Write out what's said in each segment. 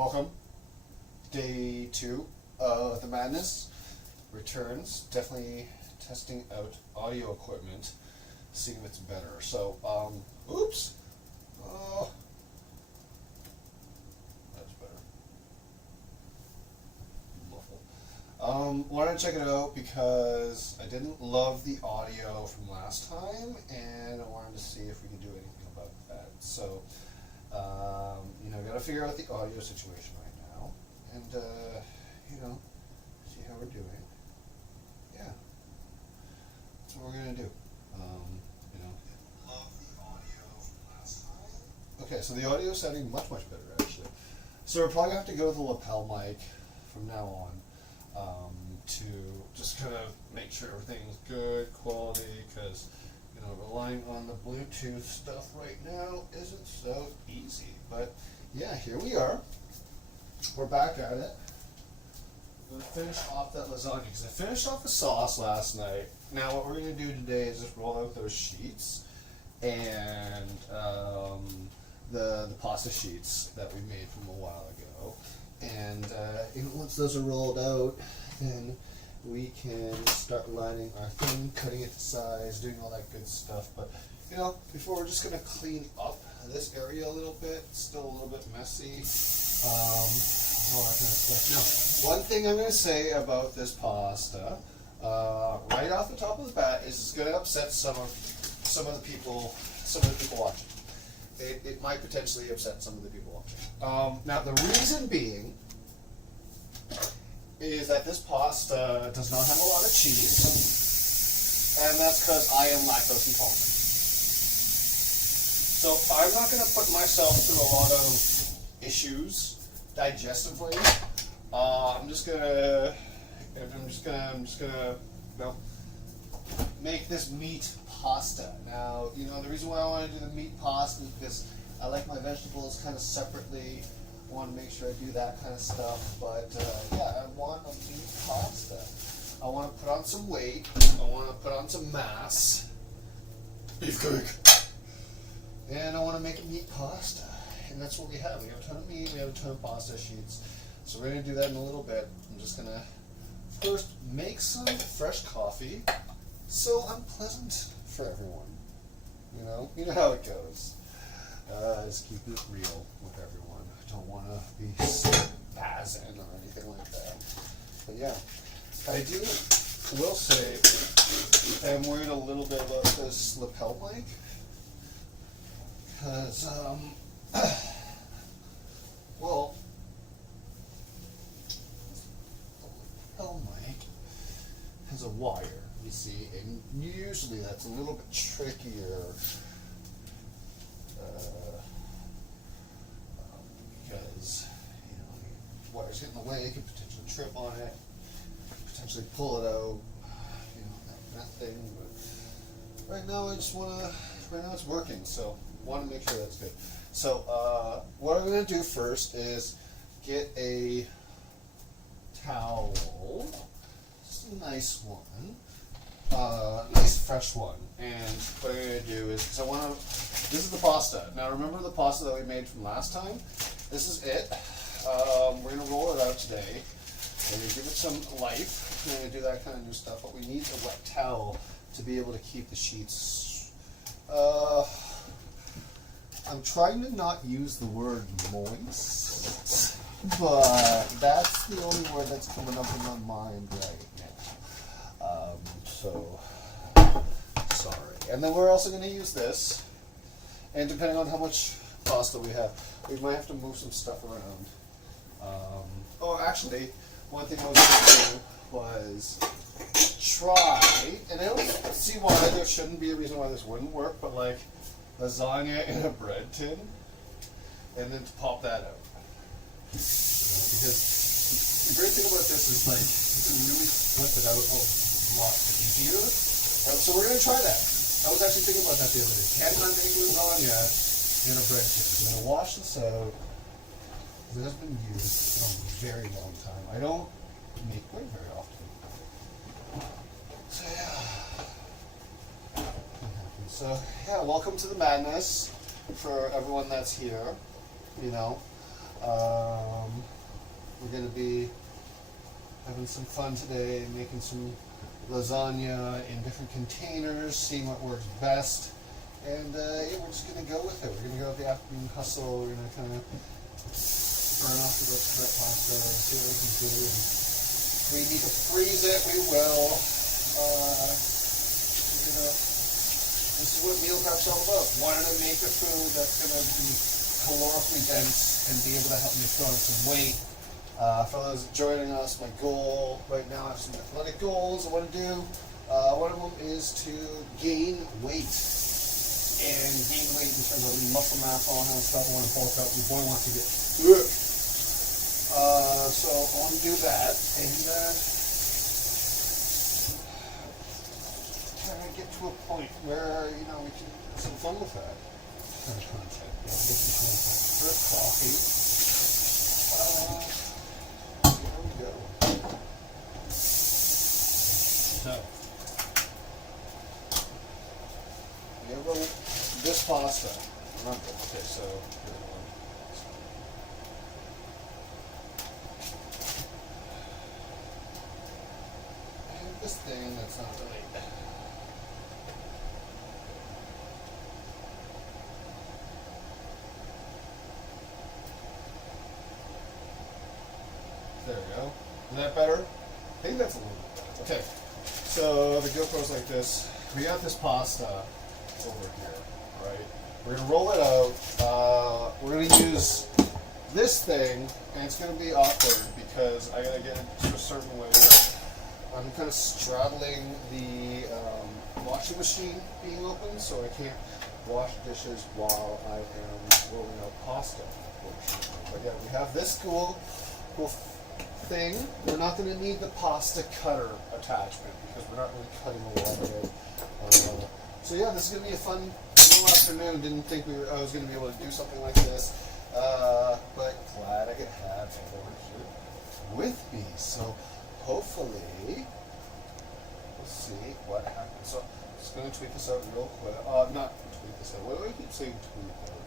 welcome. Day 2 of the madness returns. Definitely testing out audio equipment, seeing if it's better. So, oops. Oh, that's better. Muffle. Wanted to check it out because I didn't love the audio from last time, and I wanted to see if we could do anything about that. So, gotta figure out the audio situation right now, and see how we're doing. Yeah, that's what we're gonna do. Love the audio from last time. Okay, so the audio is sounding much better actually. So we're probably gonna have to go with the lapel mic from now on to just kind of make sure everything's good quality, because relying on the Bluetooth stuff right now isn't so easy. But yeah, here we are. We're back at it. I'm going to finish off that lasagna because I finished off the sauce last night. Now what we're going to do today is just roll out those sheets and the pasta sheets that we made from a while ago. And once those are rolled out, then we can start lining our thing, cutting it to size, doing all that good stuff. But before, we're just going to clean up this area a little bit. It's still a little bit messy. All that kind of stuff. Now, one thing I'm going to say about this pasta, right off the top of the bat, is it's going to upset some of the people watching. It might potentially upset some of the people watching. Now, the reason being is that this pasta does not have a lot of cheese, and that's because I am lactose intolerant. So I'm not going to put myself through a lot of issues digestively. I'm just gonna make this meat pasta. Now, the reason why I want to do the meat pasta is because I like my vegetables kind of separately. I want to make sure I do that kind of stuff. But yeah, I want a meat pasta. I want to put on some weight. I want to put on some mass. Beefcake. And I want to make a meat pasta. And that's what we have. We have a ton of meat, we have a ton of pasta sheets. So we're going to do that in a little bit. I'm just going to first make some fresh coffee so unpleasant for everyone. You know how it goes. Just keep it real with everyone. I don't want to be spazzing or anything like that. But yeah, I will say I'm worried a little bit about this lapel mic. Because, well, the lapel mic has a wire, you see, and usually that's a little bit trickier because, the wires get in the way, you could potentially trip on it, potentially pull it out, that thing. But right now right now it's working, so want to make sure that's good. So what I'm going to do first is get a towel, just a nice one, nice fresh one. And what I'm going to do is, because this is the pasta. Now remember the pasta that we made from last time? This is it. We're going to roll it out today. We're going to give it some life. We're going to do that kind of new stuff, but we need a wet towel to be able to keep the sheets. I'm trying to not use the word moist, but that's the only word that's coming up in my mind right now. So, sorry. And then we're also going to use this, and depending on how much pasta we have, we might have to move some stuff around. Actually, one thing I was going to do was try, and I don't see why there shouldn't be a reason why this wouldn't work, but like lasagna in a bread tin, and then to pop that out. Because the great thing about this is you can really flip it out a lot easier. So we're going to try that. I was actually thinking about that the other day. Can I make lasagna in a bread tin? I'm going to wash this out. It has been used in a very long time. I don't make bread very often. So yeah. So yeah, welcome to the madness for everyone that's here. We're going to be having some fun today, making some lasagna in different containers, seeing what works best. And yeah, we're just going to go with it. We're going to go with the afternoon hustle. We're going to kind of burn off the rest of that pasta, see what we can do. And if we need to freeze it, we will. This is what meal prep's all about. Wanting to make a food that's going to be calorically dense and be able to help me throw on some weight. For those joining us, my goal right now, I have some athletic goals I want to do. One of them is to gain weight. And gain weight in terms of muscle mass, all that kind of stuff. I want to bulk up. Your boy wants to get good. So I want to do that. And try to get to a point where, we can have some fun with that kind of content. Get some content. First coffee. Here we go. So, this pasta. Remember, okay, so and this thing that's not really. There we go. Is that better? I think that's a little bit better. Okay. So the GoPro's like this. We got this pasta over here, right? We're gonna roll it out. We're gonna use this thing, and it's gonna be awkward because I gotta get it to a certain way where I'm kind of straddling the washing machine being open, so I can't wash dishes while I am rolling out pasta. But yeah, we have this cool thing. We're not going to need the pasta cutter attachment because we're not really cutting a lot of it. So yeah, this is going to be a fun little afternoon. Didn't think I was going to be able to do something like this, but glad I could have it over here with me. So hopefully, we'll see what happens. So I'm just going to tweet this out real quick. Not tweet this out. Why do I keep saying tweet out?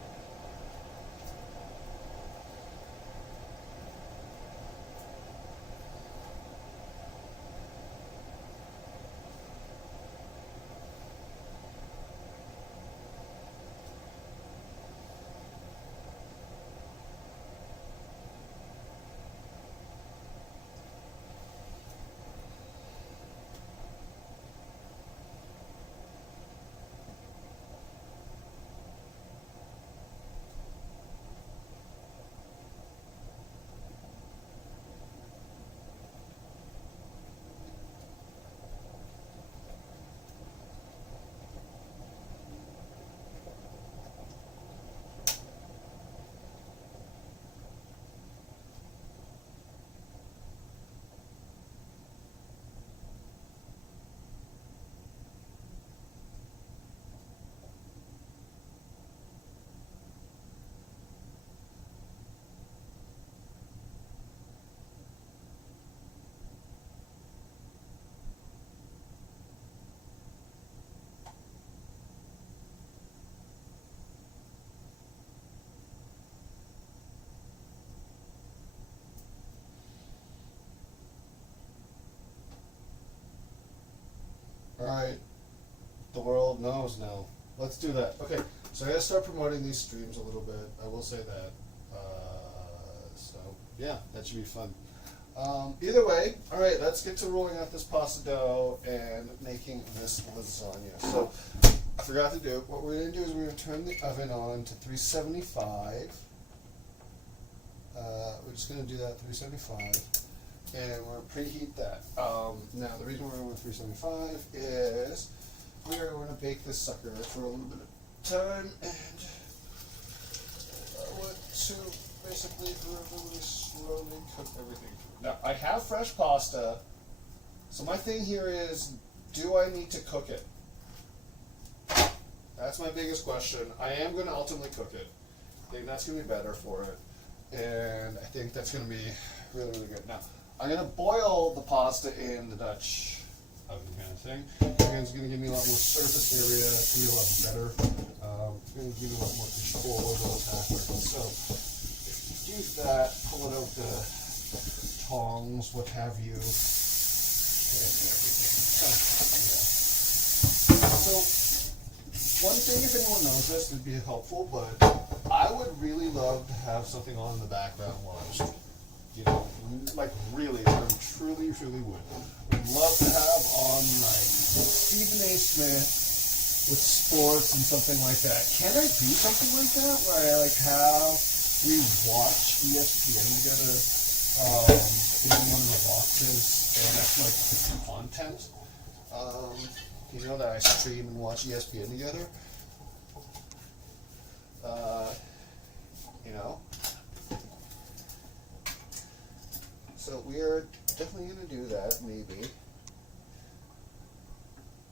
Alright, the world knows now. Let's do that. Okay, so I gotta start promoting these streams a little bit. I will say that. So, yeah, that should be fun. Either way, alright, let's get to rolling out this pasta dough and making this lasagna. So, I forgot to do, what we're gonna do is we're gonna turn the oven on to 375. We're just gonna do that 375. And we're going to preheat that. Now, the reason we're going with 375 is we are going to bake this sucker for a little bit of time, and I want to basically really slowly cook everything. Now, I have fresh pasta, so my thing here is, do I need to cook it? That's my biggest question. I am going to ultimately cook it. I think that's going to be better for it, and I think that's going to be really, really good. Now, I'm going to boil the pasta in the Dutch oven kind of thing. And it's going to give me a lot more surface area. It's going to be a lot better. It's going to give me a lot more control over those aspects. So, if you use that, pull it out the tongs, what have you, and everything. So, one thing, if anyone knows this, would be helpful, but I would really love to have something on in the background while I'm streaming. You know, like really, I truly would. Would love to have on like Stephen A. Smith with sports and something like that. Can I do something like that where I like have we watch ESPN together in one of the boxes and that's like content? You know, that I stream and watch ESPN together. You know. So we are definitely going to do that, maybe.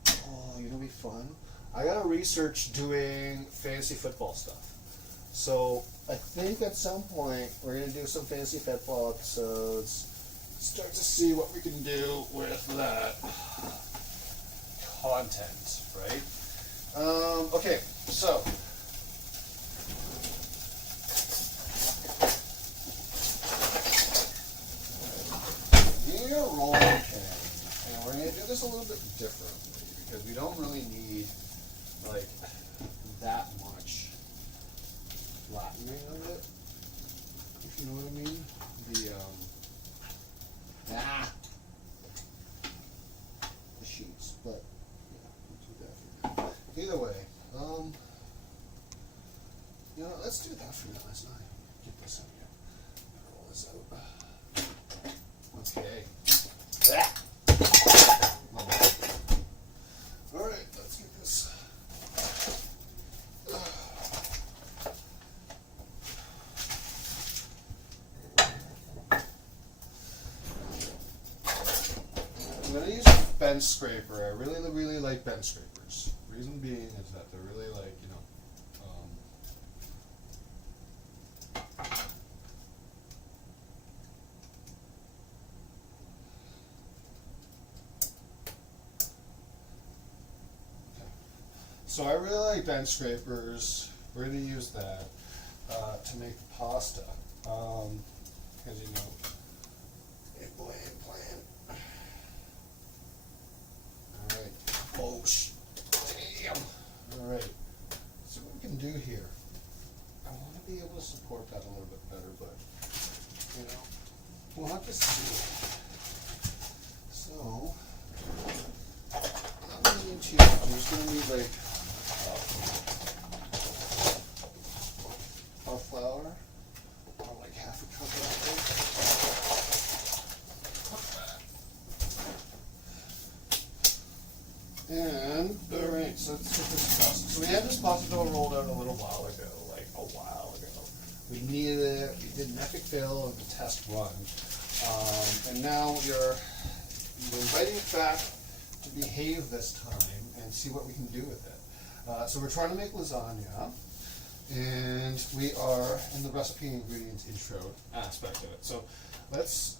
Oh, you know, be fun. I got to research doing fantasy football stuff. So I think at some point we're going to do some fantasy football episodes. Start to see what we can do with that content, right? Okay, so. Rolling pin, and we're going to do this a little bit differently because we don't really need like that much flattening of it, if you know what I mean. The sheets, but yeah, we'll do that for now. Either way, you know, let's do that for now. Let's not get this in here. Roll this out. Okay. Alright, let's get this. I'm going to use a bench scraper. I really like bench scrapers. Reason being is that they're really like, you know, so I really like bench scrapers. We're going to use that to make the pasta. Because, you know, plan. Alright. Oh, damn. Alright. So what we can do here. I want to be able to support that a little bit better, but, you know, we'll have to see. So, I'm going to need to, I'm just going to need like, our flour, or like half a cup of that. And, alright, so let's get this pasta. So we had this pasta dough rolled out a little while ago, We needed it, we did an epic fail of the test run. And now we're inviting it back to behave this time and see what we can do with it. So we're trying to make lasagna. And we are in the recipe and ingredients intro aspect of it. So let's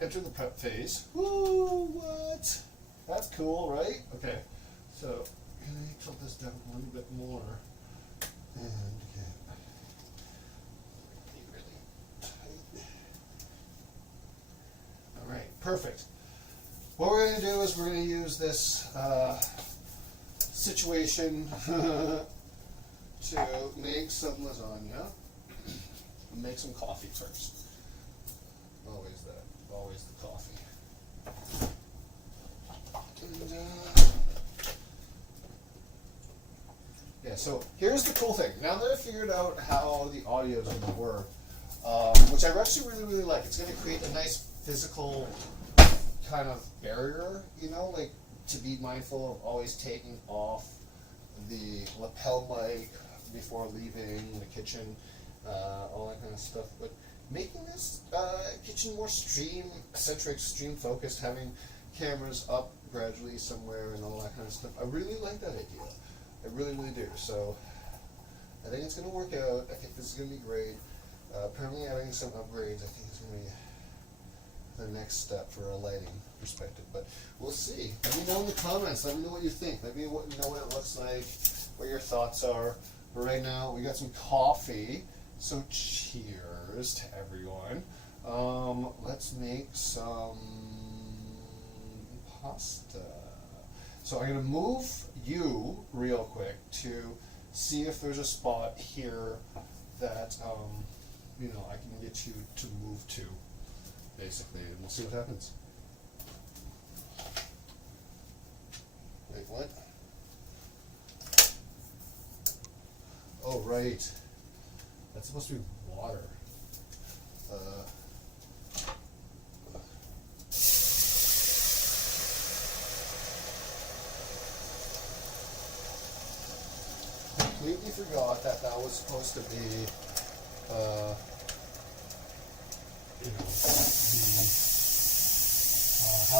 enter the prep phase. Woo, what? That's cool, right? Okay. So I'm gonna tilt this down a little bit more and get really tight. Alright, perfect. What we're gonna do is we're gonna use this situation to make some lasagna and make some coffee first. Always the coffee. And, yeah, so here's the cool thing. Now that I figured out how the audio is going to work, which I actually really like, it's going to create a nice physical kind of barrier, you know, like to be mindful of always taking off the lapel mic before leaving the kitchen, all that kind of stuff. But making this kitchen more stream-centric, stream-focused, having cameras up gradually somewhere and all that kind of stuff, I really like that idea. I really do. So I think it's going to work out. I think this is going to be great. Apparently having some upgrades, I think is going to be the next step for a lighting perspective. But we'll see. Let me know in the comments. Let me know what you think. Let me know what it looks like, what your thoughts are. But right now, we got some coffee So cheers to everyone. Let's make some pasta. So I'm gonna move you real quick to see if there's a spot here that I can get you to move to, basically, and we'll see what happens. Wait, what? Oh, right. That's supposed to be water. Completely forgot that was supposed to be, how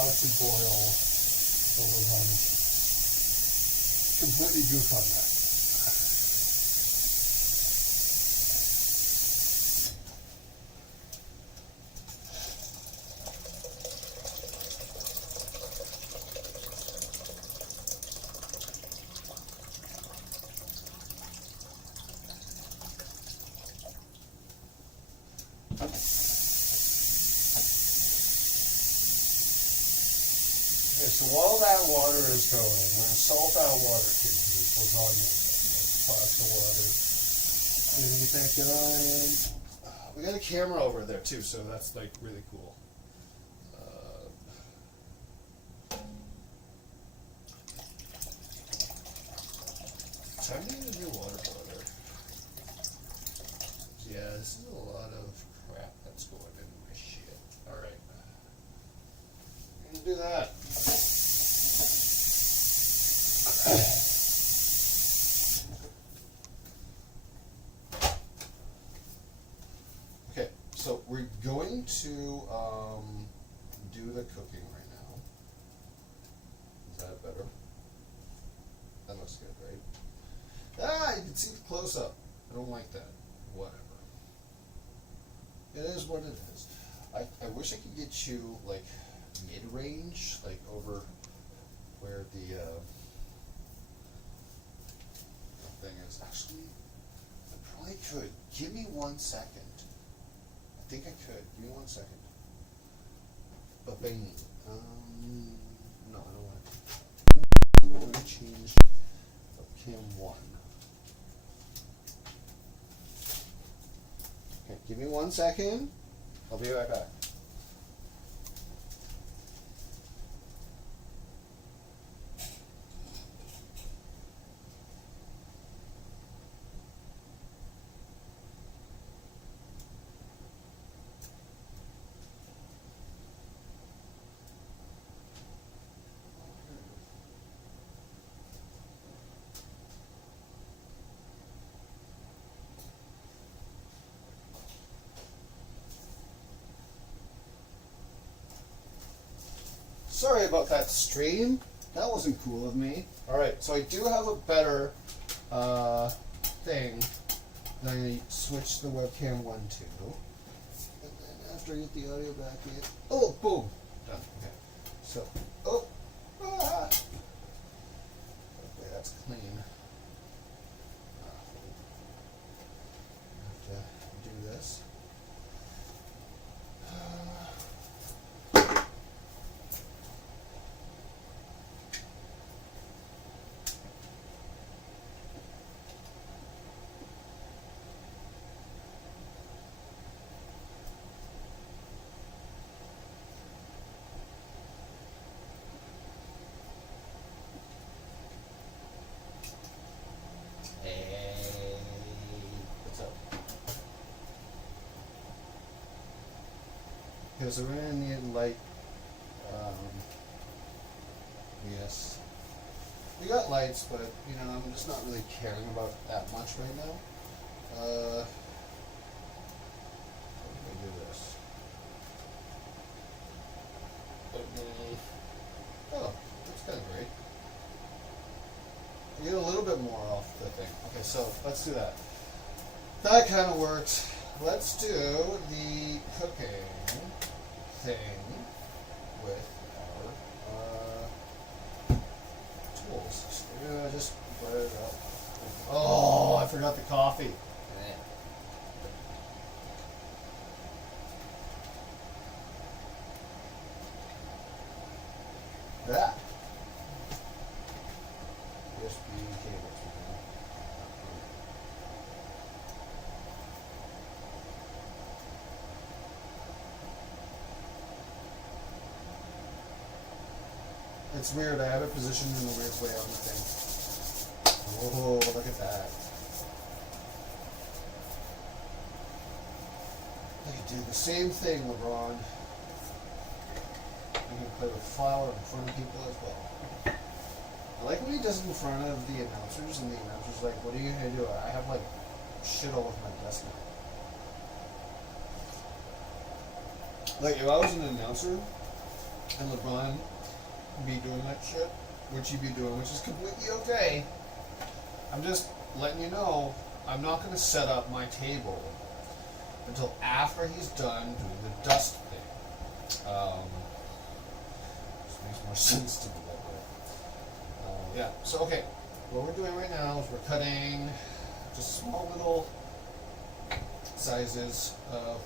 to boil the lasagna. Completely goofed on that. Okay, so while that water is going, we're going to salt our water too. This lasagna, pasta water. Get that going. We got a camera over there too, so that's like really cool. Time to get a new water boiler. Yeah, this is a lot of crap that's going in my shit. Alright. I'm gonna do that. Okay, so we're going to do the cooking right now. Is that better? That looks good, right? Ah, you can see the close-up. I don't like that. Whatever. It is what it is. I wish I could get you, like, mid-range, like, over where the thing is. Actually, I probably could. Give me 1 second. I think I could. Give me 1 second. Ba-bing. No, I don't want it. I'm going to change cam 1. Okay, give me 1 second. I'll be right back. Sorry about that stream. That wasn't cool of me. Alright, so I do have a better thing that I switch the webcam 1 to. And then after I get the audio back in. Oh, boom! Done. Okay. So, oh! Ah. Okay, that's clean. I have to do this. Because we're going to need light, yes. We got lights, but, I'm just not really caring about that much right now. How do I do this? Oh, that's kind of great. I get a little bit more off the thing. Okay, so let's do that. That kind of works. Let's do the cooking thing with our tools. So we're gonna just butter it up. Oh, I forgot the coffee. It's weird. I have it positioned in a weird way on the thing. Oh, look at that. You can do the same thing, LeBron. You can play with flour in front of people as well. I like when he does it in front of the announcers, and the announcers like, what are you going to do? I have like shit all over my desk now. Like, if I was an announcer and LeBron be doing that shit, which he'd be doing, which is completely okay, I'm just letting you know, I'm not going to set up my table until after he's done doing the dust thing. This makes more sense to me that way. Yeah, so okay, what we're doing right now is we're cutting just small little sizes of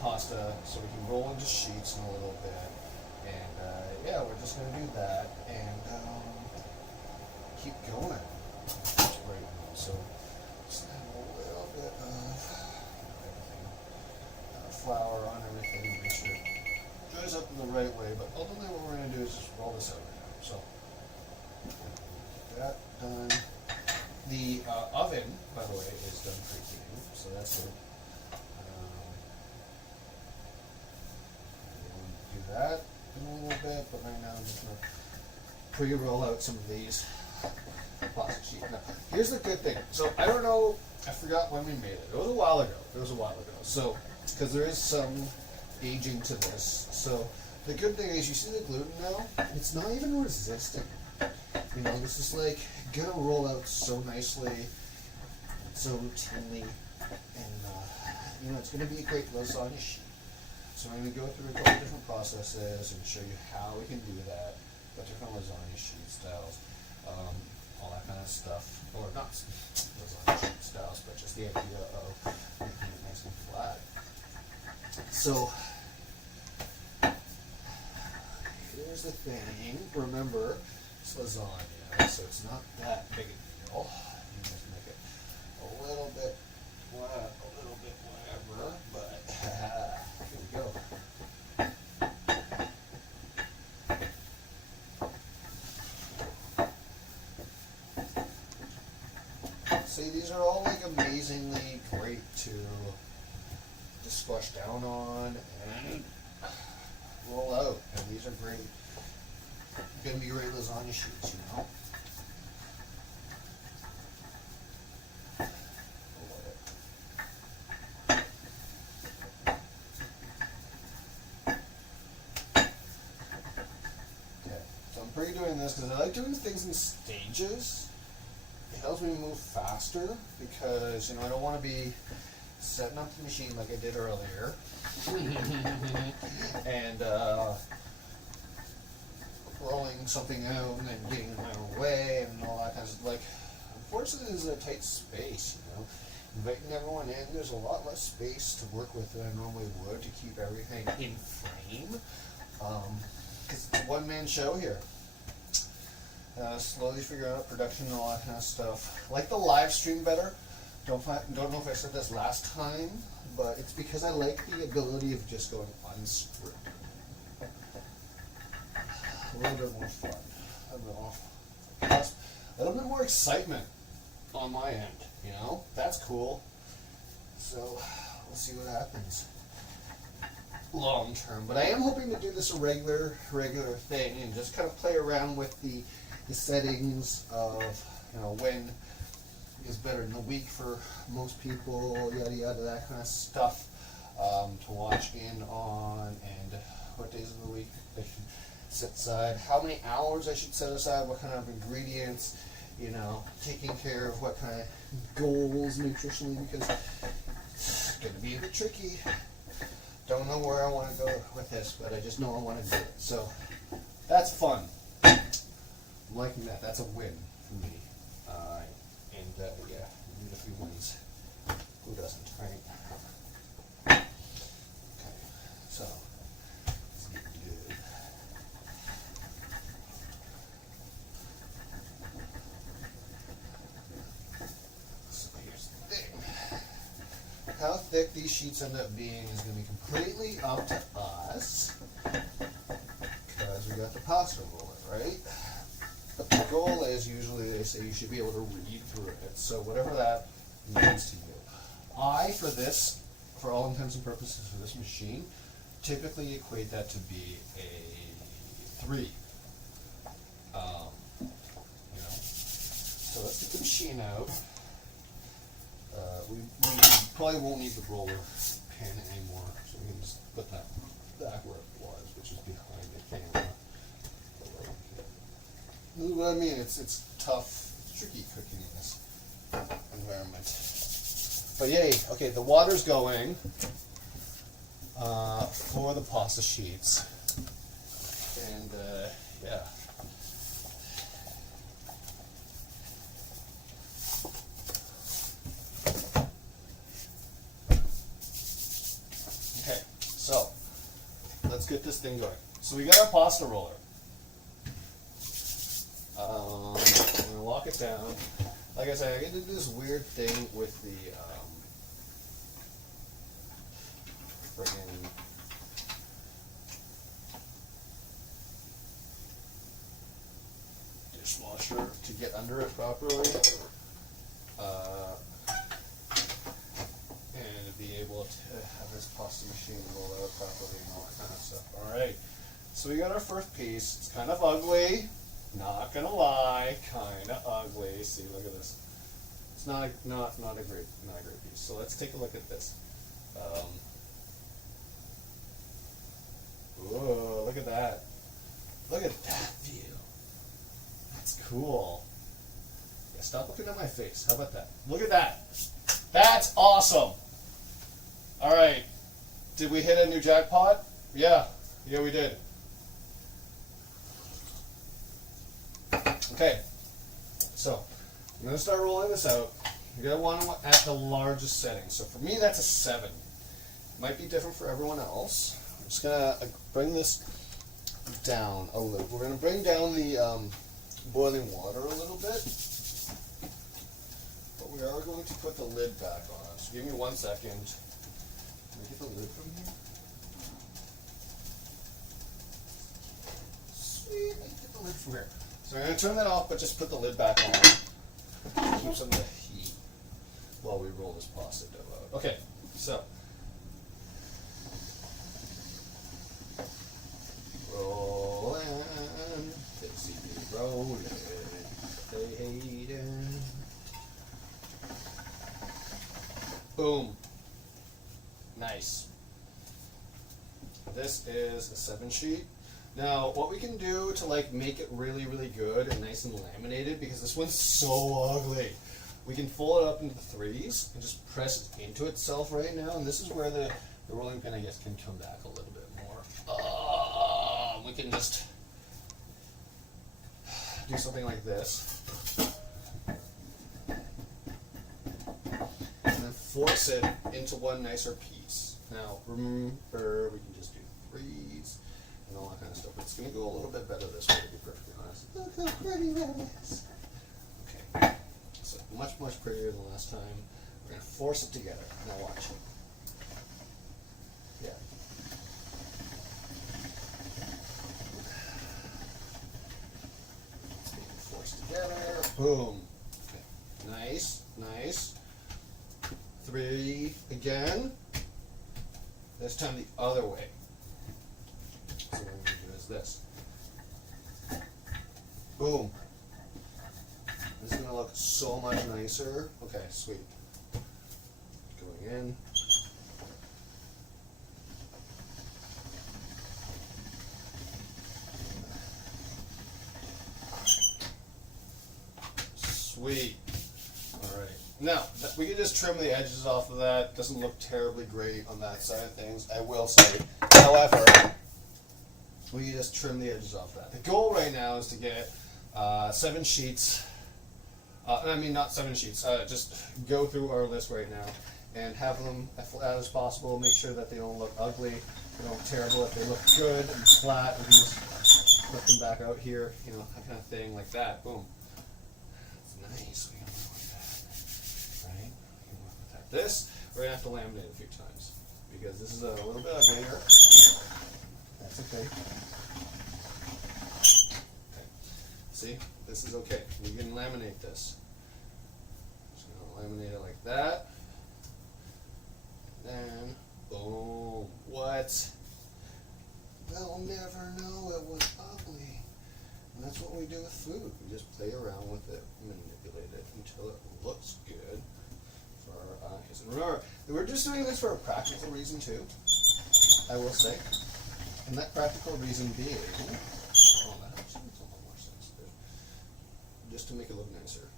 pasta so we can roll into sheets in a little bit. And yeah, we're just going to do that and keep going right now. So just add a little bit of everything, flour on everything, make sure it dries up in the right way. But ultimately what we're going to do is just roll this out right now. So that done. The oven, by the way, is done preheating, so that's good. We'll do that in a little bit, but right now I'm just going to pre-roll out some of these plastic sheets. Now, here's the good thing. So I don't know, I forgot when we made it. It was a while ago. So, because there is some aging to this. So the good thing is, you see the gluten now? It's not even resistant. You know, this is like gonna roll out so nicely, so routinely, and you know, it's gonna be a great lasagna sheet. So I'm gonna go through a couple different processes and show you how we can do that, the different lasagna sheet styles, all that kind of stuff, or not lasagna sheet styles, but just the idea of making it nice and flat. So here's the thing. Remember, it's lasagna, so it's not that big a deal. You just make it a little bit flat, a little bit whatever, but here we go. See, these are all like amazingly great to just squash down on and roll out, and these are great. Gonna be great lasagna sheets, you know. Okay, so I'm pre-doing this because I like doing things in stages. It helps me move faster because, you know, I don't want to be setting up the machine like I did earlier and rolling something out and then getting in my own way and all that kind of stuff. Like, unfortunately, this is a tight space, you know. Inviting everyone in, there's a lot less space to work with than I normally would to keep everything in frame. Because it's a one-man show here. Slowly figuring out production and all that kind of stuff. I like the live stream better. Don't know if I said this last time, but it's because I like the ability of just going unscripted. A little bit more fun, a little bit more excitement on my end, you know? That's cool. So, we'll see what happens long term. But I am hoping to do this a regular thing and just kind of play around with the settings of, you know, when is better in the week for most people, yada yada, that kind of stuff, to watch in on, and what days of the week I should set aside, how many hours I should set aside, what kind of ingredients, you know, taking care of what kind of goals nutritionally, because it's going to be a bit tricky. Don't know where I want to go with this, but I just know I want to do it. So that's fun. I'm liking that. That's a win for me. And yeah, we need a few wins. Who doesn't, right? Okay, so let's get good. So here's the thing. How thick these sheets end up being is going to be completely up to us, because we got the pasta roller, right? But the goal is usually they say you should be able to read through it. So whatever that means to you. For all intents and purposes for this machine, typically equate that to be a 3. So let's get the machine out. We probably won't need the roller pin anymore, so we can just put that back where it was, which is behind the camera. This is what I mean. It's tough, tricky cooking in this environment. But yay! Okay, the water's going for the pasta sheets, and yeah. Okay, so let's get this thing going. So we got our pasta roller. I'm gonna lock it down. Like I said, I get to do this weird thing with the friggin' dishwasher to get under it properly, and to be able to have this pasta machine roll out properly and all that kind of stuff. All right, so we got our first piece. It's kind of ugly. Not gonna lie, kind of ugly. See, look at this. It's not a great piece. So let's take a look at this. Whoa, look at that. Look at that view. That's cool. Yeah, stop looking at my face. How about that? Look at that. That's awesome. All right. Did we hit a new jackpot? Yeah. Yeah, we did. Okay, so I'm going to start rolling this out. You're going to want to at the largest setting. So for me, that's a 7. Might be different for everyone else. I'm just going to bring this down a little. We're going to bring down the boiling water a little bit, but we are going to put the lid back on. So give me 1 second. Can I get the lid from here? Sweet, I can get the lid from here. So I'm going to turn that off, but just put the lid back on. Keep some of the heat while we roll this pasta dough out. Okay, so rolling, rolling, boom, nice. This is a 7 sheet. Now, what we can do to make it really, really good and nice and laminated, because this one's so ugly, we can fold it up into the 3s and just press it into itself right now. And this is where the rolling pin, I guess, can come back a little bit more. We can just do something like this, and then force it into one nicer piece. Now, remember, we can just do 3s. And all that kind of stuff. It's going to go a little bit better this way, to be perfectly honest. Look how pretty that is. Okay, so much, much prettier than last time. We're going to force it together. Now watch. Yeah. It's being forced together. Boom. Okay. Nice, nice. 3 again. This time the other way. So what we're going to do is this. Boom. This is going to look so much nicer. Okay, sweet. Going in. Sweet. All right. Now, we can just trim the edges off of that. Doesn't look terribly great on that side of things, I will say. However, we can just trim the edges off that. The goal right now is to get 7 sheets. I mean, not 7 sheets. Just go through our list right now and have them as flat as possible. Make sure that they don't look ugly, they don't look terrible. If they look good and flat, we can just flip them back out here, you know, that kind of thing, like that. Boom. That's nice. We can work with that, right? We can work with that. This, we're gonna have to laminate a few times because this is a little bit bigger. That's okay. See, this is okay. We can laminate this. Just gonna laminate it like that. And then, boom. What? They'll never know it was ugly. And that's what we do with food. We just play around with it, manipulate it until it looks good for our eyes. And remember, we're just doing this for a practical reason too, I will say. And that practical reason being, oh, that actually makes a lot more sense too. Just to make it look nicer.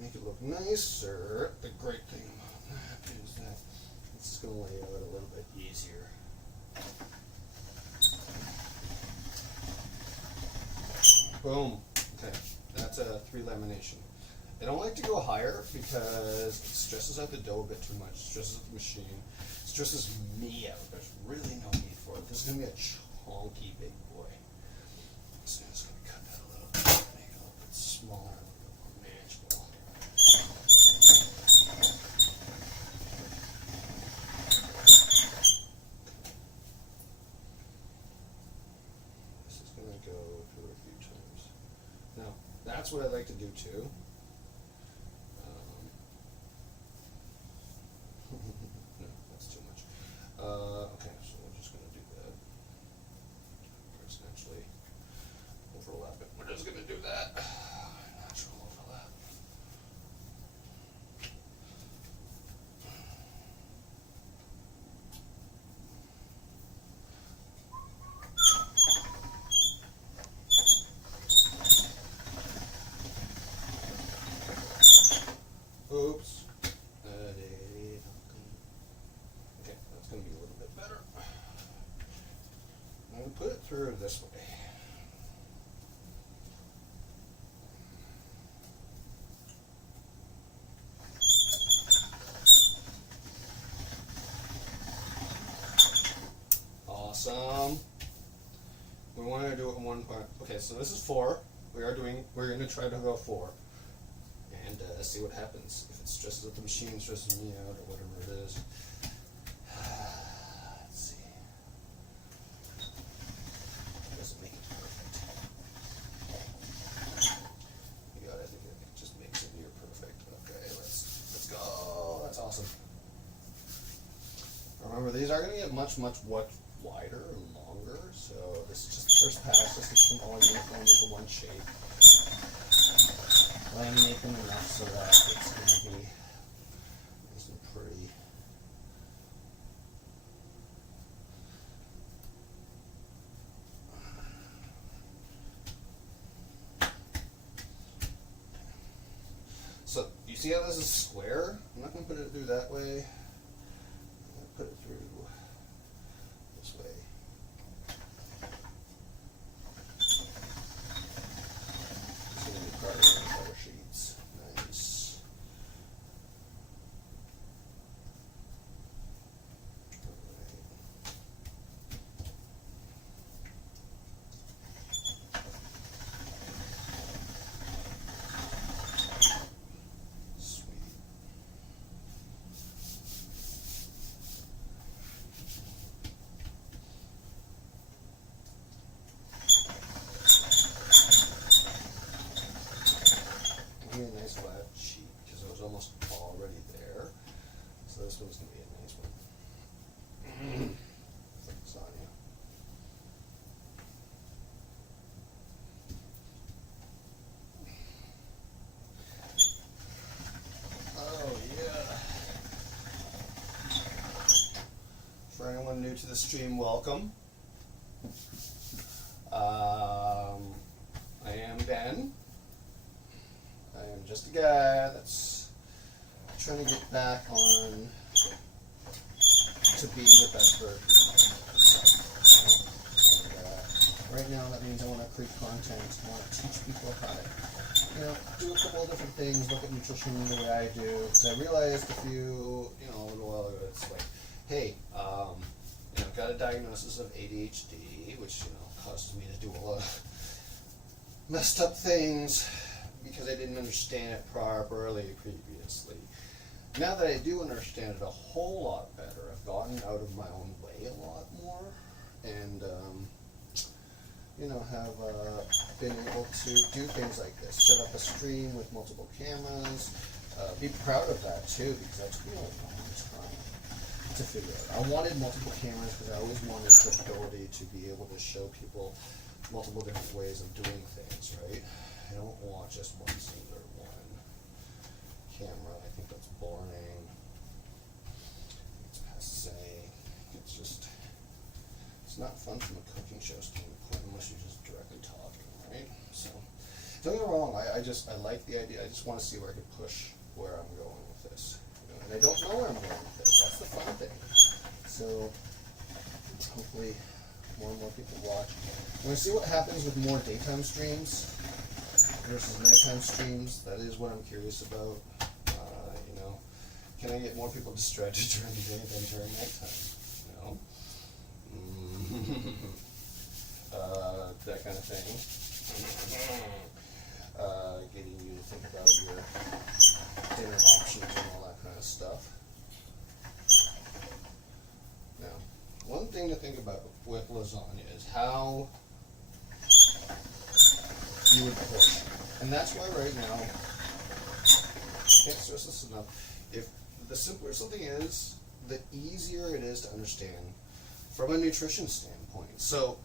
Make it look nicer. The great thing about that is that it's just going to lay out a little bit easier. Boom. Okay, that's a 3 lamination. I don't like to go higher because it stresses out the dough a bit too much. It stresses out the machine. It stresses me out. There's really no need for it. This is going to be a chunky big boy. So I'm just going to cut that a little bit, make it a little bit smaller, a little bit more manageable. This is going to go through a few times. Now, that's what I like to do too. No, that's too much. Okay, so we're just going to do that. It's actually overlapping. We're just going to do that. Natural overlap. Oops. Okay, that's going to be a little bit better. I'm going to put it through this way. Awesome. We want to do it in one part. Okay, so this is 4. We're going to try to go 4. And see what happens. If it stresses out the machine, stresses me out, or whatever it is. Let's see. It doesn't make it perfect. You got it. I think it just makes it near perfect. Okay, let's go. That's awesome. Remember, these are going to get much wider and longer. So this is just the first pass. Just to them all uniform into one shape. Laminate them enough so that it's going to be nice and pretty. So you see how this is square? I'm not going to put it through that way. I'm going to put it through this way. It's going to be part of the butter sheets. Nice. Sweet. Give me a nice flat sheet because it was almost already there. So this one's going to be a nice one. It's like lasagna. Oh yeah. For anyone new to the stream, welcome. I am Ben. I am just a guy that's trying to get back on to being the best version of himself. And, right now that means I want to create content, I want to teach people how to, do a couple of different things, look at nutrition the way I do, because I realized a little while ago, it's like, hey, got a diagnosis of ADHD, which, causes me to do a lot of messed up things because I didn't understand it properly previously. now that I do understand it a whole lot better, I've gotten out of my own way a lot more, and have been able to do things like this, set up a stream with multiple cameras, be proud of that too, because that took me a long time to figure out. I wanted multiple cameras because I always wanted the ability to be able to show people multiple different ways of doing things, right? I don't want just one singular one camera. I think that's boring. It's passe. It's not fun from a cooking show standpoint unless you're just directly talking, right? So, don't get me wrong, I like the idea. I just want to see where I can push where I'm going with this. And I don't know where I'm going with this. That's the fun thing. So, hopefully, more and more people watch. We're going to see what happens with more daytime streams versus nighttime streams. That is what I'm curious about. Can I get more people distracted during the day than during nighttime? That kind of thing. Getting you to think about your dinner options and all that kind of stuff. Now, one thing to think about with lasagna is how you would portion. And that's why right now, I can't stress this enough, if the simpler something is, the easier it is to understand from a nutrition standpoint. So,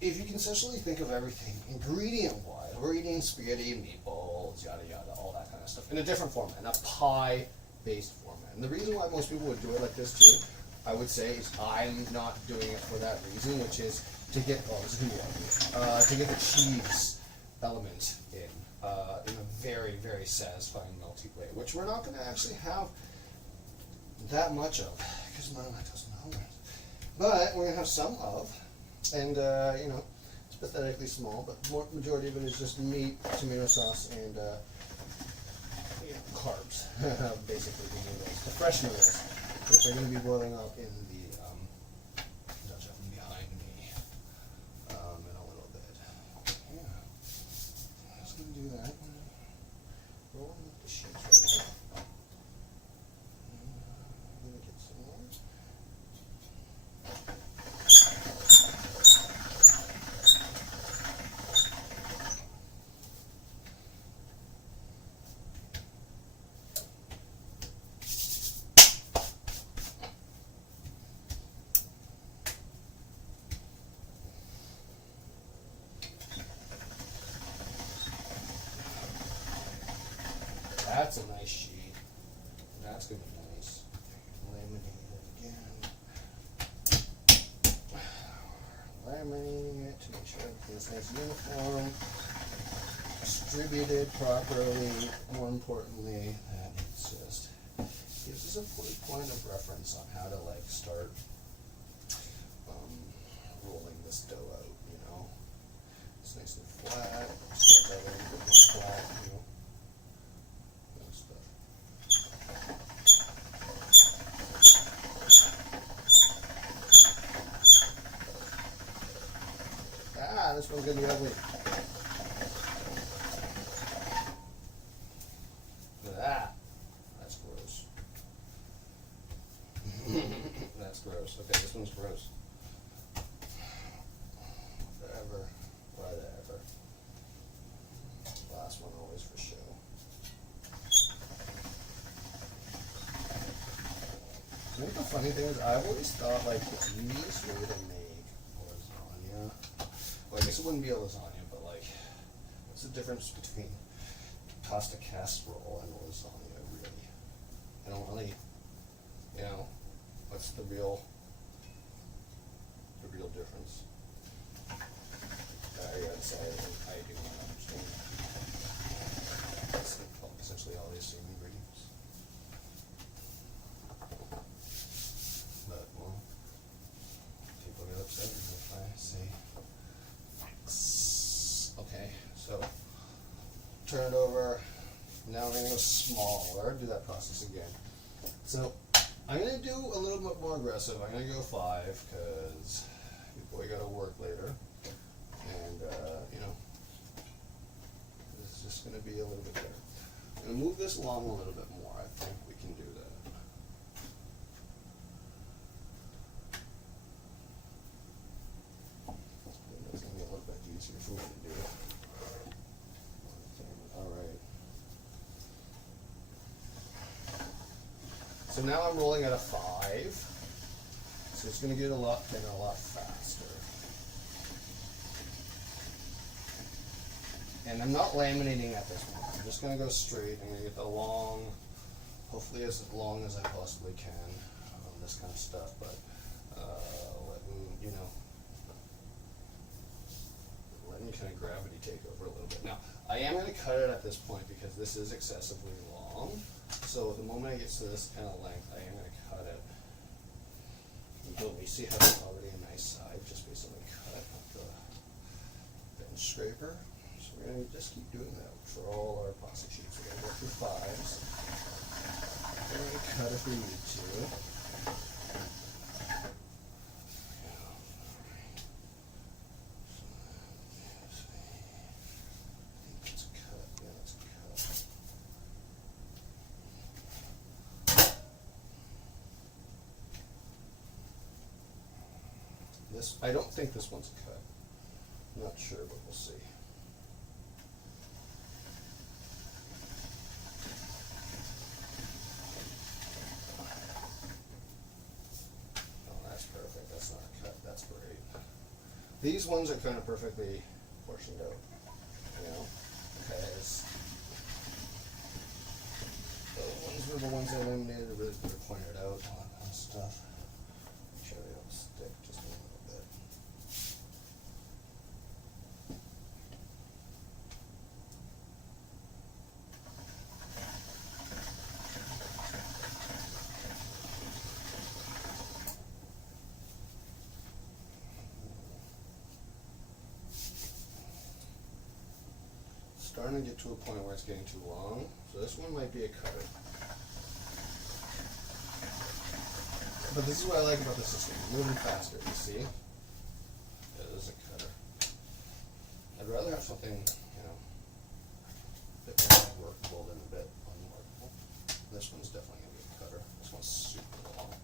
if you can essentially think of everything ingredient-wise, we're eating spaghetti and meatballs, yada yada, all that kind of stuff, in a different format, in a pie-based format. And the reason why most people would do it like this too, I would say, is I'm not doing it for that reason, which is to get, to get the cheese element in a very, very satisfying melty way, which we're not going to actually have that much of, because none of that doesn't know. But we're going to have some of, and it's pathetically small, but the majority of it is just meat, tomato sauce, and carbs, basically the noodles, the fresh noodles, which are going to be boiling up in the Dutch oven behind me in a little bit. Yeah, I'm just going to do that. Rolling up the sheets right now. I'm going to get some more. That's a nice sheet. That's going to be nice. Laminate it again. Laminating it to make sure everything's nice and uniform. Distributed properly. More importantly, that it just gives us a point of reference on how to start rolling this dough out, It's nice and flat. Start that a little bit more flat, This one's gonna be ugly. Look at that. That's gross. That's gross. Okay, this one's gross. Whatever. Last one always for show. You know what the funny thing is? I've always thought the easiest way to make lasagna. Well, I guess it wouldn't be a lasagna, but what's the difference between pasta casserole and lasagna, really? I don't really, what's the real difference? I gotta say, I do not understand. It's essentially all the same ingredients. But, well, people get upset if I say okay, so turn it over. Now we're going to go smaller. Do that process again. So I'm going to do a little bit more aggressive. I'm going to go 5 because we got to work later. And, this is just going to be a little bit better. I'm going to move this along a little bit more. I think we So now I'm rolling at a 5. So it's going to get a lot thinner, a lot faster. And I'm not laminating at this point. I'm just going to go straight. I'm going to get the long, hopefully as long as I possibly can on this kind of stuff. But letting kind of gravity take over a little bit. Now, I am going to cut it at this point because this is excessively long. So the moment I get to this kind of length, I am going to cut it. You see how it's already a nice side just basically cut with the bench scraper. So we're going to just keep doing that for all our epoxy sheets. We're going to go through 5s. We're going to cut if we need to. I don't think this one's a cut. I'm not sure, but we'll see. Oh, that's perfect. That's not a cut. That's great. These ones are kind of perfectly portioned out, because those ones were the ones I eliminated, really pointed out, all that kind of stuff. Make sure they don't stick just a little bit. Starting to get to a point where it's getting too long, so this one might be a cutter. But this is what I like about the system, moving faster, you see? It is a cutter. I'd rather have something, a bit more workable than a bit unworkable. This one's definitely going to be a cutter. This one's super long.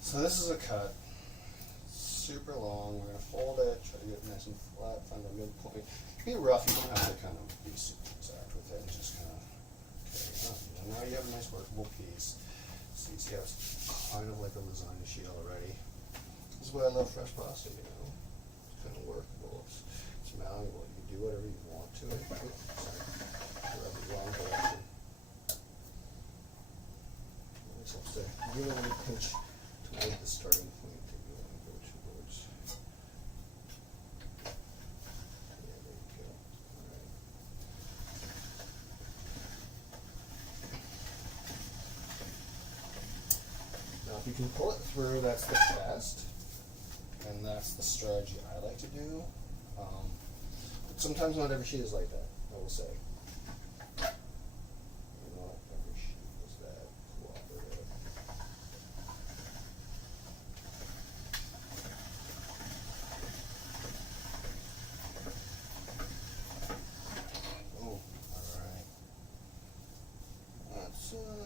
So this is a cut, super long. We're going to fold it, try to get it nice and flat, find the midpoint. It can be rough, you don't have to kind of be super exact with it, and just kind of carry on. And now you have a nice workable piece. So you see how it's kind of like a lasagna sheet already. This is why I love fresh pasta, It's kind of workable, it's malleable. You can do whatever you want to it. Oops, sorry, grab the wrong direction. This helps to really pinch toward the starting point that you want to go towards. Yeah, there you go. Alright. Now if you can pull it through, that's the best. And that's the strategy I like to do. Sometimes not every sheet is like that, I will say. Not every sheet is that cooperative.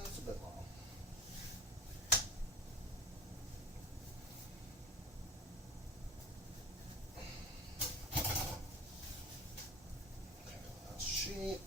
That's a bit long. Okay, last sheet.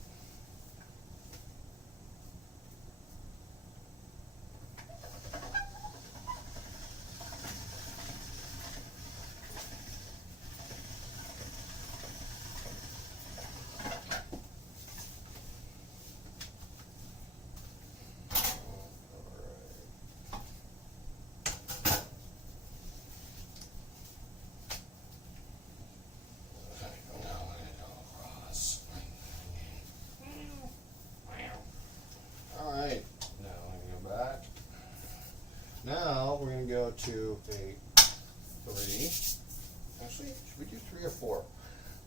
Now we're going to go to a 3. Actually, should we do 3 or 4?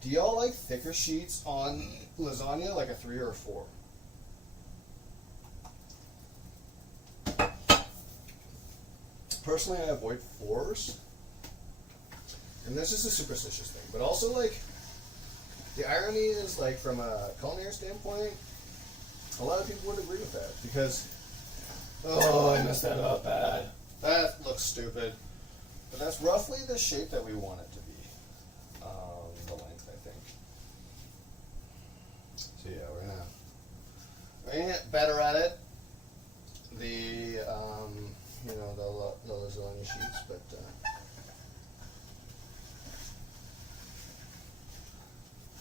Do y'all like thicker sheets on lasagna, like a 3 or a 4? Personally, I avoid 4s. And that's just a superstitious thing. But also, like, the irony is, like, from a culinary standpoint, a lot of people would agree with that. Because, oh, I messed that up bad. That looks stupid. But that's roughly the shape that we want it to be. The length, I think. So yeah, we're gonna get better at it. The the lasagna sheets, but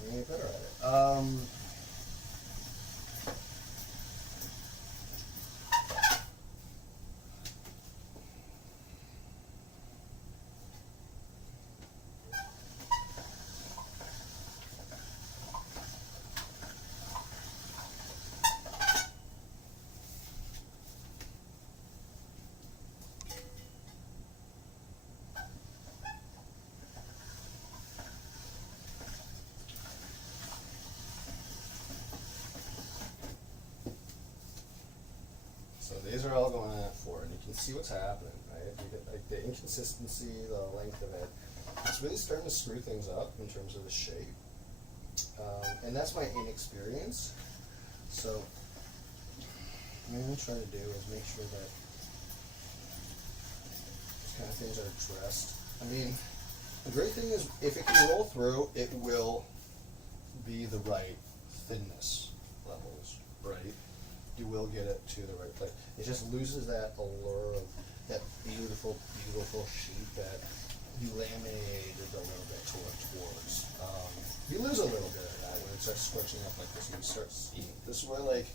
we're gonna get better at it. So these are all going at 4, and you can see what's happening, right? You get like the inconsistency, the length of it. It's really starting to screw things up in terms of the shape, and that's my inexperience. So what I'm going to try to do is make sure that these kind of things are addressed. I mean, the great thing is if it can roll through, it will be the right thinness levels, right? You will get it to the right place. It just loses that allure of that beautiful, beautiful sheet that you laminated a little bit towards. You lose a little bit of that when it starts scorching up like this and you start seeing. This is where, like,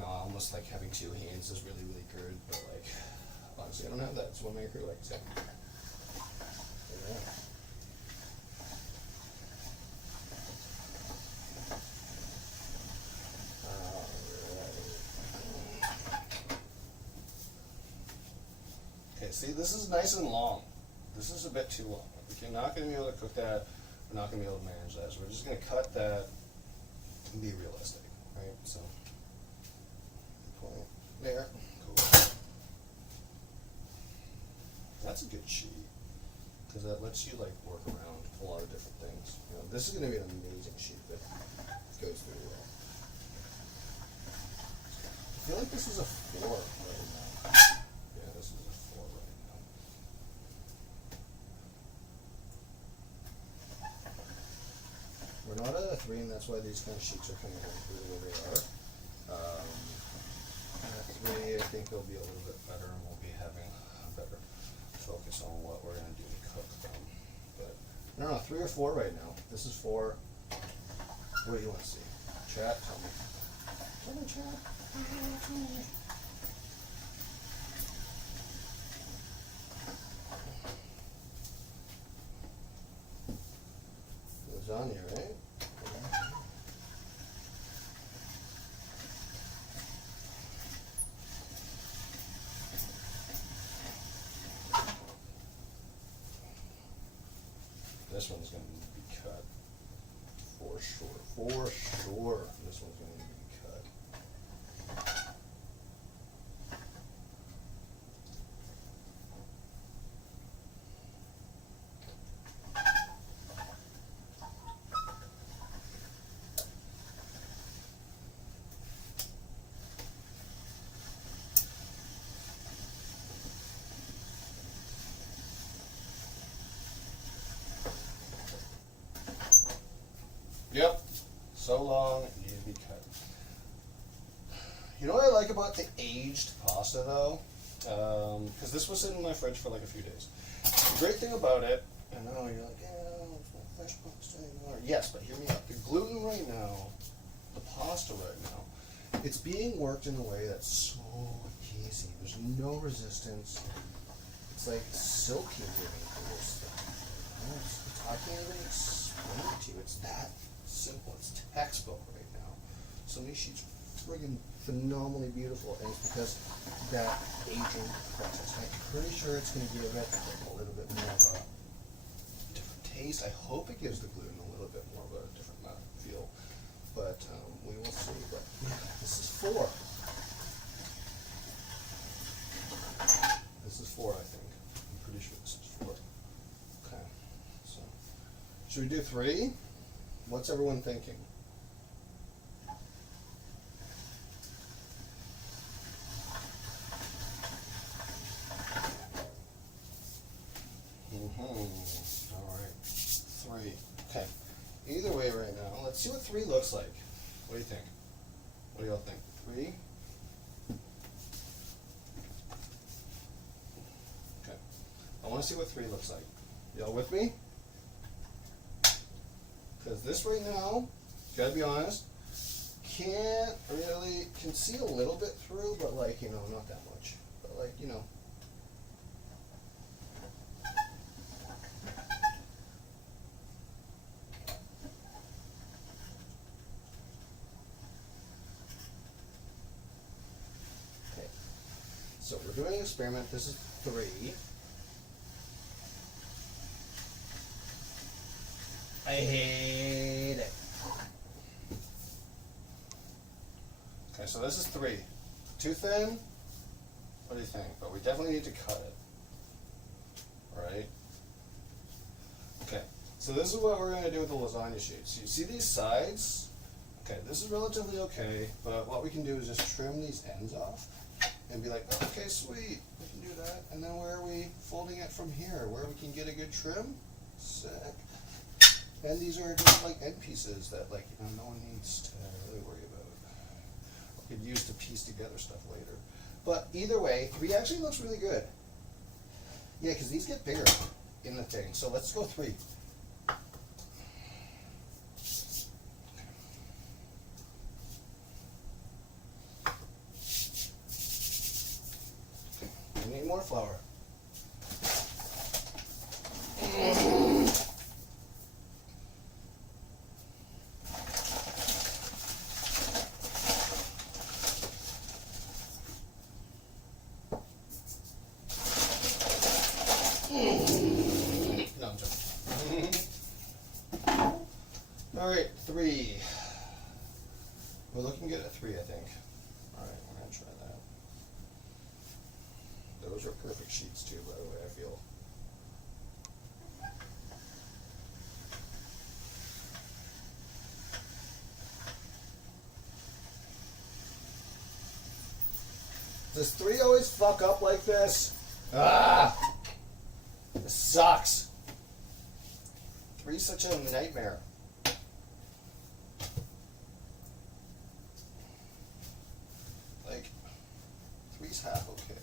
almost like having 2 hands is really, really good, but like, honestly, I don't have that. It's one of my acrylics. Yeah. Okay, see, this is nice and long. This is a bit too long. We're not going to be able to cook that. We're not going to be able to manage that. So we're just going to cut that and be realistic, right? So, point there. Cool. That's a good sheet because that lets you like work around a lot of different things. This is going to be an amazing sheet that goes through well. I feel like this is a 4 right now. Yeah, this is a 4 right now. We're not at a 3, and that's why these kind of sheets are coming in through the way they are. At 3, I think they'll be a little bit better, and we'll be having a better focus on what we're going to do to cook them. But I don't know, 3 or 4 right now. This is 4. What do you want to see? Chat, tell me. Tell me, chat. Tell me. Lasagna, right? This one's going to be cut for sure. For sure, this one's going to be cut. Yep, so long, it needs to be cut. You know what I like about the aged pasta though? Because this was in my fridge for like a few days. The great thing about it, I know you're like, yeah, it's not fresh pasta anymore. Yes, but hear me out. The gluten right now, the pasta right now, it's being worked in a way that's so easy. There's no resistance. It's like silky living for this thing. I can't even explain it to you. It's that simple. It's textbook right now. So many sheets friggin' phenomenally beautiful, and it's because that aging process. I'm pretty sure it's going to give it a little bit more of a different taste. I hope it gives the gluten a little bit more of a different feel, but we will see. But yeah, this is 4. This is 4, I think. I'm pretty sure this is 4. Okay. Should we do 3? What's everyone thinking? All right, 3. Okay. Either way, right now, let's see what 3 looks like. What do you think? What do y'all think? 3. Okay. I want to see what 3 looks like. Y'all with me? Because this right now, gotta be honest, can't really, can see a little bit through, but like, you know, not that much. But like, you know. Okay. So we're doing an experiment. This is 3. I hate it. Okay, so this is 3. Too thin? What do you think? But we definitely need to cut it. Right? Okay, so this is what we're going to do with the lasagna sheets. You see these sides? Okay, this is relatively okay, but what we can do is just trim these ends off and be like, oh, okay, sweet, we can do that. And then where are we folding it from here? Where we can get a good trim? Sick. And these are just like end pieces that, like, you know, no one needs to really worry about. We could use to piece together stuff later. But either way, 3 actually looks really good. Yeah, because these get bigger in the thing. So let's go 3. We need more flour. No, I'm joking. Alright, 3. We're looking good at 3, I think. Alright, we're going to try that. Those are perfect sheets too, by the way, I feel. Does 3 always fuck up like this? Ah! This sucks. 3's such a nightmare. Like, 3's half okay.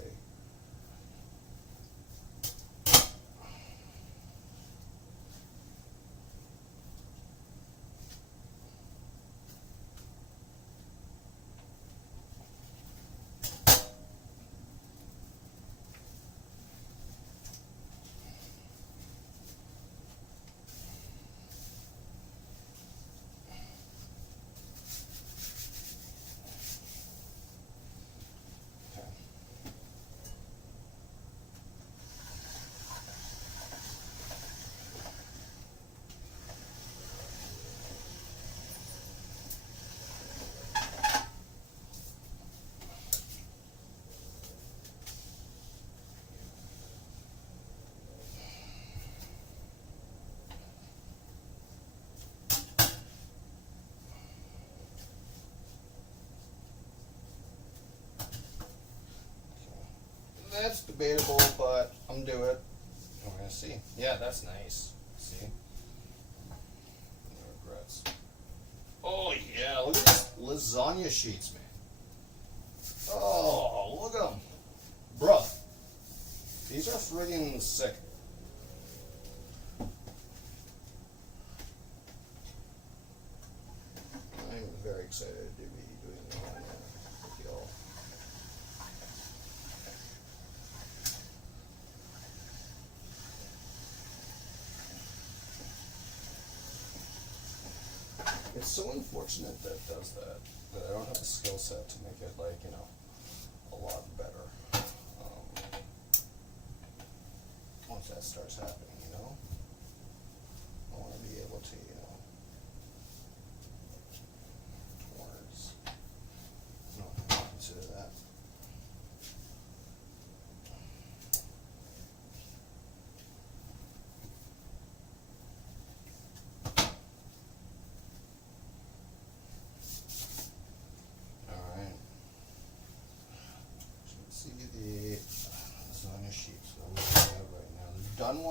That's debatable, but I'm do it. We're gonna see. Yeah, that's nice. See? No regrets. Oh yeah, look at these lasagna sheets, man. Oh, look at them. Bruh. These are friggin' sick. I'm very excited to be doing lasagna with y'all. It's so unfortunate that it does that I don't have the skill set to make it, like, you know, a lot better. Once that starts happening, you know, I want to be able to, you know, towards, no, I don't consider that.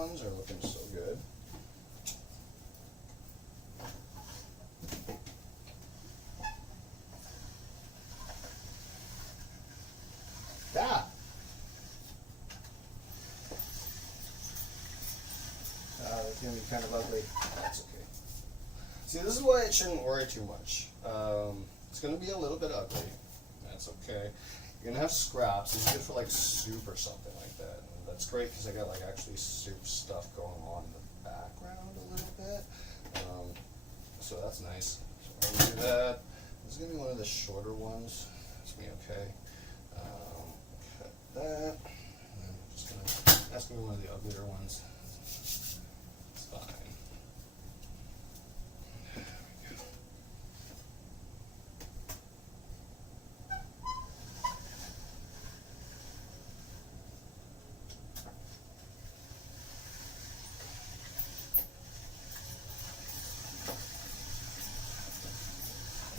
ones are looking so good. Yeah. It's gonna be kind of ugly. That's okay. See, this is why it shouldn't worry too much. It's gonna be a little bit ugly. That's okay. You're gonna have scraps. It's good for like soup or something like that. And that's great because I got like actually soup stuff going on in the background a little bit. So that's nice. So I'm gonna do that. This is gonna be one of the shorter ones. That's gonna be okay. Cut that. And then I'm just gonna. That's gonna be one of the uglier ones. It's fine.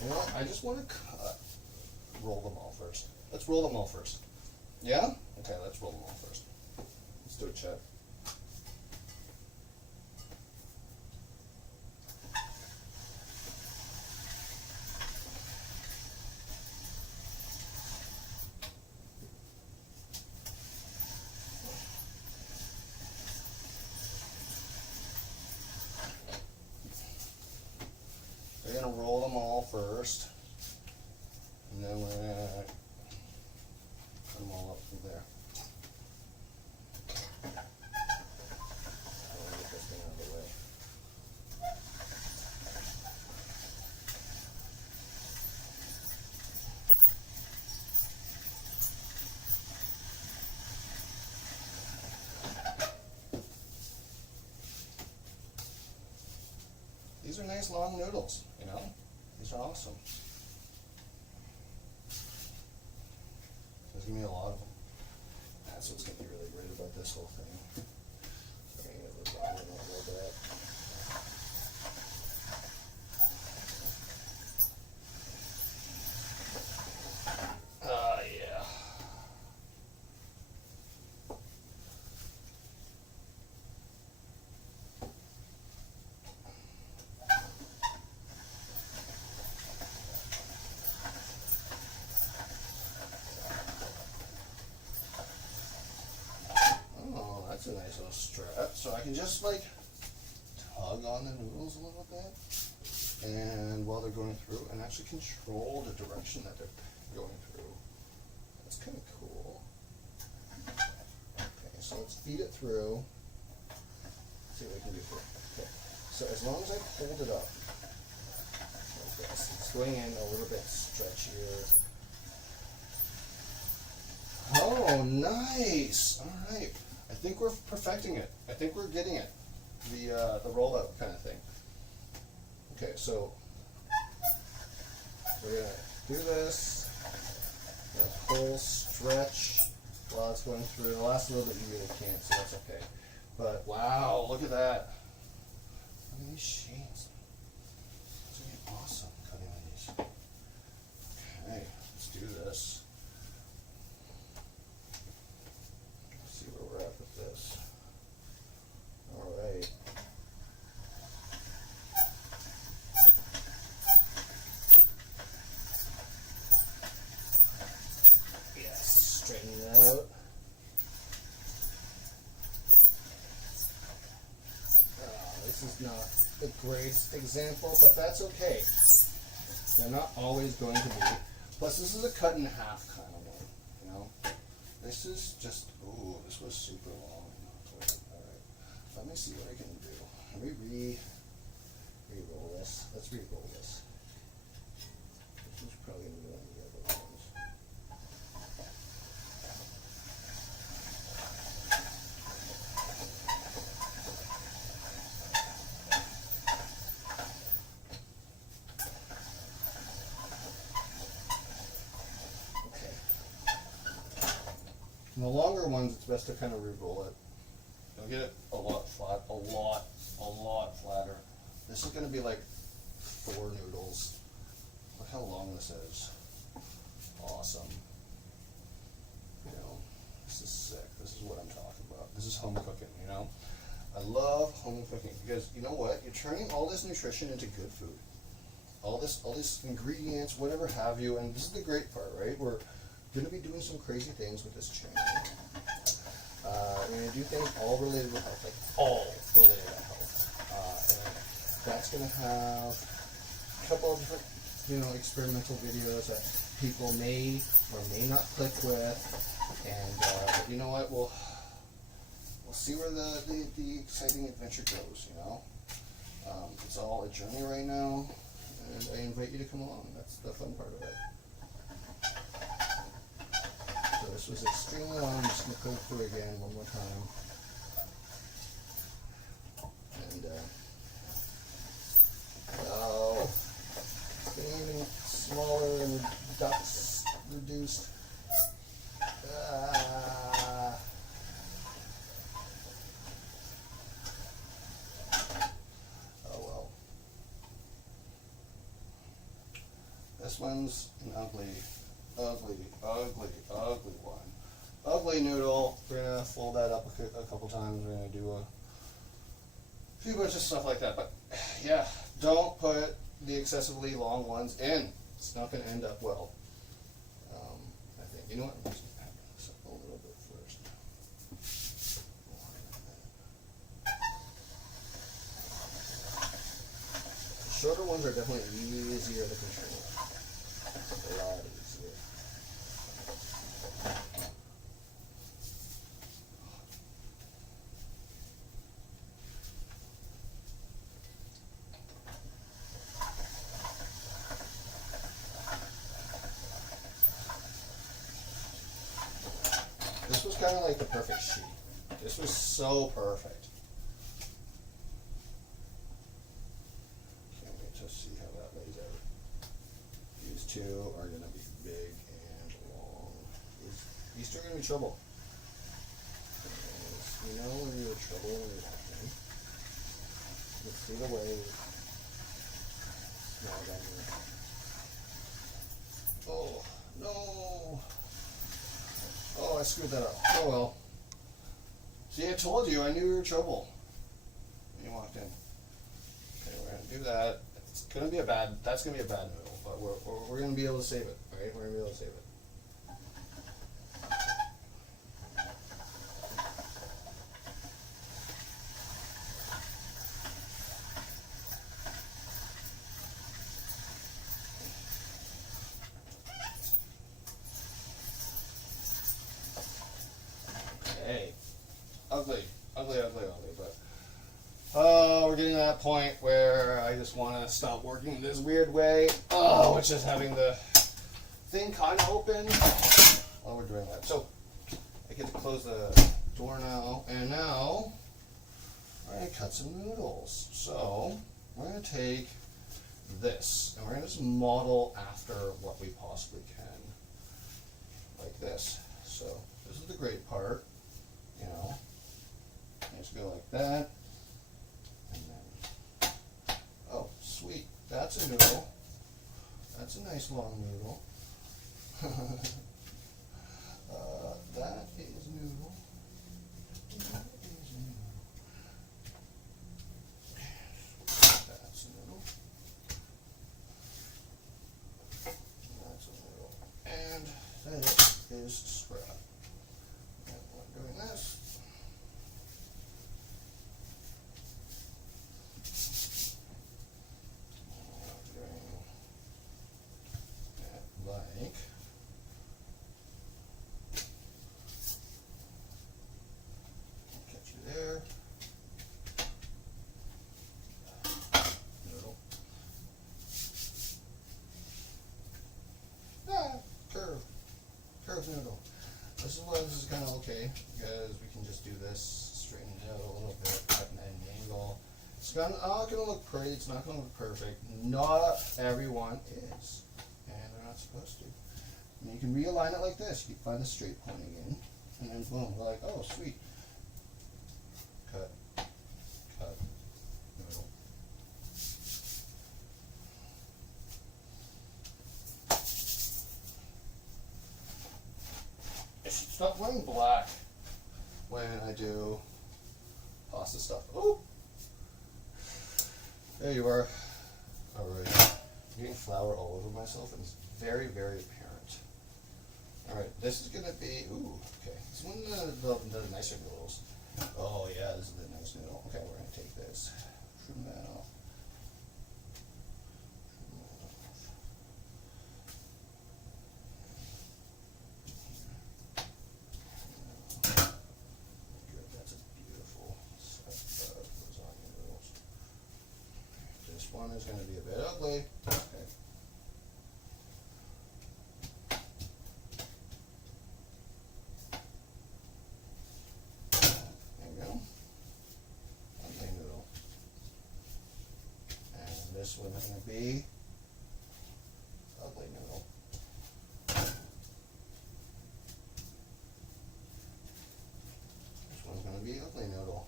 You know, I just want to roll them all first. Let's roll them all first. Yeah? Okay, let's roll them all first. Let's do it, Chet. We're going to roll them all first, and then we're going to put them all up from there. I'll get this thing out of the way. These are nice long noodles, you know? These are awesome. There's gonna be a lot of them. That's what's gonna be really great about this whole thing. So I'm gonna get a little bit. Yeah. Oh, that's a nice little strap. So I can just like tug on the noodles a little bit, and while they're going through, and actually control the direction that they're going through. That's kind of cool. Okay, so let's feed it through. See what we can do here. Okay, so as long as I hold it up like this, it's going in a little bit stretchier. Oh, nice! All right, I think we're perfecting it. I think we're getting it. The rollout kind of thing. Okay, so we're gonna do this. We're gonna pull, stretch while it's going through. The last little bit you really can't, so that's okay. But wow, look at that! Look at these sheets. It's gonna be awesome cutting on these. Okay, let's do this. Let's see where we're at with this. All right. Yes, straighten it out. This is not the greatest example, but that's okay. They're not always going to be. Plus, this is a cut in half kind of one, you know? This is just, ooh, this was super long. Alright, let me see what I can do. Let me re-roll this. Let's re-roll this. This is probably going to be one of the other ones. And the longer ones, it's best to kind of re-roll it. You'll get it a lot flat, a lot flatter. This is going to be like 4 noodles. Look how long this is. Awesome. You know, this is sick. This is what I'm talking about. This is home cooking, you know? I love home cooking because you know what? You're turning all this nutrition into good food. All these ingredients, whatever have you, and this is the great part, right? We're going to be doing some crazy things with this channel. We're going to do things all related to health, like all related to health. And that's going to have a couple of different, experimental videos that people may or may not click with. And but you know what? We'll see where the exciting adventure goes, It's all a journey right now, and I invite you to come along. That's the fun part of it. So this was extremely long. I'm just going to go through again one more time. And, oh, it's getting even smaller and the duct's reduced. Oh well. This one's an ugly one. Ugly noodle. We're gonna fold that up a couple times. We're gonna do a few bunch of stuff like that. But yeah, don't put the excessively long ones in. It's not gonna end up well. I think. You know what? I'm just gonna pattern this up a little bit first. The shorter ones are definitely easier to control. A lot easier. This was kind of like the perfect sheet. This was so perfect. Can't wait to see how that lays out. These two are going to be big and long. These two are going to be trouble. You know when you're in trouble when you're walking. You can see the way small down here. Oh, no. Oh, I screwed that up. Oh well. See, I told you, I knew you were in trouble when you walked in. Okay, we're gonna do that. It's gonna be that's gonna be a bad noodle, but we're gonna be able to save it, alright? We're gonna be able to save it. Hey, ugly, but we're getting to that point where I just want to stop working this weird way, which is having the thing kind of open while we're doing that. So I get to close the door now, and now we're going to cut some noodles. So we're going to take this, and we're going to just model after what we possibly can, like this. So this is the great part. Just go like that, and then, oh, sweet, that's a noodle. That's a nice long noodle. That is noodle. That is noodle. That's a noodle. That's a noodle. And that is spread. And we're doing this. Like catch you there. Noodle. Curve noodle. This is kind of okay because we can just do this, straighten it out a little bit, cut an angle. It's not going to look pretty. It's not going to look perfect. Not everyone is. Supposed to. And you can realign it like this. You can find the straight point again, and then boom, we're like, oh, sweet. Cut, noodle. I should stop wearing black when I do pasta stuff. Oh, there you are. All right, I'm getting flour all over myself, and it's very, very apparent. All right, this is gonna be, ooh, okay. This one the nicer noodles. Oh yeah, this is the nice noodle. Okay, we're gonna take this. Trim that off. Good, that's a beautiful set of lasagna noodles. This one is gonna be a bit ugly. Okay. This one is going to be ugly noodle. This one's going to be ugly noodle.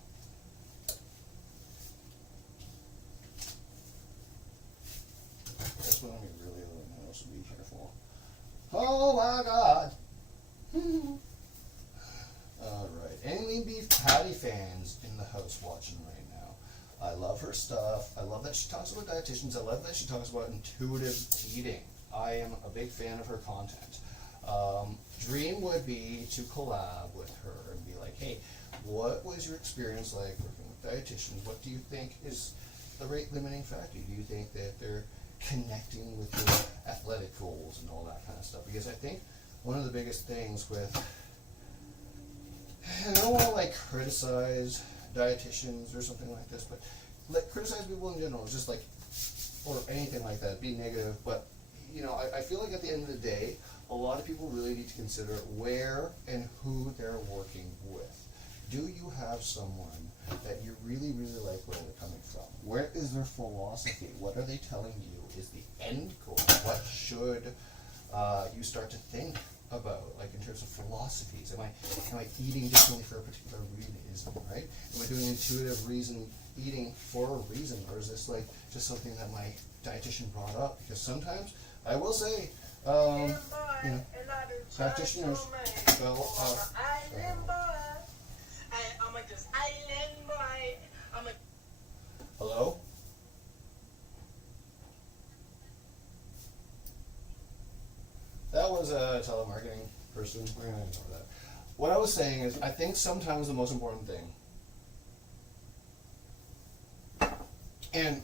This one will be really ugly noodle, so be careful. Oh my God! Alright, any lean beef patty fans in the house watching right now? I love her stuff. I love that she talks about dietitians. I love that she talks about intuitive eating. I am a big fan of her content. Dream would be to collab with her and be like, hey, what was your experience like working with dietitians? What do you think is the rate limiting factor? Do you think that they're connecting with your athletic goals and all that kind of stuff? Because I think one of the biggest things with, I don't want to like criticize dietitians or something like this, but like criticize people in general, just like, or anything like that, be negative. But you know, I feel like at the end of the day, a lot of people really need to consider where and who they're working with. Do you have someone that you really, really like where they're coming from? Where is their philosophy? What are they telling you is the end goal? What should you start to think about, like in terms of philosophies? Am I eating differently for a particular reason, right? Am I doing intuitive eating for a reason, or is this like just something that my dietitian brought up? Because sometimes I will say, you know, practitioners go hello? That was a telemarketing person. We're going to ignore that. What I was saying is, I think sometimes the most important thing, and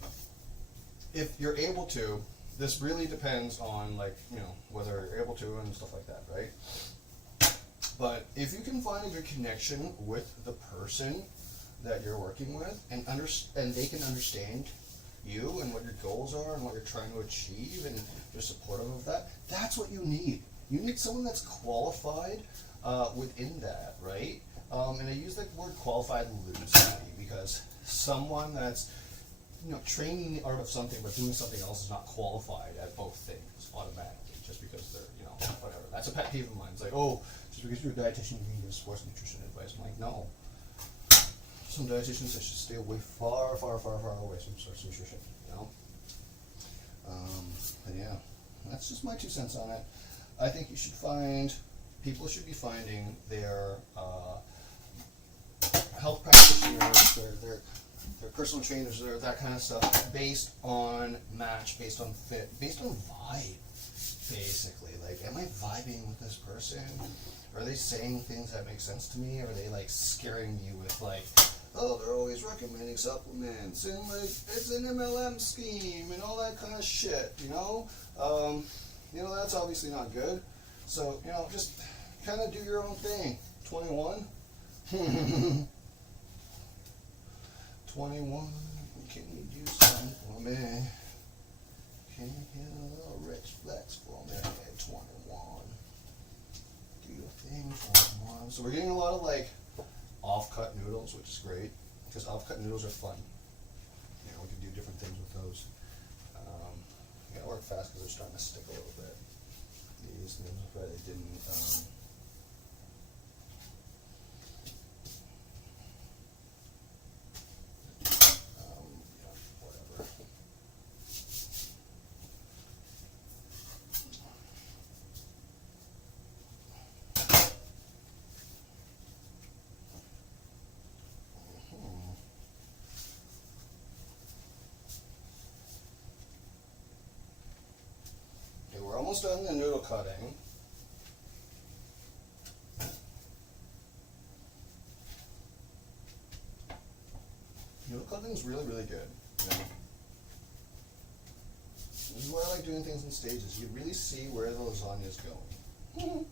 if you're able to, this really depends on, like, you know, whether you're able to and stuff like that, right? But if you can find a good connection with the person that you're working with, and they can understand you and what your goals are and what you're trying to achieve, and they're supportive of that, that's what you need. You need someone that's qualified within that, right? And I use the word qualified loosely, because someone that's, you know, training the art of something but doing something else is not qualified at both things automatically, just because they're, you know, whatever. That's a pet peeve of mine. It's like, oh, just because you're a dietitian you can give sports nutrition advice. I'm like, no. Some dietitians that should stay away far, far, far, far away from sports nutrition, you know? But yeah, that's just my 2 cents on it. I think you should people should be finding their health practitioners, their personal trainers, that kind of stuff, based on match, based on fit, based on vibe, basically. Like, am I vibing with this person? Are they saying things that make sense to me? Are they like scaring you with like, oh, they're always recommending supplements and like it's an MLM scheme and all that kind of shit, you know? You know, that's obviously not good. So, you know, just kind of do your own thing. 21. 21, can you do something for me? Can you get a little rich flex for me? 21. Do your thing for 21. So we're getting a lot of like off-cut noodles, which is great, because off-cut noodles are fun. You know, we can do different things with those. I gotta work fast because they're starting to stick a little bit. These noodles, but they didn't. Whatever. almost done the noodle cutting. Noodle cutting is really, really good. You know? This is why I like doing things in stages. You really see where the lasagna is going.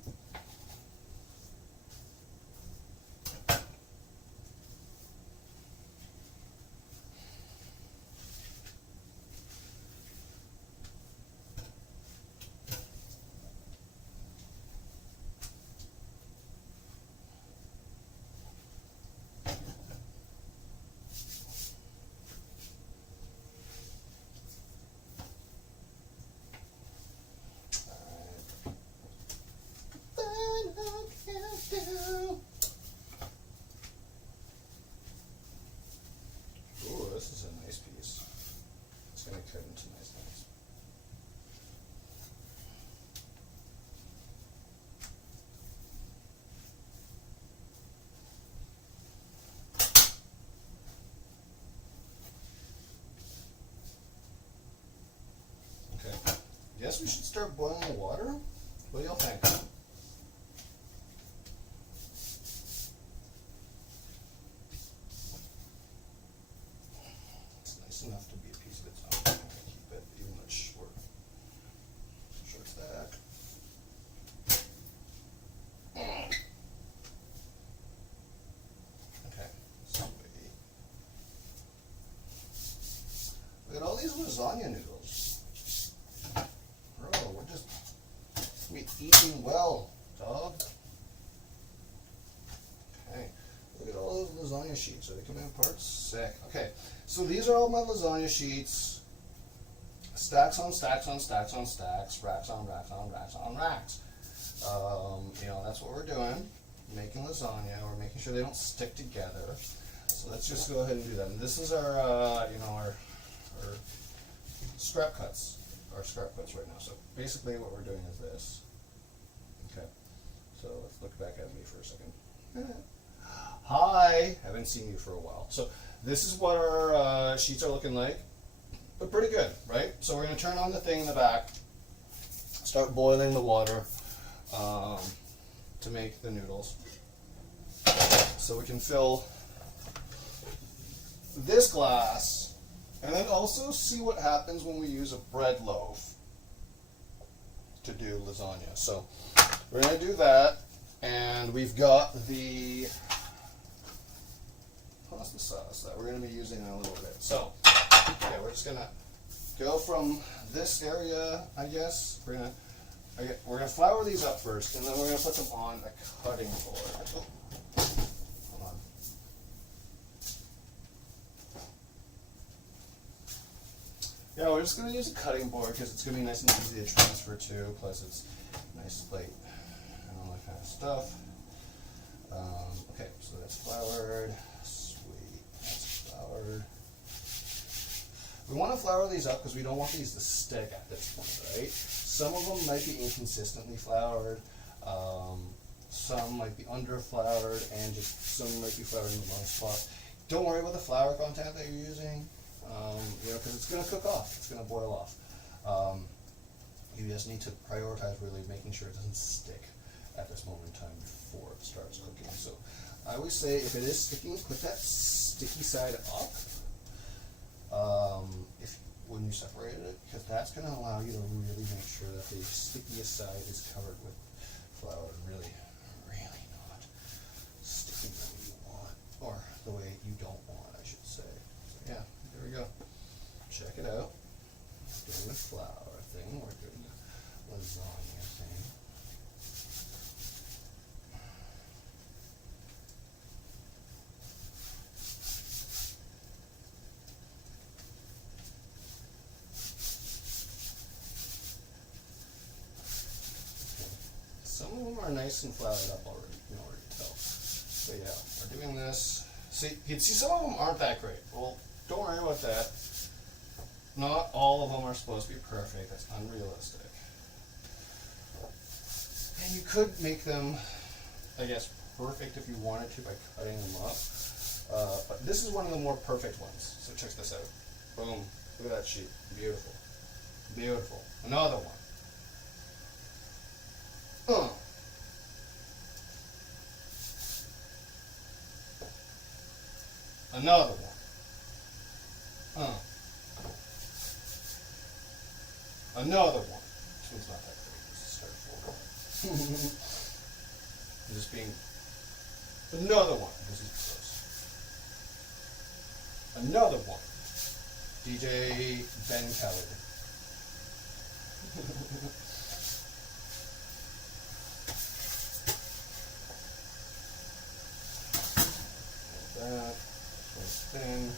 Ooh, this is a nice piece. It's going to cut into nice things. Okay. Guess we should start boiling the water? What do y'all think? Enough to be a piece of its own. I'm going to keep it even though it's short. Short stack. Okay, sweet. Look at all these lasagna noodles. Bro, we're eating well, dog. Okay. Look at all those lasagna sheets. Are they coming apart? Sick. Okay, so these are all my lasagna sheets. Stacks on stacks on stacks on stacks. Racks on racks on racks on racks. You know, that's what we're doing. Making lasagna. We're making sure they don't stick together. So let's just go ahead and do that. And this is our, you know, our scrap cuts. Our scrap cuts right now. So basically what we're doing is this. Okay. So let's look back at me for a second. Hi, haven't seen you for a while. So this is what our sheets are looking like, but pretty good, right? So we're going to turn on the thing in the back, start boiling the water to make the noodles. So we can fill this glass, and then also see what happens when we use a bread loaf to do lasagna. So we're going to do that, and we've got the pasta sauce that we're going to be using in a little bit. So, okay, we're just going to go from this area, I guess. We're going to flour these up first, and then we're going to put them on a cutting board. Hold on. Yeah, we're just going to use a cutting board because it's going to be nice and easy to transfer to. Plus, it's a nice plate and all that kind of stuff. Okay, so that's floured. We want to flour these up because we don't want these to stick at this point, right? Some of them might be inconsistently floured, some might be under floured, and just some might be floured in the wrong spot. Don't worry about the flour content that you're using, you know, because it's going to cook off, it's going to boil off. You just need to prioritize really making sure it doesn't stick at this moment in time before it starts cooking. So I always say if it is sticking, put that sticky side up when you separate it, because that's going to allow you to really make sure that the stickiest side is covered with flour and really, really not sticking the way you want, or the way you don't want, I should say. So yeah, there we go. Check it out. We're doing the flour thing, we're doing the lasagna thing. Some of them are nice and floured up already, you can already tell. But yeah, we're doing this. See, you can see some of them aren't that great. Well, don't worry about that. Not all of them are supposed to be perfect. That's unrealistic. And you could make them, I guess, perfect if you wanted to by cutting them up. But this is one of the more perfect ones. So check this out. Boom. Look at that sheet. Beautiful. Beautiful. Another one. Uh. Another one. Another one. This one's not that great. This is straightforward. Just being. Another one. This is close. Another one. DJ Ben Kelly. That. Nice thin.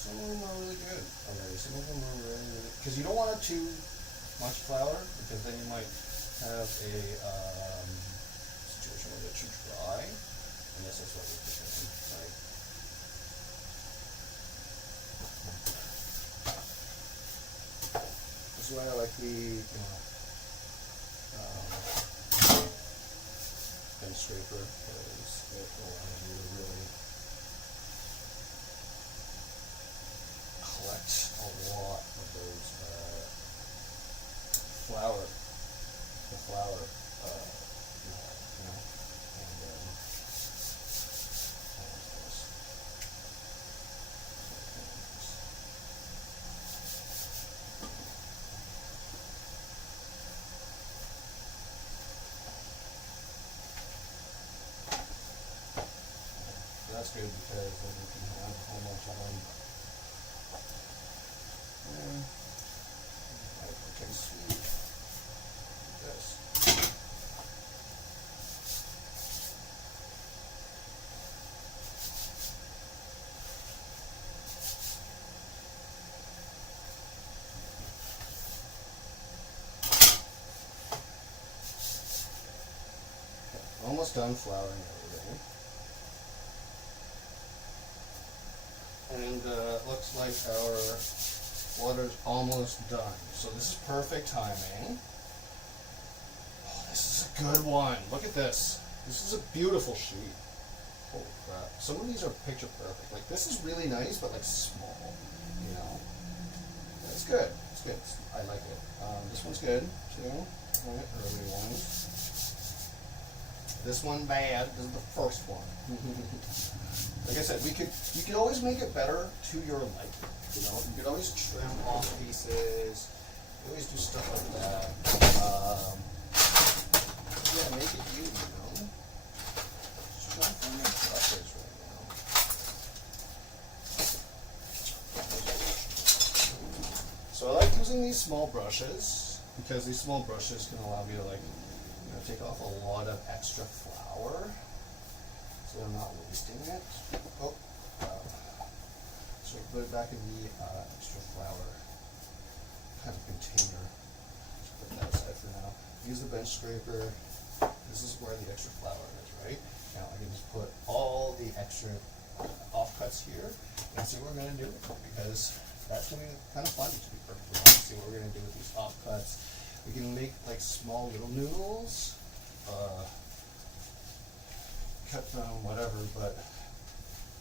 Some of them are really good already. Some of them are really, because you don't want too much flour, because then you might have a situation where they're too dry, and this is what we're doing, right? This is why I like the bench scraper, because it allows you to really collect a lot of those flour, the flour, that's good because then you can have a whole bunch of them. I can see this. Almost done flouring everything. And looks like our water's almost done. So this is perfect timing. Oh, this is a good one. Look at this. This is a beautiful sheet. Holy crap. Some of these are picture perfect. Like this is really nice, but like small, you know. That's good. It's good. I like it. This one's good too. Right, early ones. This one bad. This is the first one. Like I said, you could always make it better to your liking. You know, you could always trim off pieces. You always do stuff like that. Yeah, make it you know. Just trying to find my brushes right now. So I like using these small brushes because these small brushes can allow me to take off a lot of extra flour. So I'm not wasting it. Oh, so I put it back in the extra flour kind of container. Just put that aside for now. Use the bench scraper. This is where the extra flour is, right? Now I can just put all the extra offcuts here and see what we're going to do, because that's going to be kind of fun, to be perfectly honest. See what we're going to do with these offcuts. We can make like small little noodles. Cut them, whatever, but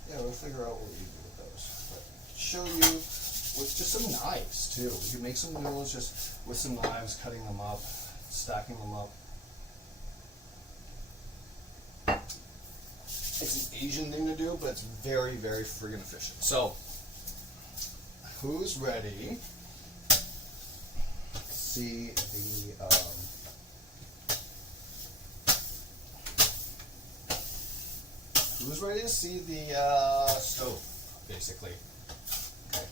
yeah, we'll figure out what we do with those. But show you with just some knives too. You can make some noodles just with some knives, cutting them up, stacking them up. It's an Asian thing to do, but it's very, very friggin' efficient. So, who's ready to see the who's ready to see the stove, basically? Okay.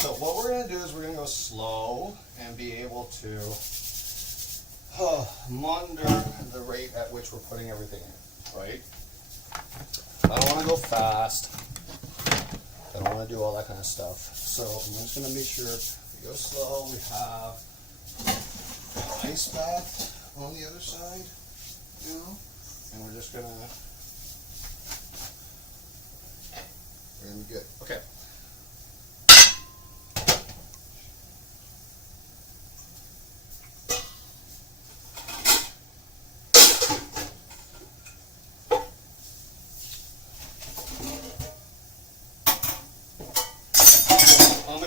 So what we're going to do is we're going to go slow and be able to monitor the rate at which we're putting everything in, right? I don't want to go fast. I don't want to do all that kind of stuff. So I'm just going to make sure we go slow. We have ice bath on the other side, you know, and we're just gonna be good. Okay.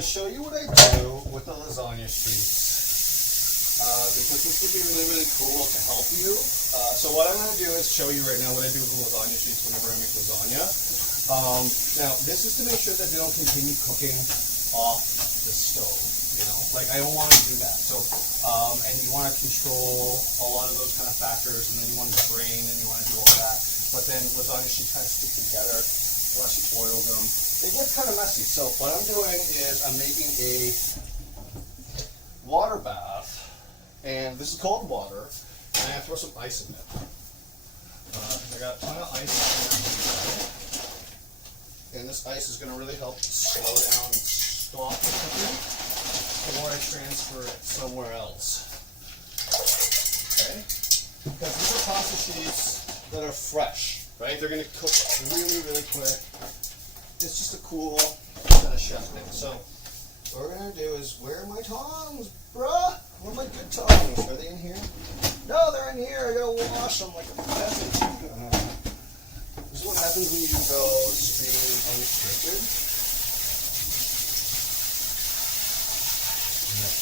to show you what I do with the lasagna sheets because this would be really, really cool to help you. So what I'm going to do is show you right now what I do with the lasagna sheets whenever I make lasagna. Now, this is to make sure that they don't continue cooking off the stove. You know, like I don't want to do that. So, and you want to control a lot of those kind of factors, and then you want to drain, and you want to do all that. But then lasagna sheets kind of stick together unless you oil them. It gets kind of messy. So what I'm doing is I'm making a water bath, and this is cold water, and I throw some ice in it. I got a ton of ice in there, and this ice is going to really help slow down and stop the cooking before I transfer it somewhere else. Okay? Because these are pasta sheets that are fresh, right? They're going to cook really, really quick. It's just a cool kind of chef thing. So what we're going to do is, where are my tongs, bruh? Where are my good tongs? Are they in here? No, they're in here. I got to wash them like a peasant. This is what happens when you go streaming unscripted.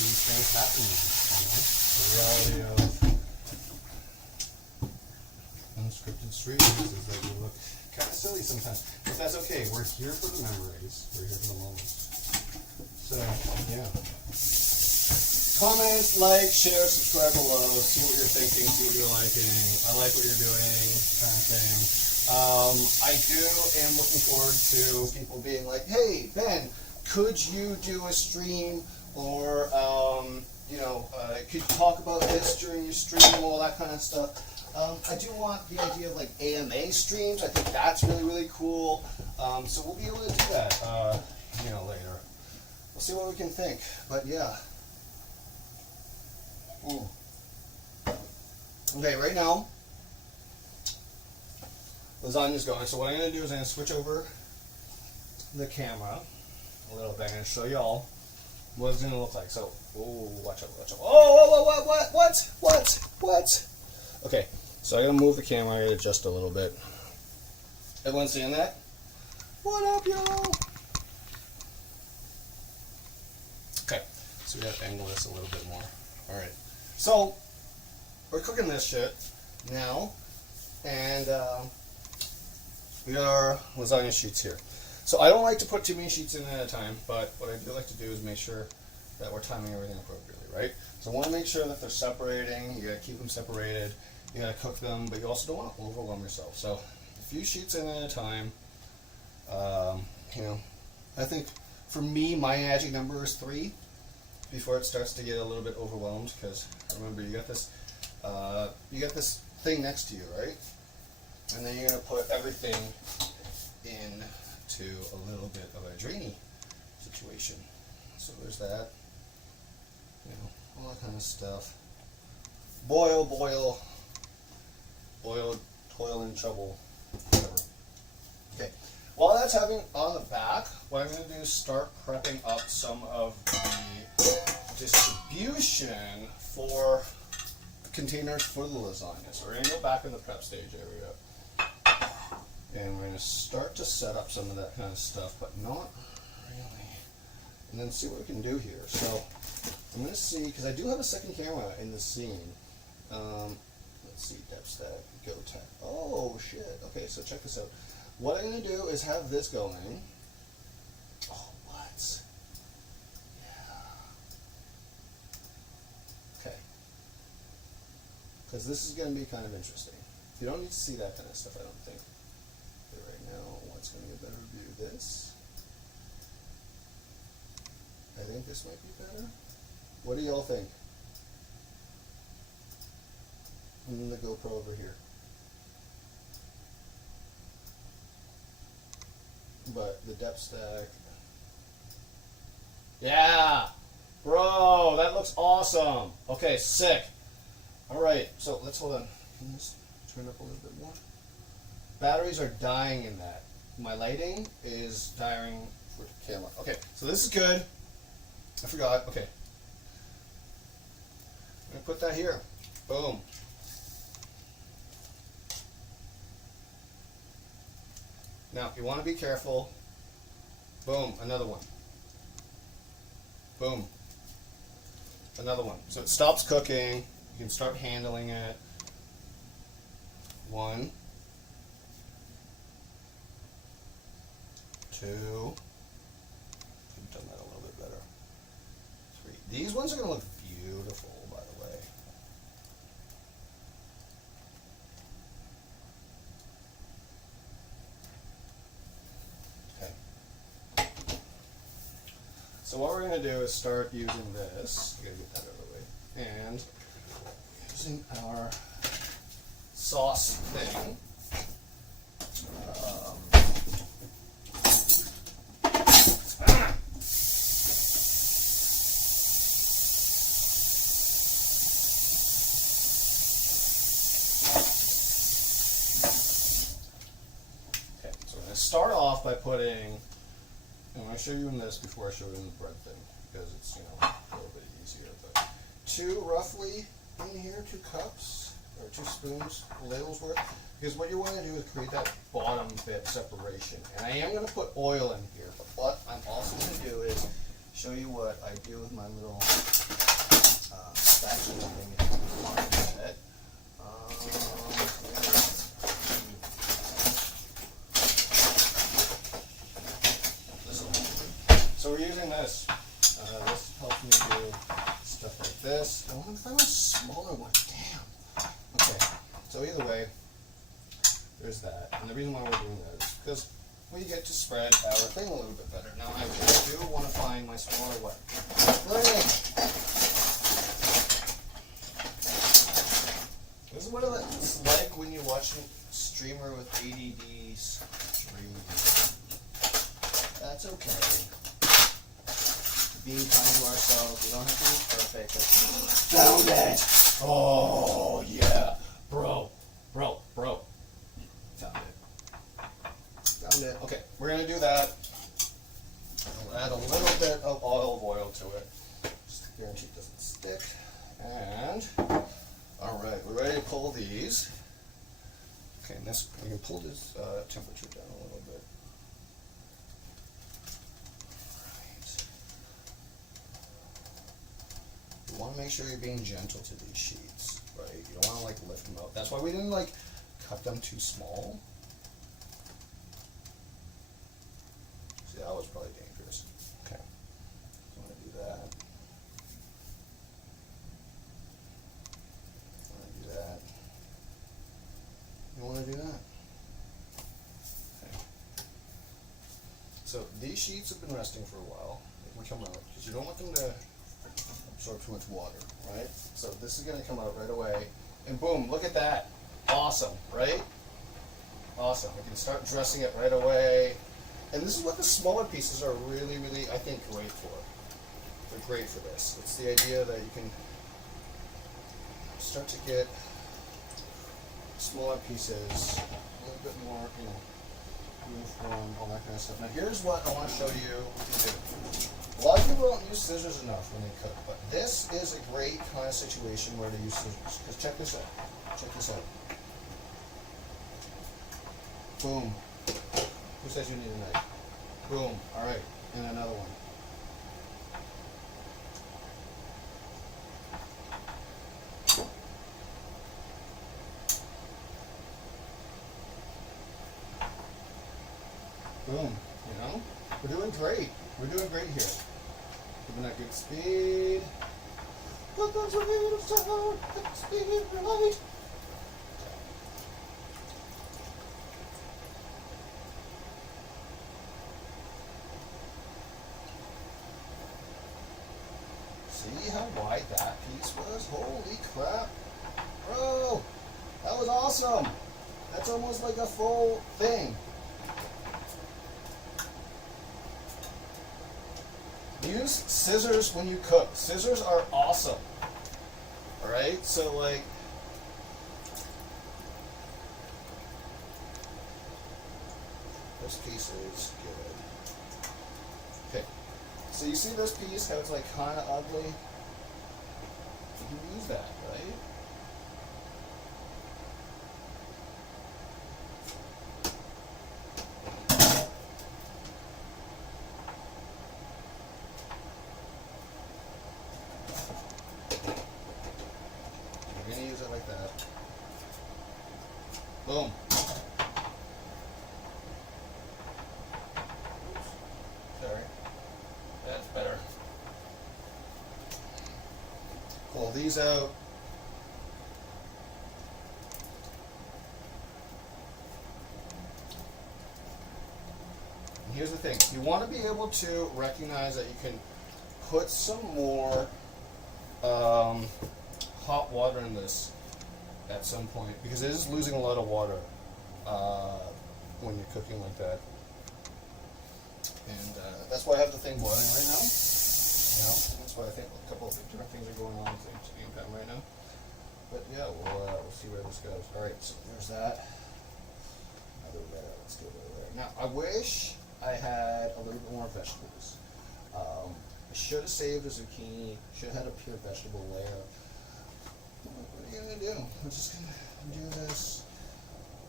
These things happen, you know, the reality of unscripted streams is that we look kind of silly sometimes, but that's okay. We're here for the memories. We're here for the moments. So, yeah. Comment, like, share, subscribe below, see what you're thinking, see what you're liking. I like what you're doing, kind of thing. I am looking forward to people being like, hey, Ben, could you do a stream? Or, could you talk about this during your stream, all that kind of stuff. I do want the idea of like AMA streams. I think that's really, really cool. So we'll be able to do that, later. We'll see what we can think. But yeah. Okay, right now, lasagna's going. So what I'm going to do is I'm going to switch over the camera a little bit. I'm going to show y'all what it's going to look like. So, watch out, watch out. What? Okay, so I got to move the camera. I got to adjust a little bit. Everyone seeing that? What up, y'all? Okay, so we have to angle this a little bit more. All right, so we're cooking this shit now, and we got our lasagna sheets here. So I don't like to put too many sheets in at a time, but what I do like to do is make sure that we're timing everything appropriately, right? So I want to make sure that they're separating. You got to keep them separated. You got to cook them, but you also don't want to overwhelm yourself. So a few sheets in at a time. I think for me, my magic number is 3 before it starts to get a little bit overwhelmed. Because remember, you got this thing next to you, right? And then you're gonna put everything in to a little bit of a drainy situation. So there's that. All that kind of stuff. Boil, toil and trouble, whatever. Okay. While that's happening on the back, what I'm going to do is start prepping up some of the distribution for containers for the lasagna. So we're going to go back in the prep stage area. And we're going to start to set up some of that kind of stuff, but not really. And then see what we can do here. So I'm going to see, because I do have a second camera in this scene. Let's see, depth stack, go tap. Oh, shit. Okay, so check this out. What I'm going to do is have this going. Oh, what? Yeah. Okay. Because this is going to be kind of interesting. You don't need to see that kind of stuff, I don't think. But right now, what's going to be a better view? This. I think this might be better. What do y'all think? And then the GoPro over here. But the depth stack. Yeah! Bro, that looks awesome. Okay, sick. Alright, so let's hold on. Can you just turn up a little bit more? Batteries are dying in that. My lighting is dying for the camera. Okay, so this is good. I forgot. Okay. I'm going to put that here. Boom. Now, you want to be careful. Boom, another one. Boom. Another one. So it stops cooking. You can start handling it. One, two. Could have done that a little bit better. Three. These ones are going to look beautiful, by the way. Okay. So what we're going to do is start using this. I got to get that out of the way. And using our sauce thing. Start off by putting, I'm going to show you in this before I show you in the bread thing, because it's, you know, a little bit easier. But two roughly in here, 2 cups, or 2 spoons, ladles worth, because what you want to do is create that bottom bit separation. And I am going to put oil in here, but what I'm also going to do is show you what I do with my little spatula thing. So we're using this. This helps me do stuff like this. I want to find a smaller one. Damn. Okay. So either way, there's that. And the reason why we're doing that is because we get to spread our thing a little bit better. Now I do want to find my smaller one. This is what it's like when you're watching a streamer with ADD stream. That's okay. Being kind to ourselves, we don't have to be perfect. Found it! Oh, yeah. Bro. Found it. Okay, we're going to do that. We'll add a little bit of olive oil to it, just to guarantee it doesn't stick. And, alright, we're ready to pull these. Okay, and this, we can pull this temperature down a little bit. You want to make sure you're being gentle to these sheets, right? You don't want to like lift them out. That's why we didn't like cut them too small. See, that was probably dangerous. Okay, so I'm going to do that. You want to do that. Okay. So these sheets have been resting for a while. They can come out because you don't want them to absorb too much water, right? So this is going to come out right away, and boom, look at that. Awesome, right? Awesome. We can start dressing it right away. And this is what the smaller pieces are really, really, I think, great for. They're great for this. It's the idea that you can start to get smaller pieces, a little bit more, you know, uniform, all that kind of stuff. Now here's what I want to show you we can do. A lot of people don't use scissors enough when they cook, but this is a great kind of situation where to use scissors. Because check this out. Check this out. Boom. Who says you need a knife? Boom. All right. And another one. Boom. You know? We're doing great. We're doing great here. Giving that good speed. Look at the rate of sound. Speed right. See how wide that piece was? Holy crap. Bro, that was awesome. That's almost like a full thing. Use scissors when you cook. Scissors are awesome. Alright, so like, this piece is good. Okay, so you see this piece, how it's like kind of ugly? You can use that, right? Boom. Sorry. That's better. Pull these out. And here's the thing. You want to be able to recognize that you can put some more hot water in this at some point, because it is losing a lot of water when you're cooking like that. And that's why I have the thing boiling right now. You know, that's why I think a couple of different things are going on at the same time right now. But yeah, we'll see where this goes. All right, so there's that. Another there. Let's go over there. Now, I wish I had a little bit more vegetables. I should have saved a zucchini. Should have had a pure vegetable layer. What are you gonna do? We're just gonna do this.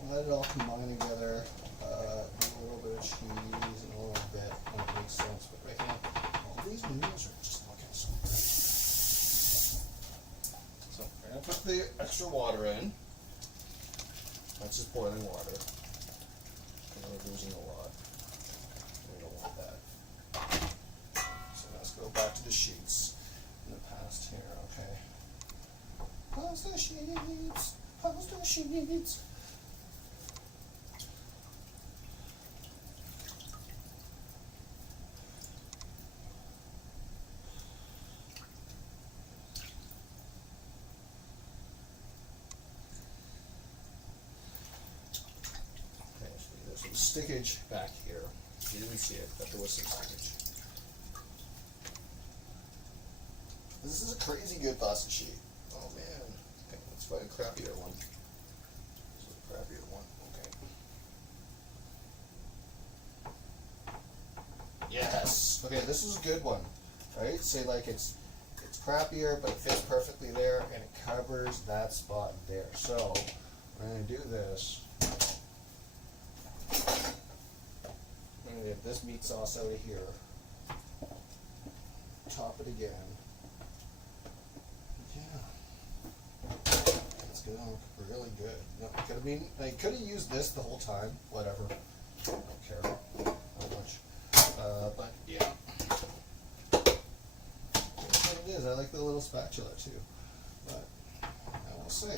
Let it all combine together. Do a little bit of cheese and a little bit when it makes sense. But right now, all these meals are just looking so great. So we're gonna put the extra water in. That's just boiling water. And we're losing a lot. We don't want that. So let's go back to the sheets in the past here. Okay. Pause the sheets. Pause the sheets. Stickage back here. You didn't see it, but there was some stickage. This is a crazy good pasta sheet. Oh man. Okay, let's find a crappier one. This is a crappier one. Okay. Yes. Okay, this is a good one. Right? Say like it's crappier, but it fits perfectly there, and it covers that spot there. So we're gonna do this. I'm going to get this meat sauce out of here. Top it again. Yeah. It's going to look really good. No, I could have used this the whole time. Whatever. I don't care that much. But yeah. That's what it is. I like the little spatula too. But I will say,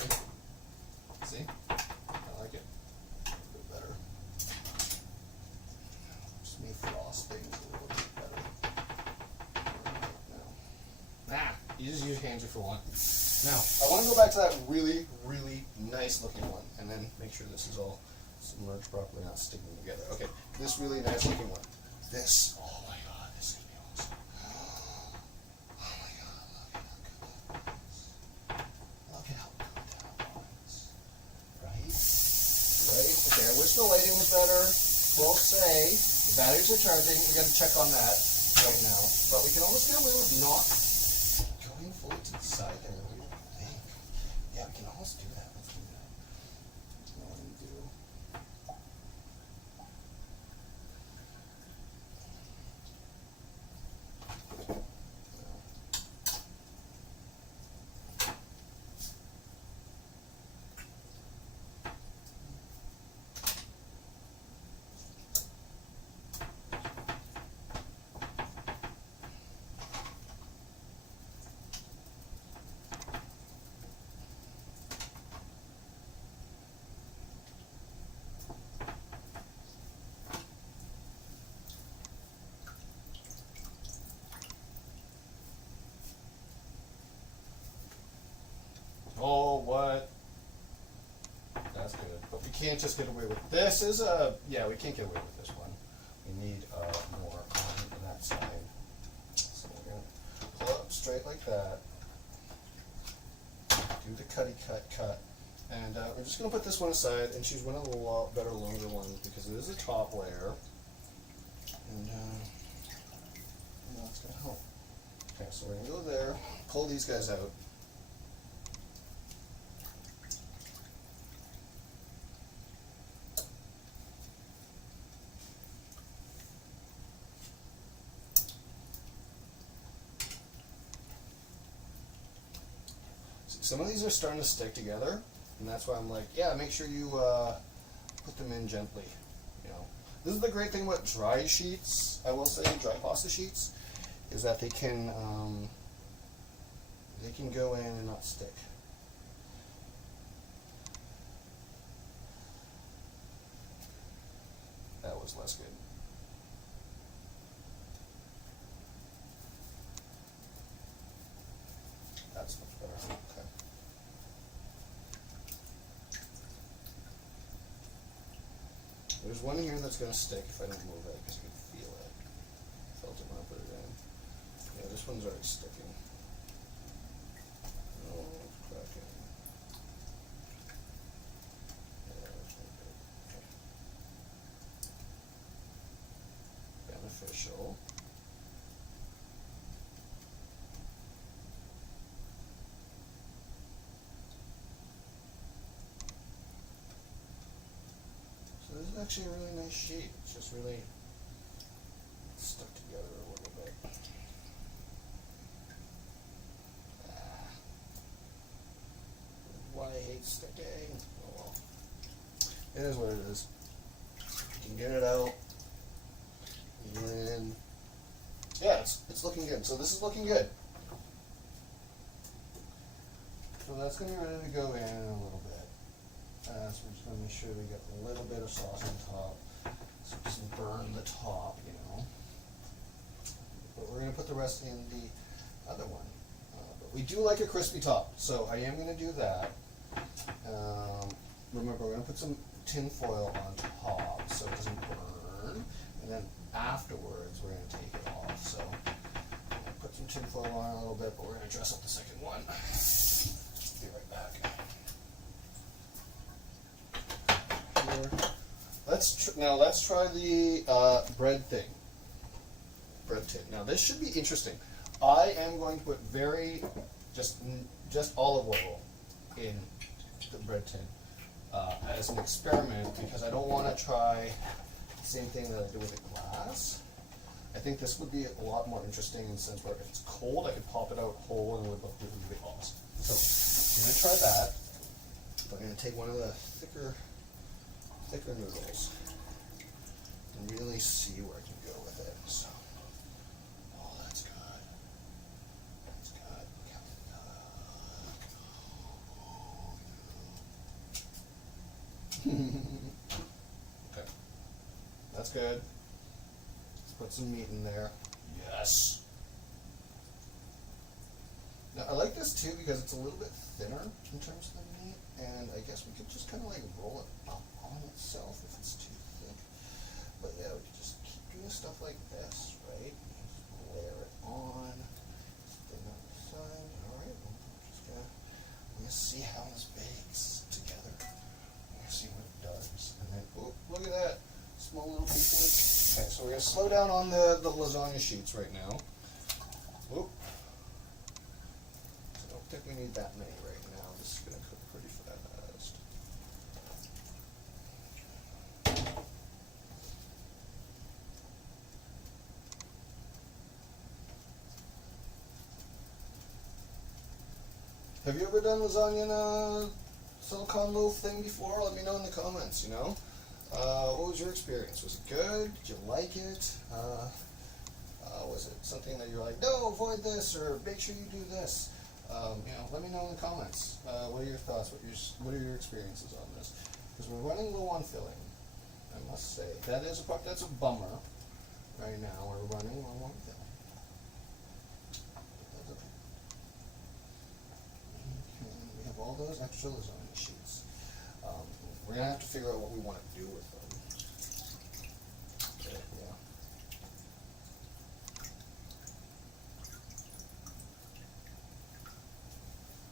see? I like it. A bit better. Me floss things a little bit better. You just use your hands if you want. Now, I want to go back to that really, really nice looking one, and then make sure this is all submerged properly, not sticking together. Okay, this really nice looking one. This, oh my god, this is gonna be awesome. Oh my god, look at how good that was. Right? Right? Okay, I wish the lighting was better. We'll say. The batteries are charging, we got to check on that right now. But we can almost get away with not going fully to the side there. What do you think? Yeah, we can almost do that. Let's do that. That's what I'm going to do. Oh, what? That's good. But we can't just get away with this. Yeah, we can't get away with this one. We need more on that side. So we're going to pull up straight like that. Do the cutty cut. And we're just going to put this one aside and choose one of the better longer ones because it is a top layer. And that's going to help. Okay, so we're going to go there, pull these guys out. Some of these are starting to stick together, And that's why I'm like, yeah, make sure you put them in gently. You know, this is the great thing about dry sheets. I will say, dry pasta sheets, is that they can go in and not stick. That was less good. That's much better. Okay. There's one here that's going to stick if I don't move it because you can feel it. Felt it when I put it in. Yeah, this one's already sticking. Oh, it's cracking. Yeah, that's not good. Okay. Beneficial. So this is actually a really nice sheet. It's just really stuck together a little bit. Why I hate sticking. Oh well. It is what it is. You can get it out. And yeah, it's looking good. So this is looking good. So that's going to be ready to go in a little bit. So we're just going to make sure we get a little bit of sauce on top, so it doesn't burn the top, you know. But we're going to put the rest in the other one. But we do like a crispy top, so I am going to do that. Remember, we're going to put some tin foil on top so it doesn't burn, and then afterwards we're going to take it off. So I'm going to put some tin foil on a little bit, but we're going to dress up the second one. Be right back. Let's try the bread thing. Bread tin. Now this should be interesting. I am going to put just olive oil in the bread tin as an experiment because I don't want to try the same thing that I did with the glass. I think this would be a lot more interesting in the sense where if it's cold, I could pop it out whole and it would look really awesome. So I'm going to try that. I'm going to take one of the thicker noodles and really see where I can go with it. So, oh, that's good. That's good. Okay, that's good. Let's put some meat in there. Yes. Now I like this too because it's a little bit thinner in terms of the meat, and I guess we could just kind of like roll it up on itself if it's too thick. But yeah, we could just keep doing stuff like this, right? Just layer it on, spin on the side. All right, well, we're gonna see how this bakes together. We're gonna see what it does, and then oh, look at that, small little pieces. Okay, so we're gonna slow down on the lasagna sheets right now. Whoop. I don't think we need that many right now. This is gonna cook pretty fast. Have you ever done lasagna in a silicone little thing before? Let me know in the comments, you know. What was your experience? Was it good? Did you like it? Was it something that you're like, no, avoid this, or make sure you do this? You know, let me know in the comments. What are your thoughts? What are your experiences on this? Because we're running low on filling, I must say. That's a bummer. Right now, we're running low on filling. We have all those extra lasagna sheets. We're gonna have to figure out what we want to do with them. Okay, yeah.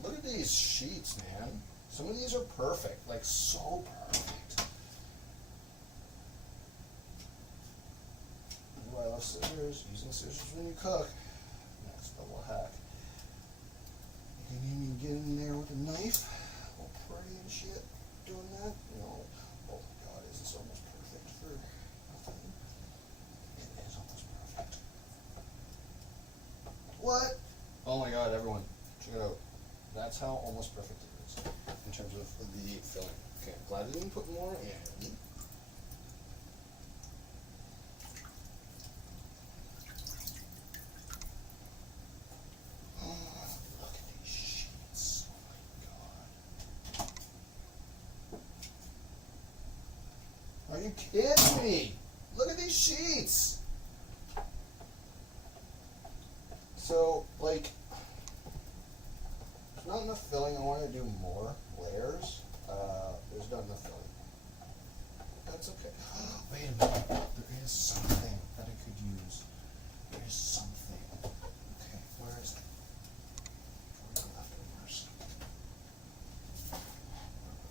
Look at these sheets, man. Some of these are perfect, like so perfect. Ooh, I love scissors. Using scissors when you cook. Next double hack. You can even get in there with a knife, all pretty and shit, doing that. No. Oh my god, is this almost perfect for nothing? It is almost perfect. What? Oh my god, everyone, check it out. That's how almost perfect it is. In terms of the filling. Okay, I'm glad I didn't put more in. Look at these sheets. Oh my God. Are you kidding me? Look at these sheets. So, like, there's not enough filling. I want to do more layers. There's not enough filling. That's okay. Wait a minute. There is something that I could use. There is something. Okay, where is it? Where are the leftovers?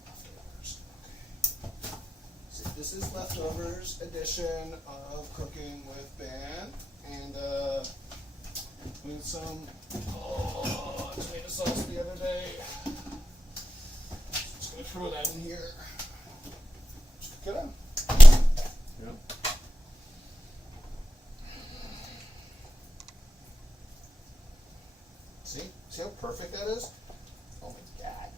Leftovers. Okay. See, this is leftovers edition of Cooking with Ben, and with some tomato sauce the other day. Just gonna throw that in here. Just cook it up. Yep. See how perfect that is? Oh my God.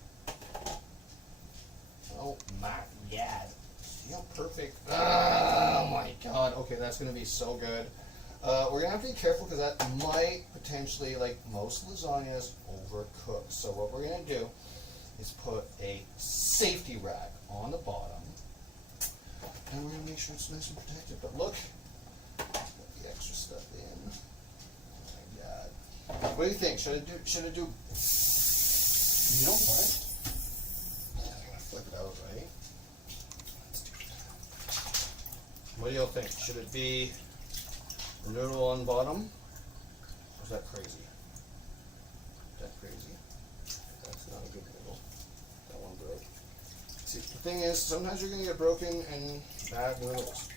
Oh my God. See how perfect? Oh my God. Okay, that's gonna be so good. We're gonna have to be careful because that might potentially, like most lasagnas, overcook. So what we're gonna do is put a safety rack on the bottom, and we're gonna make sure it's nice and protected. But look, put the extra stuff in. Oh my God! What do you think? Should I do? You know what? I'm gonna flip it out, right? Let's do that. What do y'all think? Should it be noodle on bottom? Or is that crazy? Is that crazy? That's not a good noodle. That one broke. See, the thing is, sometimes you're going to get broken and bad noodles.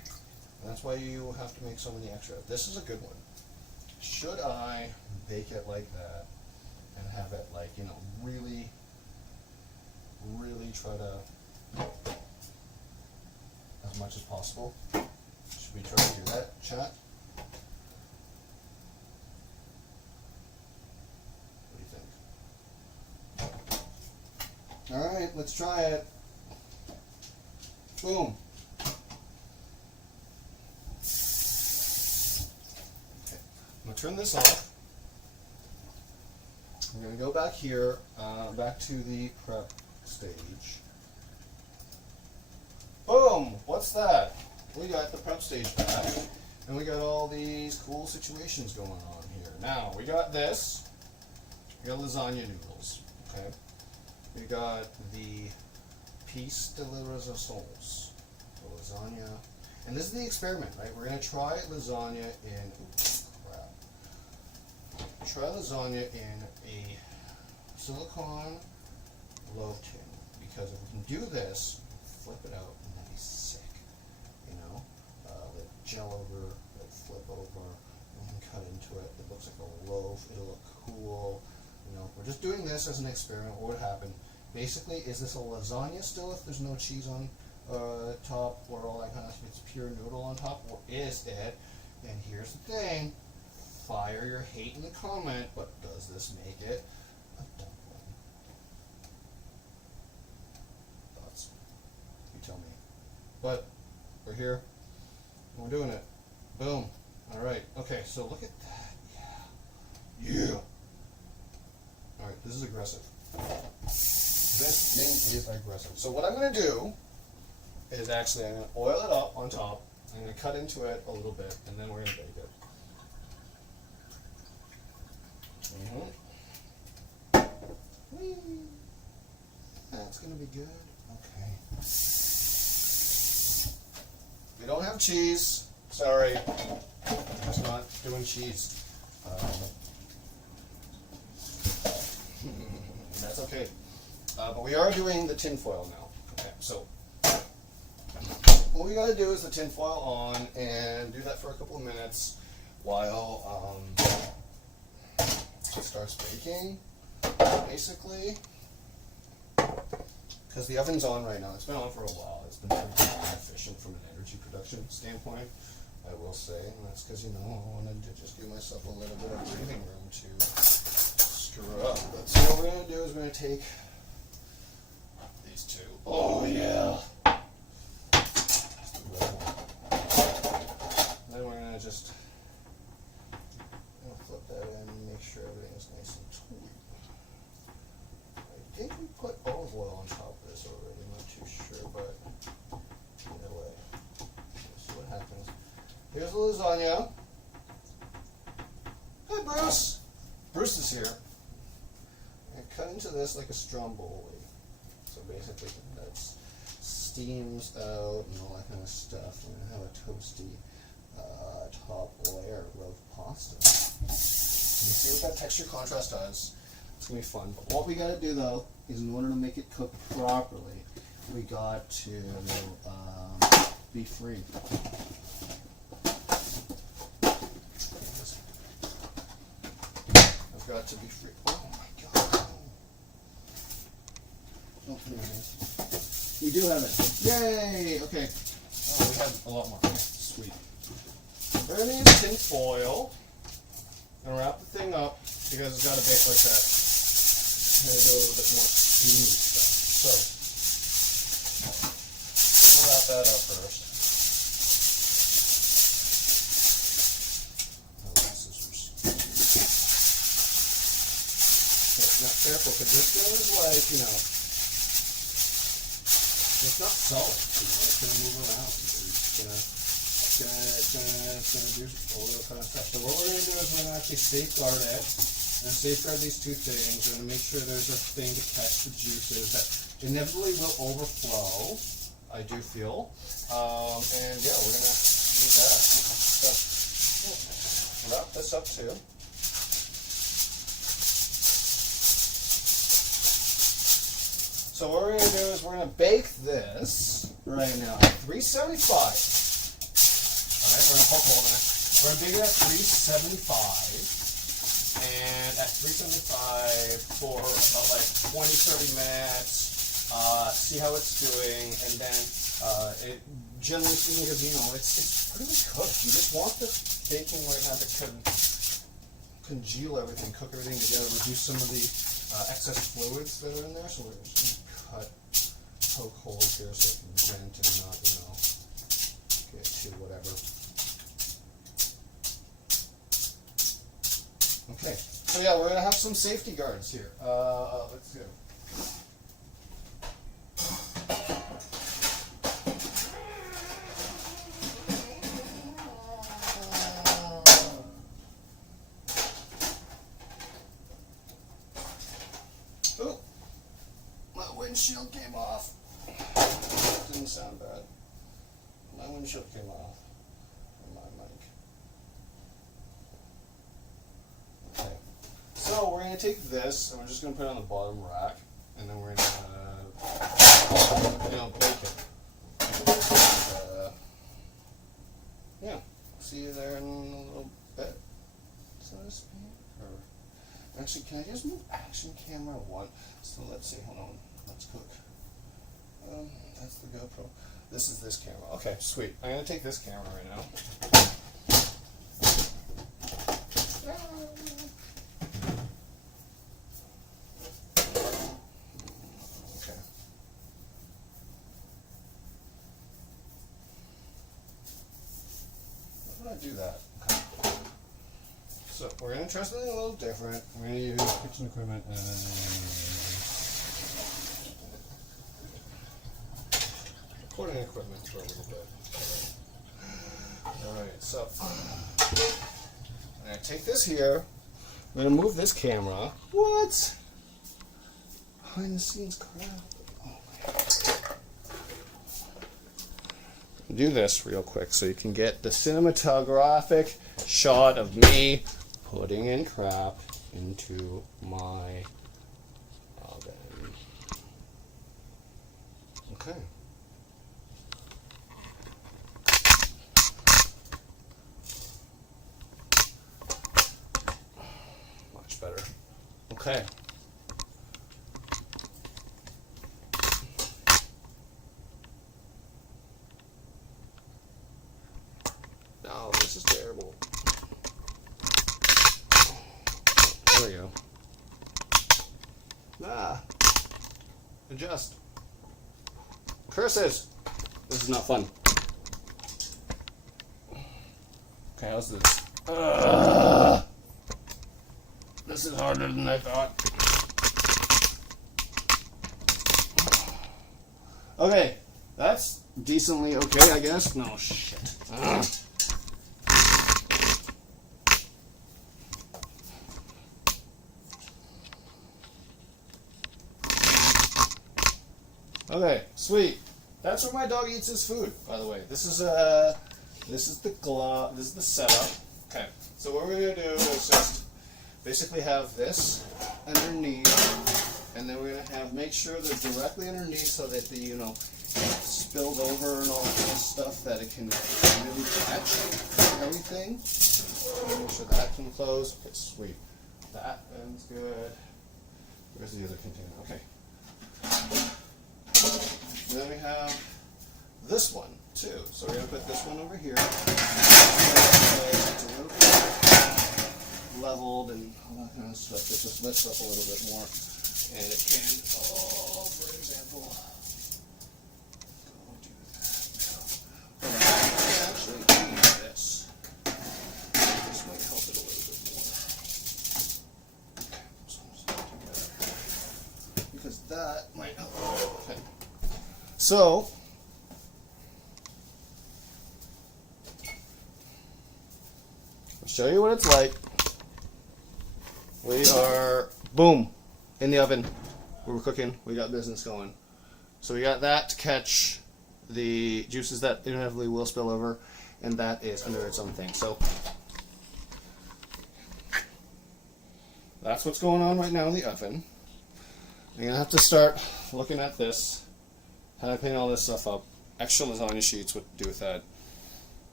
And that's why you have to make so many extra. This is a good one. Should I bake it like that and have it, like, you know, really, really try to, as much as possible? Should we try to do that, chat? All right, let's try it. Boom. Okay, I'm gonna turn this off. I'm gonna go back here, back to the prep stage. Boom! What's that? We got the prep stage back, and we got all these cool situations going on here. Now, we got this. We got lasagna noodles, okay? We got the piece de la resistance, the lasagna, and this is the experiment, right? We're going to try lasagna in, try lasagna in a silicone loaf tin, because if we can do this, flip it out, and that'd be sick, you know? The gel over, like flip over, and we can cut into it. It looks like a loaf. It'll look cool. You know, we're just doing this as an experiment. What would happen? Basically, is this a lasagna still if there's no cheese on top or all that kind of stuff? It's pure noodle on top, or is it? And here's the thing: fire your hate in the comment. But does this make it a dumpling? Thoughts? You tell me. But we're here. We're doing it. Boom. All right. Okay. So look at that. Yeah. Yeah. All right. This is aggressive. This thing is aggressive. So what I'm going to do is actually I'm going to oil it up on top. I'm going to cut into it a little bit, and then we're going to bake it. Whee. That's going to be good. Okay. We don't have cheese. Sorry. Just not doing cheese. That's okay. But we are doing the tin foil now. Okay, so what we got to do is the tin foil on and do that for a couple of minutes while it starts baking, basically. Because the oven's on right now. It's been on for a while. It's been pretty efficient from an energy production standpoint, I will say. And that's because, you know, I wanted to just give myself a little bit of breathing room to screw up. But so what we're going to do is we're going to take these two. Oh yeah. Then we're gonna just flip that in and make sure everything is nice and sweet. I think we put olive oil on top of this already. I'm not too sure, but either way, let's see what happens. Here's the lasagna. Hi, Bruce. Bruce is here. I cut into this like a stromboli. So basically, that steams out and all that kind of stuff. We're gonna have a toasty top layer of pasta. You see what that texture contrast does. It's gonna be fun. But what we gotta do though is, in order to make it cook properly, we got to be free. I've got to be free. Oh my god! Oh, we do have it. Yay! Okay. Oh, we had a lot more. Sweet. We're gonna use tin foil and wrap the thing up because it's got to bake like that. I'm gonna do a little bit more smooth stuff. So I'll wrap that up first. Oh, scissors. Okay, now careful, because this thing is like, you know, it's not solid. You know, it's gonna move around. It's gonna do all that kind of stuff. So what we're gonna do is we're gonna actually safeguard it. We're gonna safeguard these two things. We're gonna make sure there's a thing to catch the juices that inevitably will overflow, I do feel. And yeah, we're gonna do that. So wrap this up too. So what we're gonna do is we're gonna bake this right now at 375. Alright, we're gonna poke a hole in it. We're gonna bake it at 375. And at 375 for about like 20-30 minutes. See how it's doing, and then it generally speaking, because you know it's pretty much cooked. You just want the baking right now to congeal everything, cook everything together, reduce some of the excess fluids that are in there. So we're just gonna poke holes here so it can vent and not, you know, get to whatever. Okay, so yeah, we're gonna have some safety guards here. Let's go. Oh, my windshield came off. Didn't sound bad. My windshield came off from my mic. Okay, so we're going to take this and we're just going to put it on the bottom rack, and then we're going to bake it. And, yeah, see you there in a little bit, so to speak. Or actually, can I just move action camera one? So let's see, hold on, let's cook. That's the GoPro. This is this camera. Okay, sweet. I'm going to take this camera right now. Okay. How do I do that? Okay. So we're going to try something a little different. We're going to use kitchen equipment and recording equipment for a little bit. Alright, so I'm going to take this here. I'm going to move this camera. What? Behind the scenes crap. Oh my God. Do this real quick so you can get the cinematographic shot of me putting in crap into my oven. Okay. Much better. Okay. No, this is terrible. There we go. Ah. Adjust. Curses! This is not fun. Okay, how's this? This is harder than I thought. Okay, that's decently okay, I guess. No, shit. Okay, sweet. That's where my dog eats his food, by the way. This is the setup. Okay, so what we're gonna do is just basically have this underneath, and then we're gonna make sure they're directly underneath so that the spilled over and all that kind of stuff, that it can really catch everything. Make sure that can close. Okay, sweet. That ends good. Where's the other container? Okay. And then we have this one too. So we're going to put this one over here. It's a little bit leveled and all that kind of stuff. It just lifts up a little bit more. And it can, for example, go do that now. But I can actually do this. This might help it a little bit more. Okay, so I'm just going to do that. Because that might help. Okay. So, I'll show you what it's like. We are, boom, in the oven. We're cooking. We got business going. So we got that to catch the juices that inevitably will spill over, and that is under its own thing. So, that's what's going on right now in the oven. I'm going to have to start looking at this. How do I clean all this stuff up? Extra lasagna sheets, what to do with that?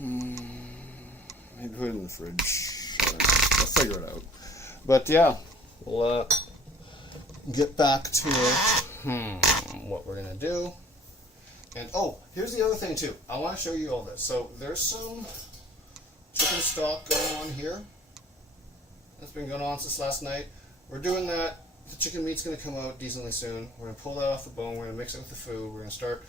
Maybe put it in the fridge. I'll figure it out. But yeah, we'll get back to what we're going to do. And oh, here's the other thing too. I want to show you all this. So there's some chicken stock going on here. That's been going on since last night. We're doing that. The chicken meat's going to come out decently soon. We're going to pull that off the bone. We're going to mix it with the food. We're going to start,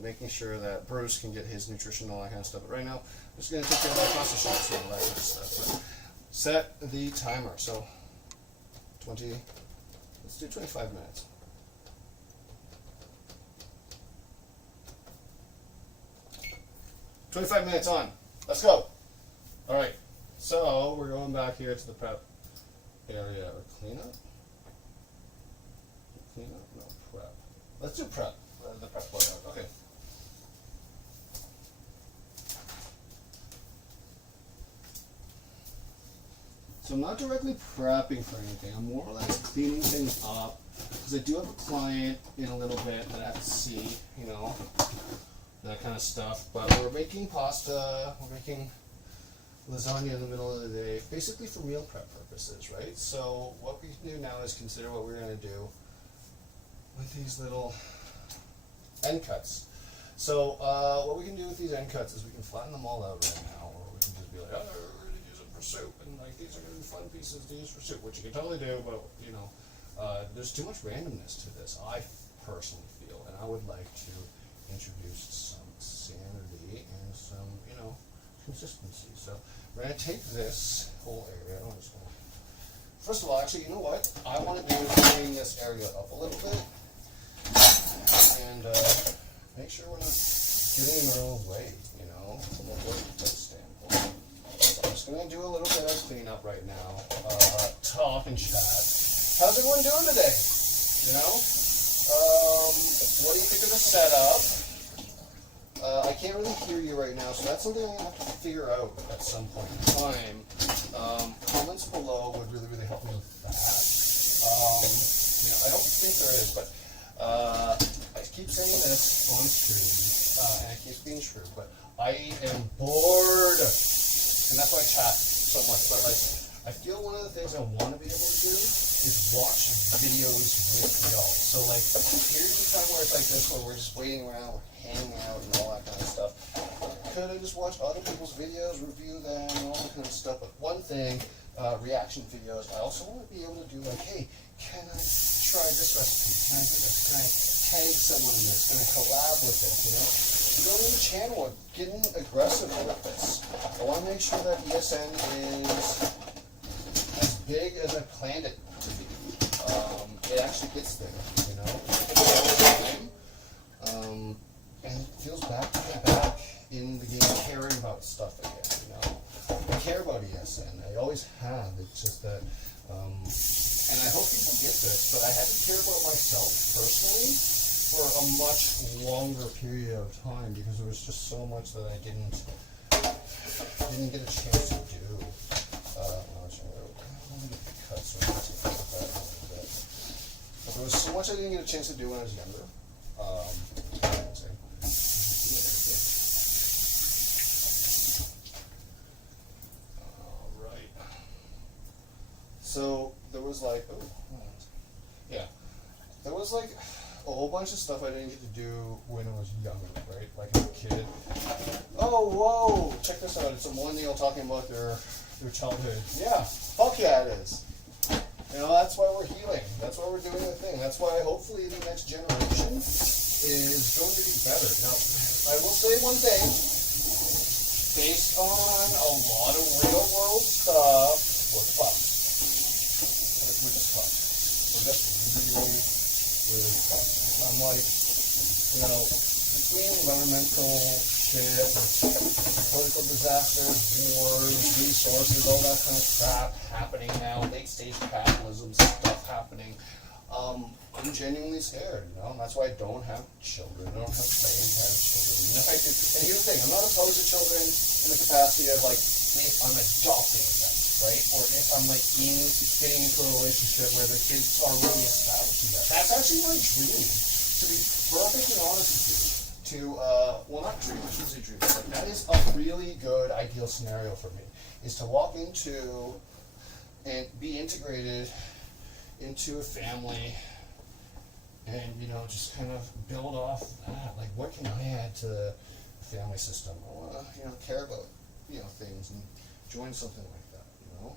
making sure that Bruce can get his nutrition and all that kind of stuff. But right now, I'm just going to take care of my pasta shots and all that kind of stuff. But set the timer. So, let's do 25 minutes. "25 minutes on. Let's go." All right. So we're going back here to the prep area or cleanup. Cleanup? No, prep. Let's do prep. The prep part. Okay. So I'm not directly prepping for anything. I'm more or less cleaning things up because I do have a client in a little bit that I have to see, that kind of stuff. But we're making pasta. We're making lasagna in the middle of the day, basically for meal prep purposes, right? So what we can do now is consider what we're going to do with these little end cuts. So what we can do with these end cuts is we can flatten them all out right now, or we can just be like, oh, we're going to use it for soup, and like these are going to be fun pieces to use for soup, which you can totally do, but there's too much randomness to this, I personally feel, and I would like to introduce some sanity and some, consistency. So we're going to take this whole area. First of all, actually, you know what? I want to do is clean this area up a little bit and make sure we're not getting in our own way, from a workplace standpoint. So I'm just going to do a little bit of cleanup right now. Talk and chat. How's everyone doing today? What do you think of the setup? I can't really hear you right now, so that's something I'm going to have to figure out at some point in time. Comments below would really, really help me with that. I don't think there is, but I keep saying this on stream, and it keeps being true, but I am bored, and that's why I chat so much. But I feel one of the things I want to be able to do is watch videos with y'all. So here's the time where it's like this, where we're just waiting around, we're hanging out and all that kind of stuff. Could I just watch other people's videos, review them, and all that kind of stuff? But one thing, reaction videos, I also want to be able to do hey, can I try this recipe? Can I do this? tag someone in this, gonna collab with it, you know? Building the channel, getting aggressive with this. I want to make sure that ESN is as big as I planned it to be. It actually gets there, you know? And it feels back to get back in the game, caring about stuff again, you know? I care about ESN. I always have. It's just that, and I hope people get this, but I had to care about myself personally for a much longer period of time because there was just so much that I didn't get a chance to do. But there was so much I didn't get a chance to do when I was younger. Alright. So there was like, there was like a whole bunch of stuff I didn't get to do when I was younger, right? Like as a kid. Oh, whoa! Check this out. It's a millennial talking about their childhood. Yeah, fuck yeah, it is. You know, that's why we're healing. That's why we're doing the thing. That's why hopefully the next generation is going to be better. Now, I will say one thing. Based on a lot of real world stuff, we're fucked. We're just fucked. We're just really, really fucked. I'm like, you know, between environmental shit, political disasters, wars, resources, all that kind of crap happening now, late stage capitalism stuff happening, I'm genuinely scared, you know, and that's why I don't have children. I don't have plans to have children. You know, and here's the thing, I'm not opposed to children in the capacity of like, if I'm adopting them, right? Or if I'm like getting into a relationship where the kids are really established together. That's actually my dream, to be perfectly honest with you. Well, not dream, I shouldn't say dream, but that is a really good ideal scenario for me, is to walk into and be integrated into a family and, you know, just kind of build off that. Like, what can I add to the family system? I want to, you know, care about, you know, things and join something like that, you know?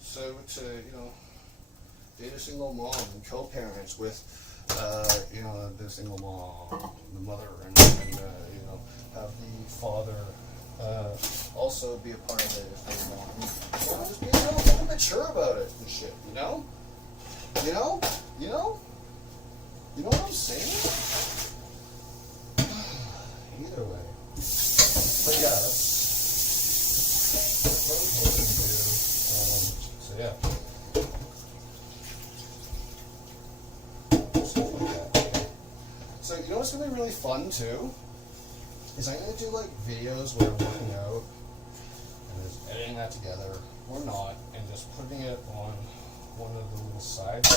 So to, you know, date a single mom and co-parents with, you know, the single mom, the mother, and you know, have the father also be a part of it if they want. You know, just be a little mature about it and shit, you know? You know? You know? You know what I'm saying? Either way. But yeah, that's what I'm hoping to do. So yeah. So you know what's gonna be really fun too? Is I'm gonna do like videos where I'm working out and just editing that together or not and just putting it on one of the little sides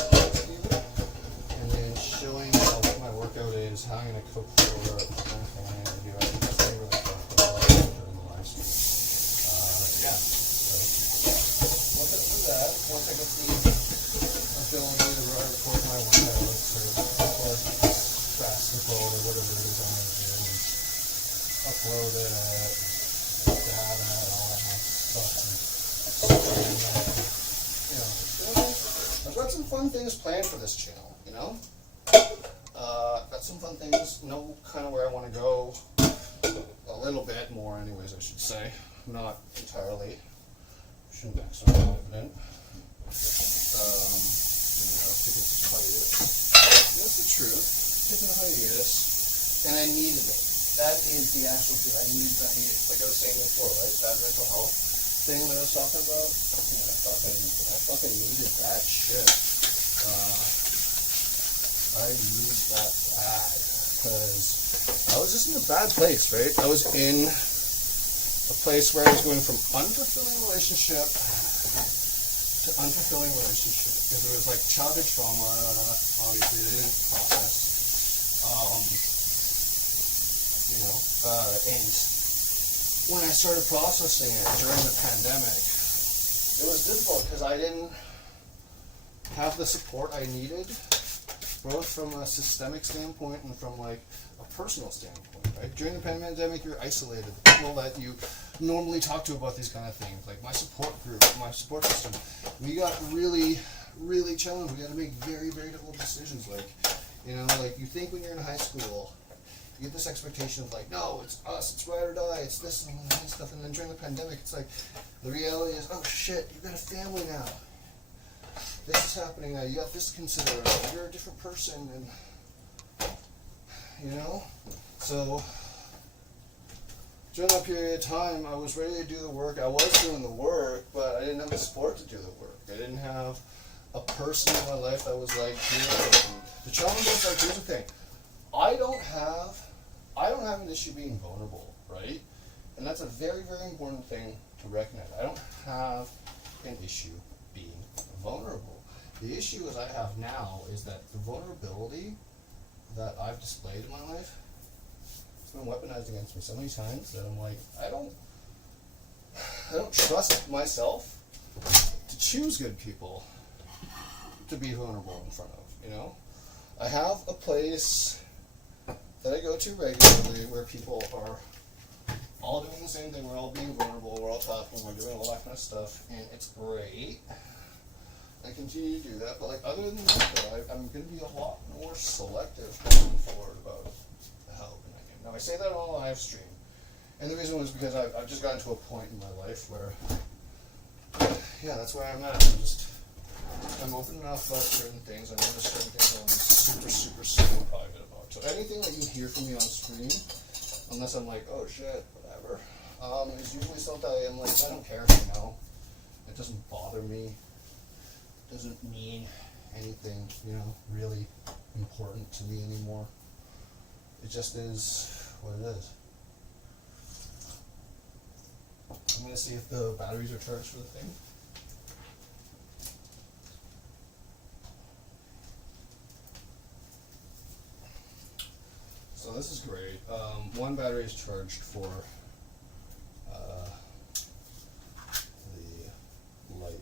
and then showing what my workout is, how I'm gonna cook for it, kind of thing I'm gonna do. I think that's gonna be really fun during the live stream. Yeah. So once I do that, once I get the ability to record my workouts or basketball or whatever it is I'm going to do and upload it, data and all that kind of stuff. And, you know, I've got some fun things planned for this channel, you know? Got some fun things, know kind of where I want to go, a little bit more anyways, I should say. Not entirely. Shouldn't be so confident. You know, taking some hiatus. That's the truth. Taking a hiatus, and I needed it. That is the actual truth. I needed the hiatus. Like I was saying before, right? That mental health thing that I was talking about. Yeah, I fucking needed that shit. I needed that bad because I was just in a bad place, right? I was in a place where I was going from unfulfilling relationship to unfulfilling relationship because there was like childhood trauma, obviously it didn't process. You know, and when I started processing it during the pandemic, it was difficult because I didn't have the support I needed, both from a systemic standpoint and from like a personal standpoint, right? During the pandemic, you're isolated. The people that you normally talk to about these kind of things, like my support group, my support system, we got really, really challenged. We had to make very, very difficult decisions, like, You know, like you think when you're in high school, you get this expectation of like, no, it's us, it's ride or die, it's this and that stuff. And then during the pandemic, it's like, the reality is, oh shit, you've got a family now. This is happening now. You got this to consider. You're a different person, and you know. So during that period of time, I was ready to do the work. I was doing the work, but I didn't have the support to do the work. I didn't have a person in my life that was like, here. The challenge is like, here's the thing. I don't have an issue being vulnerable, right? And that's a very, very important thing to recognize. I don't have an issue being vulnerable. The issue as I have now is that the vulnerability that I've displayed in my life, it's been weaponized against me so many times that I'm like, I don't trust myself to choose good people to be vulnerable in front of, you know? I have a place that I go to regularly where people are all doing the same thing. We're all being vulnerable, we're all talking, we're doing all that kind of stuff, and it's great. I continue to do that, but like other than that, though, I'm going to be a lot more selective moving forward about the help I give. Now I say that on a live stream, and the reason was because I've just gotten to a point in my life where, yeah, that's where I'm at. I'm open enough about certain things. I know there's certain things I'm super, super, super private about. So anything that you hear from me on stream, unless I'm like, oh shit, whatever, is usually something I'm like, I don't care if you know. It doesn't bother me. It doesn't mean anything, you know, really important to me anymore. It just is what it is. I'm going to see if the batteries are charged for the thing. So this is great. One battery is charged for the light.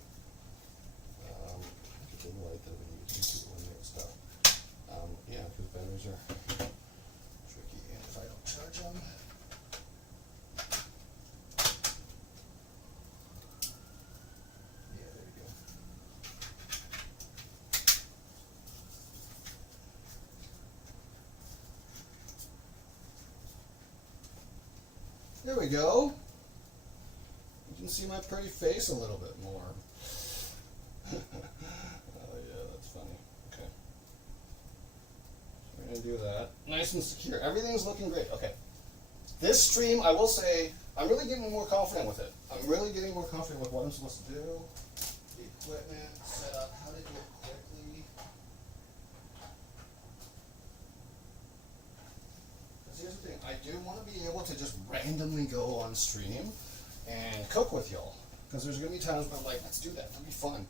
I think it's a light that I've been using to eliminate stuff. Yeah, because batteries are tricky, and if I don't charge them, yeah, there we go. There we go. You can see my pretty face a little bit more. Oh yeah, that's funny. Okay. So we're going to do that. Nice and secure. Everything's looking great. Okay. This stream, I will say, I'm really getting more confident with it. I'm really getting more confident with what I'm supposed to do. The equipment, set up, how to do it quickly. Because here's the thing, I do want to be able to just randomly go on stream and cook with y'all. Because there's going to be times when I'm like, let's do that, that'll be fun.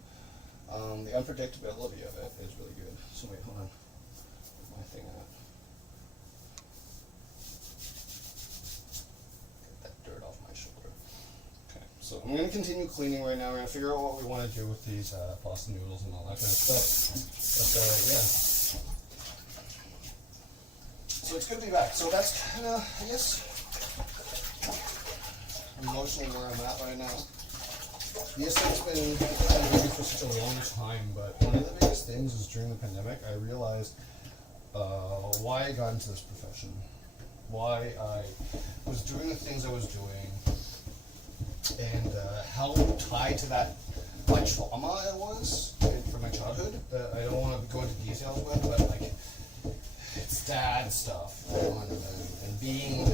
The unpredictability of it is really good. So wait, hold on. Where's my thing at? Get that dirt off my shoulder. Okay, so I'm going to continue cleaning right now. We're going to figure out what we want to do with these pasta noodles and all that kind of stuff. But yeah. So it's good to be back. So that's kind of, I guess, emotionally where I'm at right now. Yes, it's been busy for such a long time, but one of the biggest things is during the pandemic, I realized why I got into this profession, why I was doing the things I was doing, and how tied to that my trauma I was from my childhood that I don't want to go into details with, but like it's dad stuff, and being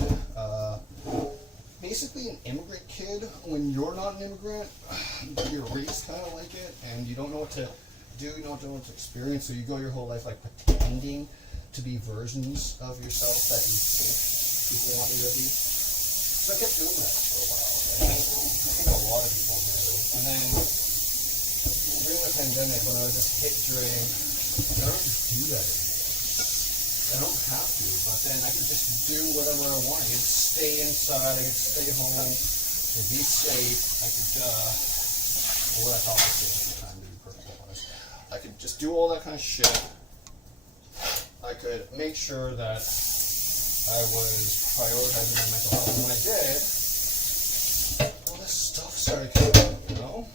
basically an immigrant kid. When you're not an immigrant, you're raised kind of like it, and you don't know what to do, you don't know what to experience, so you go your whole life like pretending to be versions of yourself that you think people want you to be. So I kept doing that for a while, right? I think a lot of people do. And then during the pandemic, when I was just hit during, I don't just do that anymore. I don't have to, but then I can just do whatever I want. I can stay inside, I can stay home, I can be safe, I could, well, that's all I say at the time, to be perfectly honest. I could just do all that kind of shit. I could make sure that I was prioritizing my mental health. And when I did, all this stuff started coming up, you know?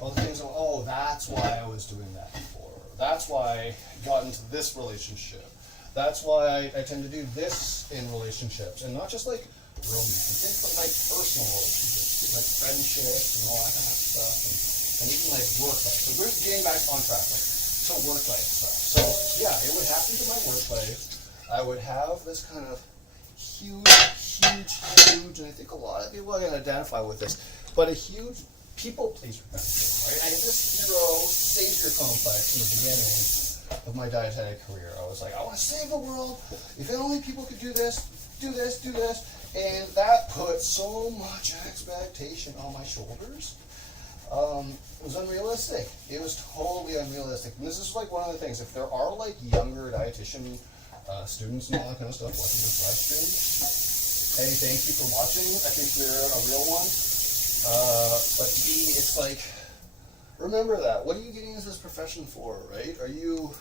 All the things, oh, that's why I was doing that before. That's why I got into this relationship. That's why I tend to do this in relationships, and not just like romantic, but like personal relationships, like friendships and all that kind of stuff, and even like work life. So we're getting back on track, like to work life stuff. So yeah, it would happen to my work life. I would have this kind of huge, and I think a lot of people are going to identify with this, but a huge people pleaser kind of thing, right? And this hero savior complex in the beginning of my dietetic career. I was like, I want to save the world. If only people could do this, do this, do this. And that put so much expectation on my shoulders. It was unrealistic. It was totally unrealistic. And this is like one of the things, if there are like younger dietitian students and all that kind of stuff watching this live stream, hey, thank you for watching. I think you're a real one. But B, it's like, remember that. What are you getting into this profession for, right? Are you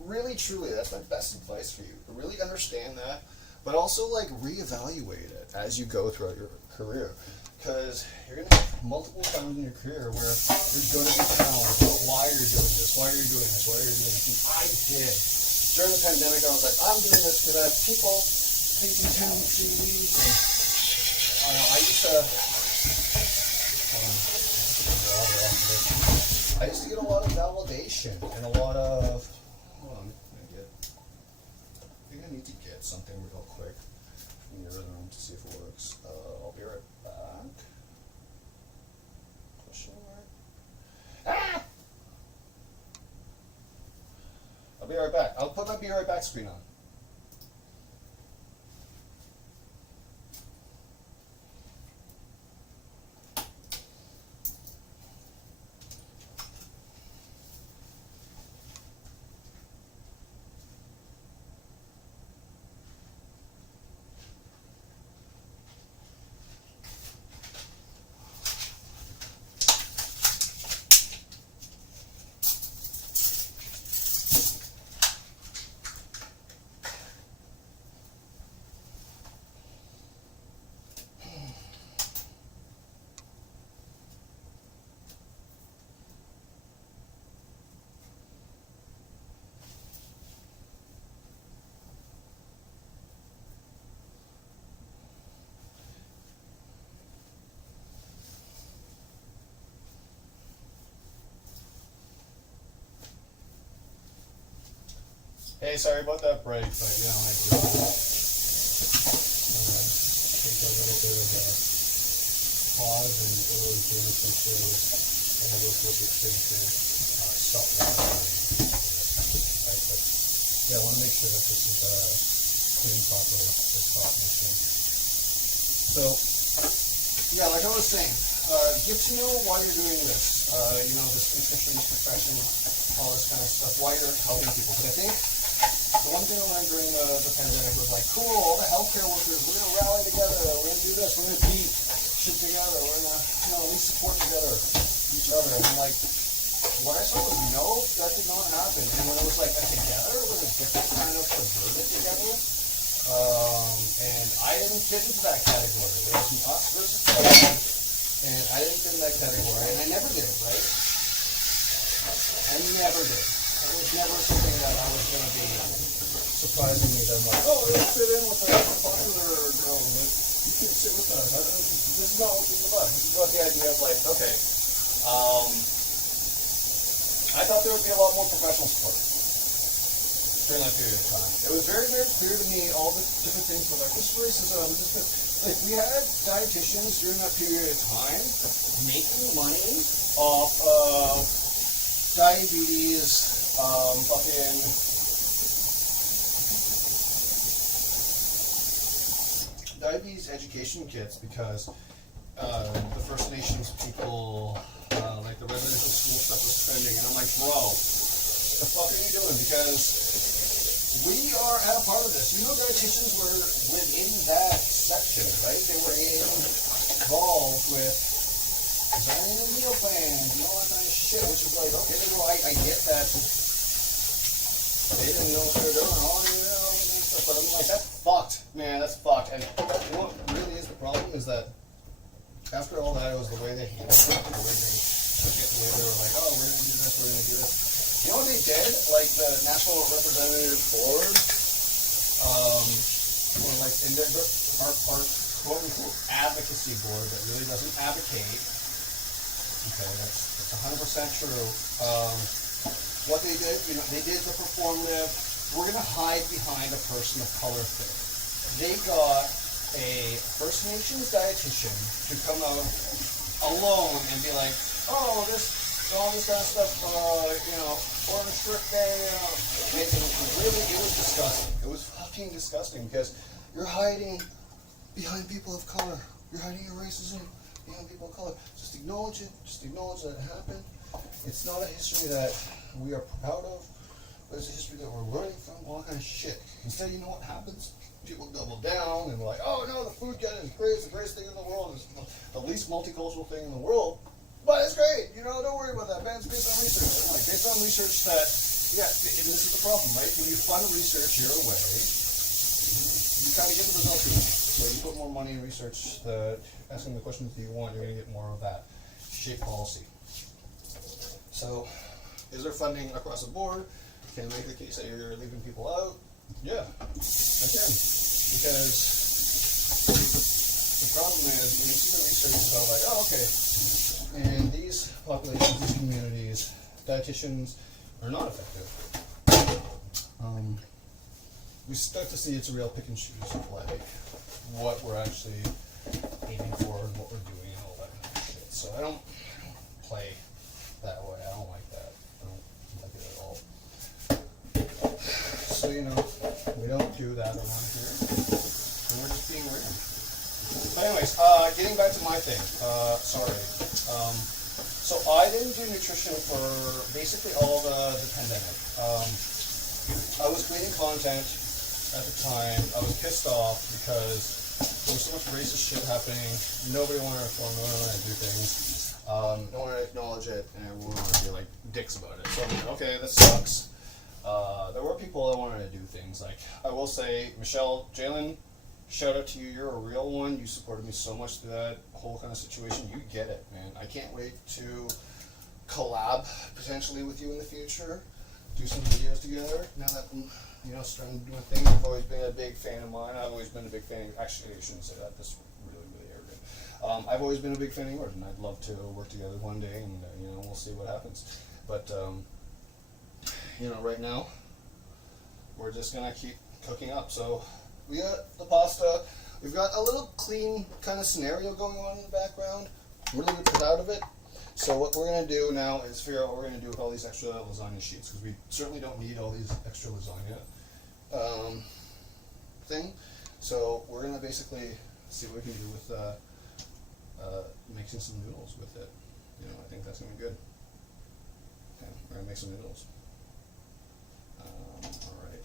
really, truly, that's my best advice for you. Really understand that, but also like reevaluate it as you go throughout your career. Because you're going to have multiple times in your career where you're going to be challenged about why you're doing this, why you're doing this, why you're doing this. And I did. During the pandemic, I was like, I'm doing this because I have people taking tendencies. And I don't know, I used to, hold on, I used to get a lot of validation and a lot of, hold on, I think I need to get something real quick from your room to see if it works. I'll be right back. Question mark. Ah! I'll be right back. I'll put my be right back screen on. Hey, sorry about that break, but you know, I do take a little bit of a pause and really doing some sort of have a little bit extension, stop watering, right? But yeah, I want to make sure that this is cleaned properly, this top machine. So, yeah, like I was saying, get to know why you're doing this. You know, this nutrition, this profession, all this kind of stuff, why you're helping people. But I think the one thing I learned during the pandemic was like, cool, all the healthcare workers, we're going to rally together, we're going to do this, we're going to beat shit together, we're going to, you know, at least support together, each other. And I'm like, what I saw was no, that did not happen. And when it was like a together, it was a different kind of perverted together. And I didn't fit into that category. It was us versus them, and I didn't fit in that category, and I never did, right? I never did. It was never something that I was going to be surprising me that I'm like, oh, I don't fit in with the popular girl. Like, you can't sit with us. This is not what this is about. This is about the idea of like, okay, I thought there would be a lot more professional support during that period of time. It was very, very clear to me all the different things were like, this is racism, this is, like, we had dietitians during that period of time making money off of diabetes, fucking diabetes education kits because the First Nations people, like the residential school stuff was trending, and I'm like, bro, the fuck are you doing? Because we are at a part of this. You know, dietitians were within that section, right? They were involved with designing a meal plans and all that kind of shit, which is like, okay, well, I get that. They didn't know what they were doing, all you know, and stuff, but I'm like, that's fucked, man, that's fucked. And you know what really is the problem is that after all that, it was the way they handled it, the way they took it, the way they were like, oh, we're going to do this, we're going to do this. You know what they did? Like the National Representative Board, or like in our quote unquote advocacy board that really doesn't advocate. Okay, that's 100% true. What they did, they did the performative. We're gonna hide behind a person of color thing. They got a First Nations dietitian to come out alone and be like, oh, all this kind of stuff, orange strip day, it was disgusting. It was fucking disgusting because you're hiding behind people of color. You're hiding your racism behind people of color. Just acknowledge it. Just acknowledge that it happened. It's not a history that we are proud of, but it's a history that we're learning from, all that kind of shit. Instead, you know what happens? People double down and they're like, oh no, the food get is great, it's the greatest thing in the world, it's the least multicultural thing in the world, but it's great, don't worry about that, man, it's based on research. I'm like, based on research that, and this is the problem, right? When you fund research your way, you kind of get the results you want. So you put more money in research, asking the questions that you want, you're going to get more of that shape policy. So, is there funding across the board? Can I make the case that you're leaving people out? Yeah, I can. Because the problem is, when you see the research about like, oh, okay, in these populations, these communities, dietitians are not effective. We start to see it's a real pick and choose of like what we're actually aiming for and what we're doing and all that kind of shit. So I don't play that way. I don't like that. I don't like it at all. So, we don't do that around here. And we're just being real. But anyways, getting back to my thing. Sorry. So I didn't do nutrition for basically all the pandemic. I was creating content at the time. I was pissed off because there was so much racist shit happening. Nobody wanted to reform, nobody wanted to do things. No one wanted to acknowledge it, and everyone wanted to be like dicks about it. So I'm like, okay, this sucks. There were people that wanted to do things. Like, I will say, Michelle, Jalen, shout out to you. You're a real one. You supported me so much through that whole kind of situation. You get it, man. I can't wait to collab potentially with you in the future. Do some videos together. Now that I'm, starting to do my thing, you've always been a big fan of mine. I've always been a big fan. Actually, I shouldn't say that. That's really, really arrogant. I've always been a big fan of yours, and I'd love to work together one day, and we'll see what happens. But right now, we're just gonna keep cooking up. So we got the pasta. We've got a little clean kind of scenario going on in the background. I'm really proud of it. So what we're gonna do now is figure out what we're gonna do with all these extra lasagna sheets, because we certainly don't need all these extra lasagna thing. So we're gonna basically see what we can do with mixing some noodles with it. I think that's gonna be good. Okay, we're gonna make some noodles. All right.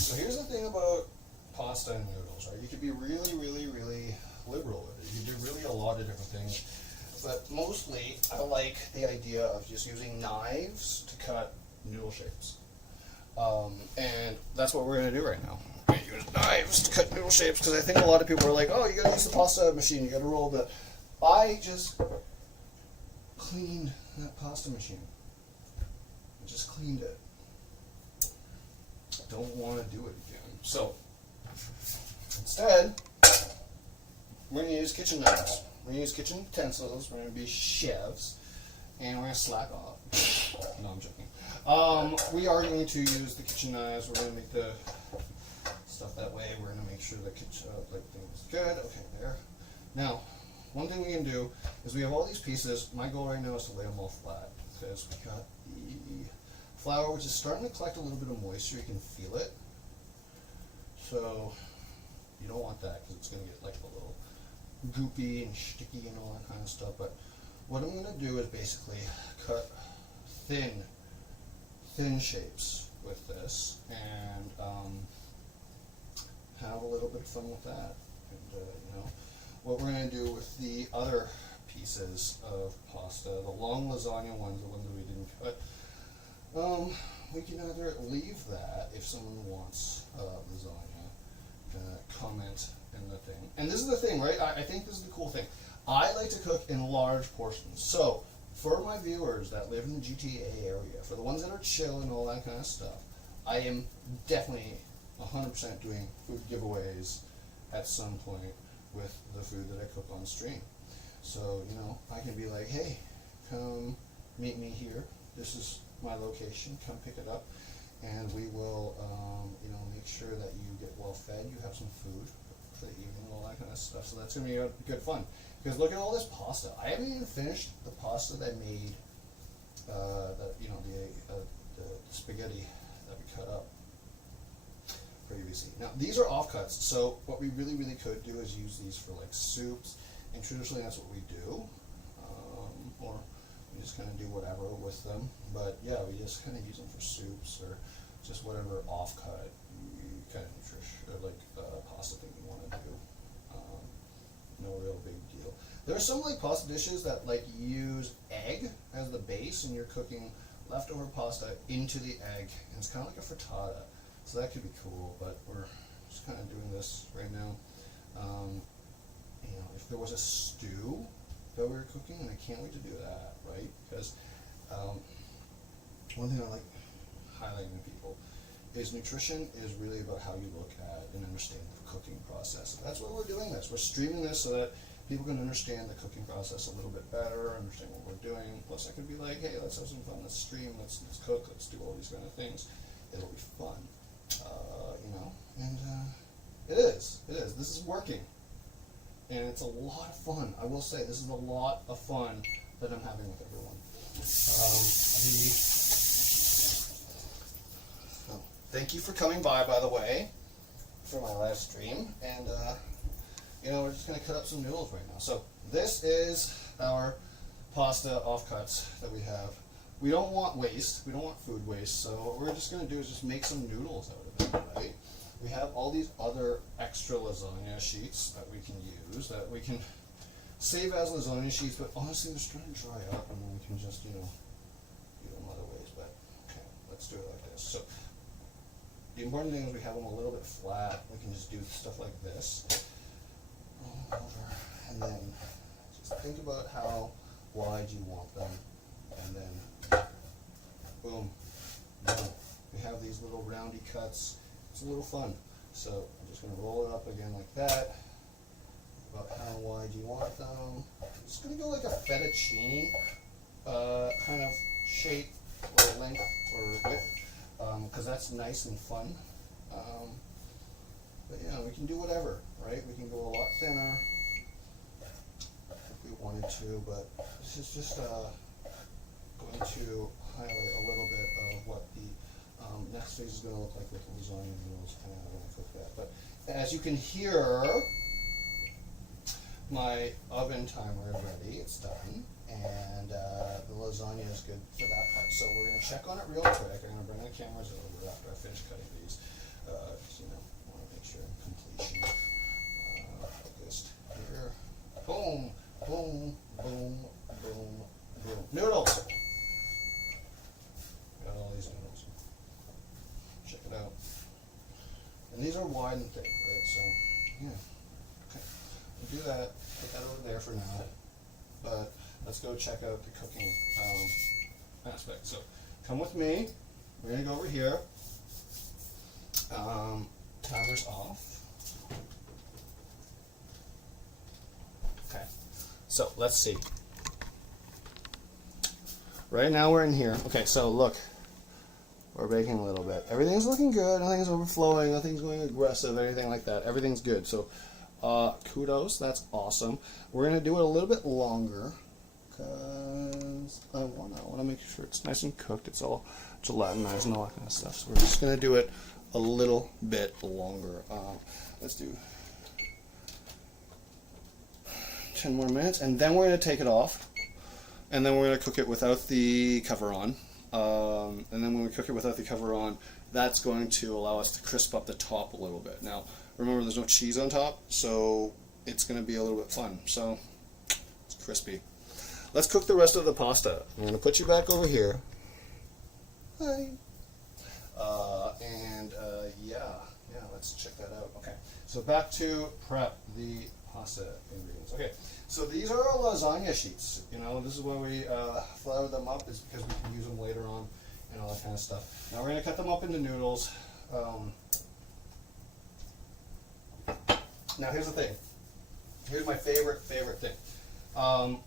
So here's the thing about pasta and noodles, right? You could be really, really, really liberal with it. You could do really a lot of different things. But mostly, I like the idea of just using knives to cut noodle shapes. And that's what we're going to do right now. We're going to use knives to cut noodle shapes, because I think a lot of people are like, oh, you got to use the pasta machine, you got to roll the... I just cleaned that pasta machine. I just cleaned it. Don't want to do it again. So, instead, we're going to use kitchen knives. We're going to use kitchen utensils. We're going to be chefs. And we're going to slack off. No, I'm joking. We are going to use the kitchen knives. We're going to make the stuff that way. We're going to make sure the kitchen thing's good. Okay, there. Now, one thing we can do is we have all these pieces. My goal right now is to lay them all flat, because we got the flour, which is starting to collect a little bit of moisture. You can feel it. So you don't want that, because it's going to get like a little goopy and sticky and all that kind of stuff. But what I'm going to do is basically cut thin shapes with this, and have a little bit of fun with that. And what we're going to do with the other pieces of pasta, the long lasagna ones, the ones that we didn't cut, we can either leave that if someone wants lasagna, comment in the thing. And this is the thing, right? I think this is the cool thing. I like to cook in large portions. So for my viewers that live in the GTA area, for the ones that are chill and all that kind of stuff, I am definitely 100% doing food giveaways at some point with the food that I cook on stream. So, you know, I can be like, hey, come meet me here. This is my location. Come pick it up. And we will, you know, make sure that you get well fed. You have some food for the evening and all that kind of stuff. So that's going to be good fun. Because look at all this pasta. I haven't even finished the pasta that I made, the spaghetti that we cut up previously. Now, these are offcuts. So what we really, really could do is use these for like soups. And traditionally that's what we do. Or we just kind of do whatever with them. But yeah, we just kind of use them for soups or just whatever offcut kind of nutrition or like pasta thing you want to do. No real big deal. There are some like pasta dishes that like use egg as the base, and you're cooking leftover pasta into the egg, and it's kind of like a frittata. So that could be cool, but we're just kind of doing this right now. You know, if there was a stew that we were cooking, and I can't wait to do that, right? Because one thing I like highlighting to people is nutrition is really about how you look at and understand the cooking process. That's why we're doing this. We're streaming this so that people can understand the cooking process a little bit better, understand what we're doing. Plus I could be like, hey, let's have some fun, let's stream, let's cook, let's do all these kind of things. It'll be fun, you know, and it is. This is working. And it's a lot of fun. I will say, this is a lot of fun that I'm having with everyone. Thank you for coming by the way, for my live stream. And, you know, we're just going to cut up some noodles right now. So this is our pasta offcuts that we have. We don't want waste. We don't want food waste. So what we're just going to do is just make some noodles out of it, right? We have all these other extra lasagna sheets that we can use, that we can save as lasagna sheets, but honestly they're starting to dry up, and then we can just, you know, do them other ways. But okay, let's do it like this. So the important thing is we have them a little bit flat. We can just do stuff like this. Over, and then just think about how wide you want them, and then boom, boom. We have these little roundy cuts. It's a little fun. So I'm just going to roll it up again like that. About how wide you want them. I'm just going to go like a fettuccine kind of shape or length or width, because that's nice and fun. But yeah, we can do whatever, right? We can go a lot thinner if we wanted to, but this is just going to highlight a little bit of what the next phase is going to look like with the lasagna noodles, and I'm going to cook that. But as you can hear, my oven timer is ready. It's done, and the lasagna is good for that part. So we're going to check on it real quick. I'm going to bring the cameras over after I finish cutting these, because you know, I want to make sure I'm completion focused here. Boom, boom, boom, boom, boom. Noodles. Got all these noodles. Check it out. And these are wide and thick, right? So, yeah. Okay. We'll do that. Put that over there for now. But let's go check out the cooking aspect. So, come with me. We're going to go over here. Timer's off. Okay. So, let's see. Right now we're in here. Okay, so look. We're baking a little bit. Everything's looking good. Nothing's overflowing. Nothing's going aggressive. Anything like that. Everything's good. So, kudos. That's awesome. We're gonna do it a little bit longer because I wanna make sure it's nice and cooked. It's all gelatinized and all that kind of stuff. So we're just gonna do it a little bit longer. Let's do 10 more minutes, and then we're gonna take it off, and then we're gonna cook it without the cover on. And then when we cook it without the cover on, that's going to allow us to crisp up the top a little bit. Now, remember there's no cheese on top, so it's going to be a little bit fun. So, it's crispy. Let's cook the rest of the pasta. I'm going to put you back over here. Hi. Yeah, let's check that out. Okay, so back to prep the pasta ingredients. Okay, so these are our lasagna sheets. You know, this is why we flour them up, is because we can use them later on and all that kind of stuff. Now we're going to cut them up into noodles. Now here's the thing. Here's my favorite thing.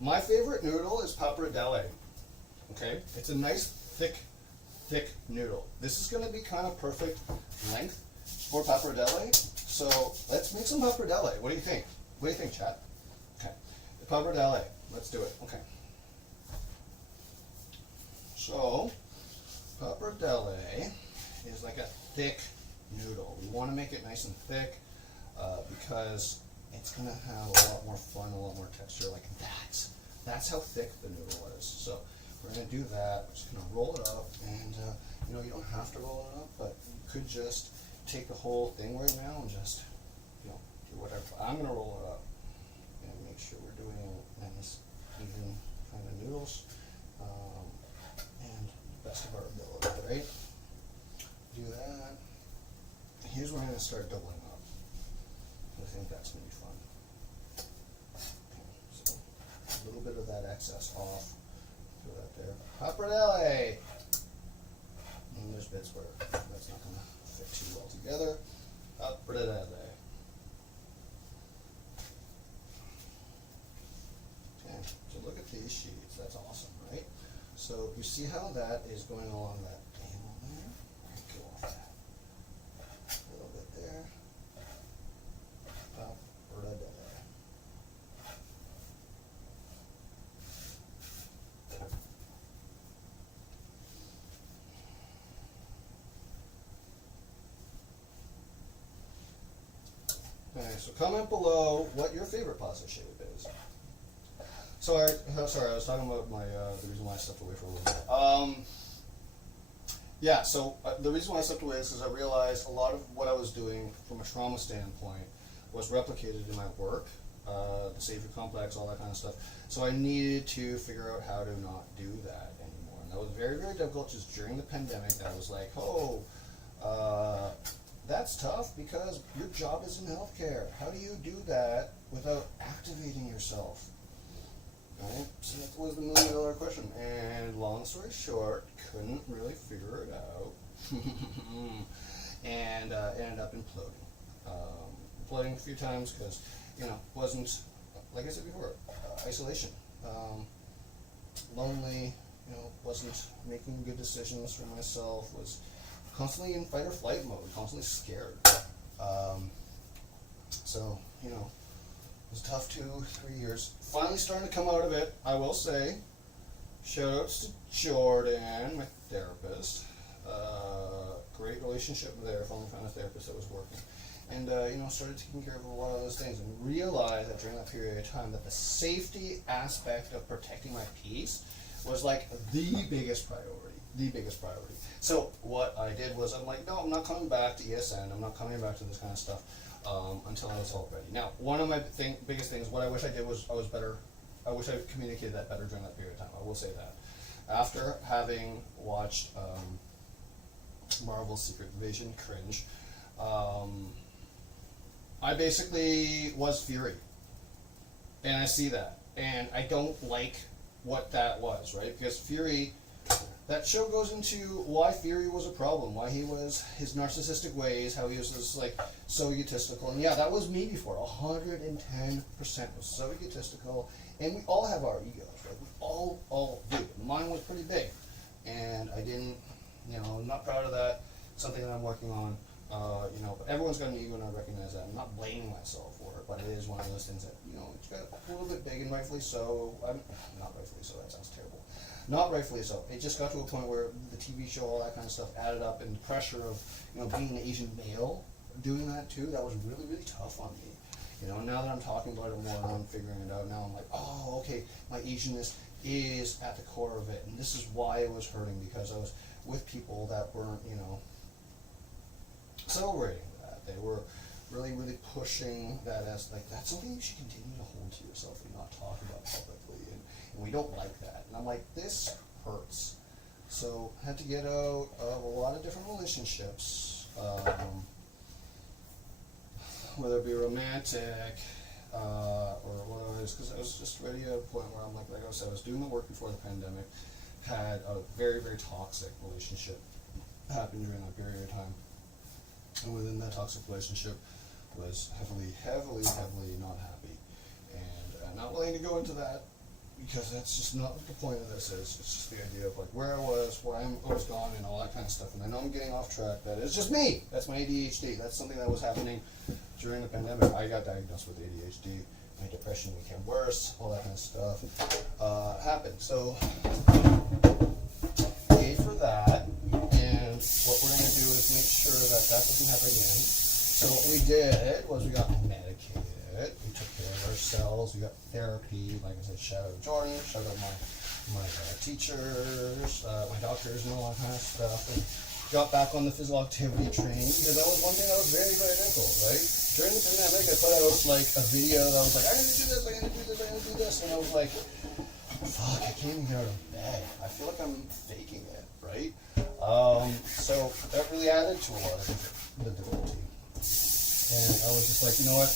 My favorite noodle is pappardelle. Okay, it's a nice thick noodle. This is going to be kind of perfect length for pappardelle. So let's make some pappardelle. What do you think? What do you think, chat? Okay, the pappardelle. Let's do it. Okay. So pappardelle is like a thick noodle. We want to make it nice and thick because it's going to have a lot more fun, a lot more texture like that. That's how thick the noodle is. So we're going to do that. We're just going to roll it up, and you know, you don't have to roll it up, but you could just take the whole thing right now and just, you know, do whatever. I'm going to roll it up and make sure we're doing nice, even kind of noodles, and the best of our ability, right? Do that. Here's where I'm going to start doubling up. I think that's going to be fun. Okay, so a little bit of that excess off. Throw that there. Pappardelle! And there's bits where that's not going to fit too well together. Pappardelle. Okay, so look at these sheets. That's awesome, right? So you see how that is going along that angle there? Go off that. A little bit there. Pappardelle. Okay, so comment below what your favorite pasta shape is. Sorry, I was talking about my the reason why I stepped away for a little bit. Yeah, so the reason why I stepped away is because I realized a lot of what I was doing from a trauma standpoint was replicated in my work, the savior complex, all that kind of stuff. So I needed to figure out how to not do that anymore. And that was very, very difficult just during the pandemic. I was like, that's tough because your job is in healthcare. How do you do that without activating yourself? Right? So that was the $1 million question. And long story short, couldn't really figure it out. And ended up imploding. Imploding a few times because, you know, wasn't, like I said before, isolation. Lonely, you know, wasn't making good decisions for myself, was constantly in fight or flight mode, constantly scared. So, you know, it was a tough 2-3 years. Finally starting to come out of it, I will say. Shout outs to Jordan, my therapist. Great relationship there, finally found a therapist that was working. And, you know, started taking care of a lot of those things and realized that during that period of time that the safety aspect of protecting my peace was like the biggest priority. So what I did was I'm like, no, I'm not coming back to ESN. I'm not coming back to this kind of stuff until I was all ready. Now, one of my biggest things, what I wish I did was I was better. I wish I communicated that better during that period of time. I will say that. After having watched Marvel's Secret Invasion, cringe, I basically was Fury. And I see that. And I don't like what that was, right? Because Fury, that show goes into why Fury was a problem, why he was, his narcissistic ways, how he was just like so egotistical. And yeah, that was me before. 110% was so egotistical. And we all have our egos, right? We all do. Mine was pretty big. And I didn't, you know, I'm not proud of that. It's something that I'm working on. You know, but everyone's got an ego, and I recognize that. I'm not blaming myself for it, but it is one of those things that, you know, it's got a little bit big, and rightfully so. Not rightfully so, that sounds terrible. Not rightfully so. It just got to a point where the TV show, all that kind of stuff added up, and the pressure of, you know, being an Asian male, doing that too, that was really, really tough on me. You know, now that I'm talking about it more and I'm figuring it out, now I'm like, oh, okay, my Asianness is at the core of it, and this is why it was hurting, because I was with people that weren't, you know, celebrating that. They were really, really pushing that as like, that's something you should continue to hold to yourself and not talk about publicly, and we don't like that. And I'm like, this hurts. So had to get out of a lot of different relationships, whether it be romantic or whatever it is, because I was just ready at a point where I'm like I said, I was doing the work before the pandemic, had a very, very toxic relationship happen during that period of time, and within that toxic relationship was heavily not happy, and not willing to go into that because that's just not what the point of this is. It's just the idea of like where I was, why I was gone, and all that kind of stuff. And I know I'm getting off track. That is just me. That's my ADHD. That's something that was happening during the pandemic. I got diagnosed with ADHD. My depression became worse. All that kind of stuff happened. So, yay for that. And what we're going to do is make sure that that doesn't happen again. So what we did was we got medicated. We took care of ourselves. We got therapy. Like I said, shout out Jordan. Shout out my teachers, my doctors, and all that kind of stuff. And got back on the physical activity training because that was one thing that was very, very difficult, right? During the pandemic, I put out like a video that was like, I'm gonna do this, I'm gonna do this, I'm gonna do this, and I was like, fuck, I can't even get out of bed. I feel like I'm faking it, right? So that really added to a lot of the difficulty. And I was just like, you know what?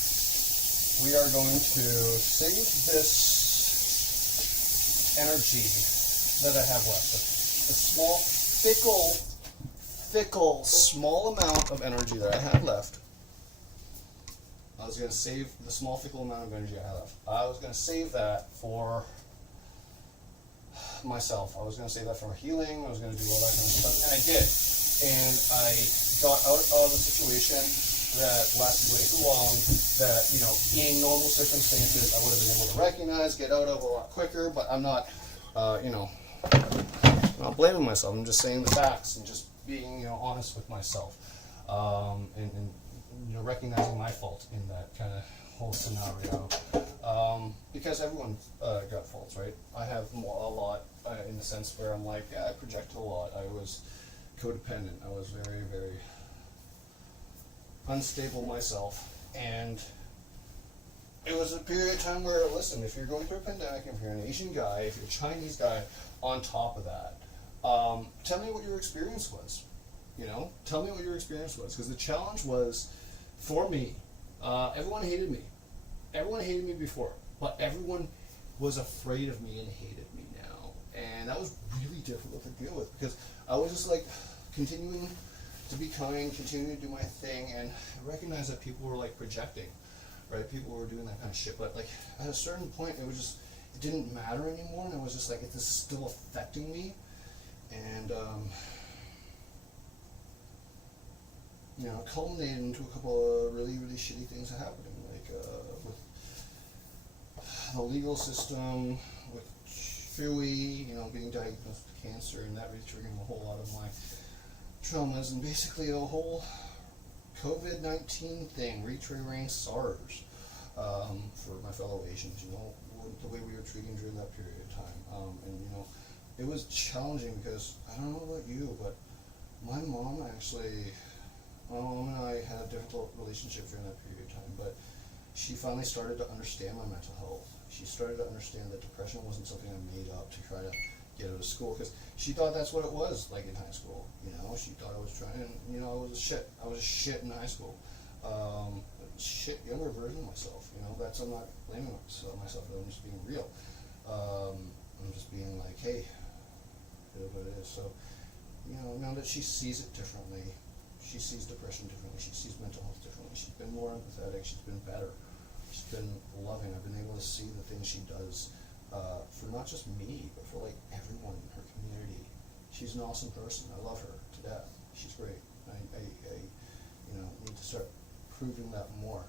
We are going to save this energy that I have left. The small, fickle, small amount of energy that I have left. I was going to save the small, fickle amount of energy I had left. I was going to save that for myself. I was going to save that for healing. I was going to do all that kind of stuff. And I did. And I got out of a situation that lasted way too long, that, you know, in normal circumstances, I would have been able to recognize, get out of a lot quicker, but I'm not, you know, I'm not blaming myself. I'm just saying the facts and just being, you know, honest with myself, and you know, recognizing my fault in that kind of whole scenario, because everyone got faults, right? I have a lot in the sense where I'm like, yeah, I projected a lot. I was codependent. I was very, very unstable myself, and it was a period of time where, listen, if you're going through a pandemic, if you're an Asian guy, if you're a Chinese guy, on top of that, tell me what your experience was. You know, tell me what your experience was, because the challenge was, for me, everyone hated me. Everyone hated me before, but everyone was afraid of me and hated me now, and that was really difficult to deal with, because I was just like continuing to be kind, continuing to do my thing, and I recognized that people were like projecting, right? People were doing that kind of shit, but like at a certain point, it didn't matter anymore, and I was just like, this is still affecting me, and you know, culminated into a couple of really, really shitty things that happened, like with the legal system, with Chewy, you know, being diagnosed with cancer, and that really triggered a whole lot of my traumas, and basically a whole COVID-19 thing, retriggering SARS for my fellow Asians, you know, the way we were treating during that period of time. And, you know, it was challenging because, I don't know about you, but my mom and I had a difficult relationship during that period of time, but she finally started to understand my mental health. She started to understand that depression wasn't something I made up to try to get out of school, because she thought that's what it was like in high school. You know, she thought I was trying, you know, I was a shit in high school. Shit, younger version of myself, you know, I'm not blaming myself, I'm just being real. I'm just being like, hey, it is what it is. So, you know, now that she sees it differently, she sees depression differently, she sees mental health differently, she's been more empathetic, she's been better, she's been loving. I've been able to see the things she does for not just me, but for like everyone in her community. She's an awesome person. I love her to death. She's great. I you know, need to start proving that more.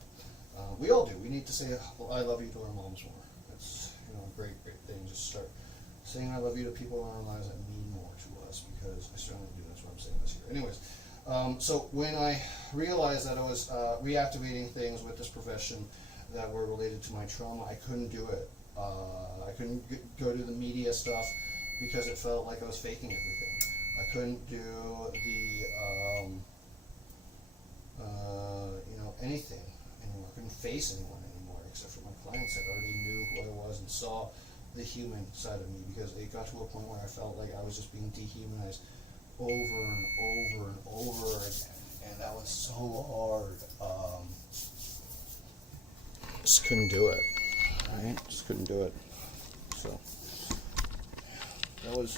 We all do. We need to say, well, I love you to our moms more. That's, you know, a great thing. Just start saying I love you to people in our lives that mean more to us, because I certainly do. That's why I'm saying this here. Anyways, so when I realized that I was reactivating things with this profession that were related to my trauma, I couldn't do it. I couldn't go to the media stuff because it felt like I was faking everything. I couldn't do the, you know, anything anymore. I couldn't face anyone anymore except for my clients that already knew who I was and saw the human side of me, because it got to a point where I felt like I was just being dehumanized over and over and over again, and that was so hard. Just couldn't do it, right? Just couldn't do it. So that was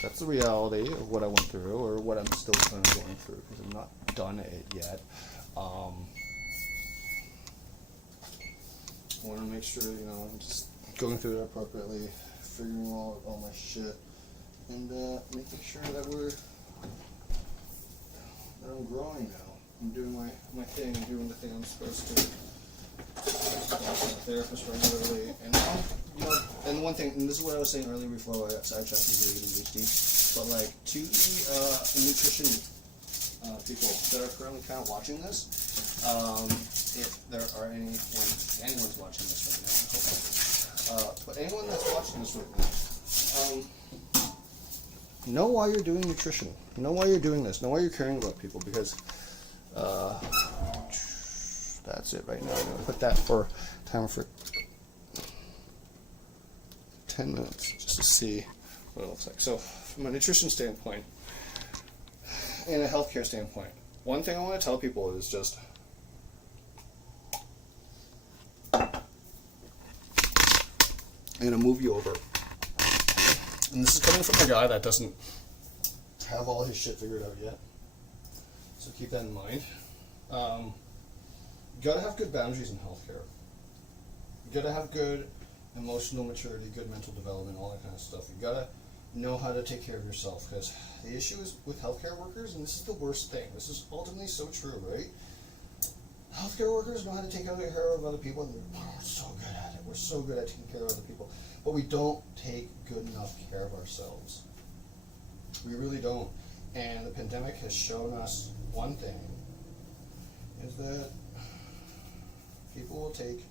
that's the reality of what I went through, or what I'm still kind of going through, because I'm not done it yet. I want to make sure, I'm just going through it appropriately, figuring out all my shit, and making sure that I'm growing now. I'm doing my thing, I'm doing the thing I'm supposed to. I'm a therapist regularly, and and one thing, and this is what I was saying earlier before I got sidetracked and ADHD, but like to the nutrition people that are currently kind of watching this, if there are anyone's watching this right now, I hope, but anyone that's watching this right now, know why you're doing nutrition, know why you're doing this, know why you're caring about people, because that's it right now. I'm going to put that for timer for 10 minutes just to see what it looks like. So from a nutrition standpoint and a healthcare standpoint, one thing I want to tell people is just I'm going to move you over. And this is coming from a guy that doesn't have all his shit figured out yet. So keep that in mind. You gotta have good boundaries in healthcare. You gotta have good emotional maturity, good mental development, all that kind of stuff. You gotta know how to take care of yourself, because the issue is with healthcare workers, and this is the worst thing. This is ultimately so true, right? Healthcare workers know how to take care of other people, and we're so good at it. We're so good at taking care of other people, but we don't take good enough care of ourselves. We really don't. And the pandemic has shown us one thing, is that people will take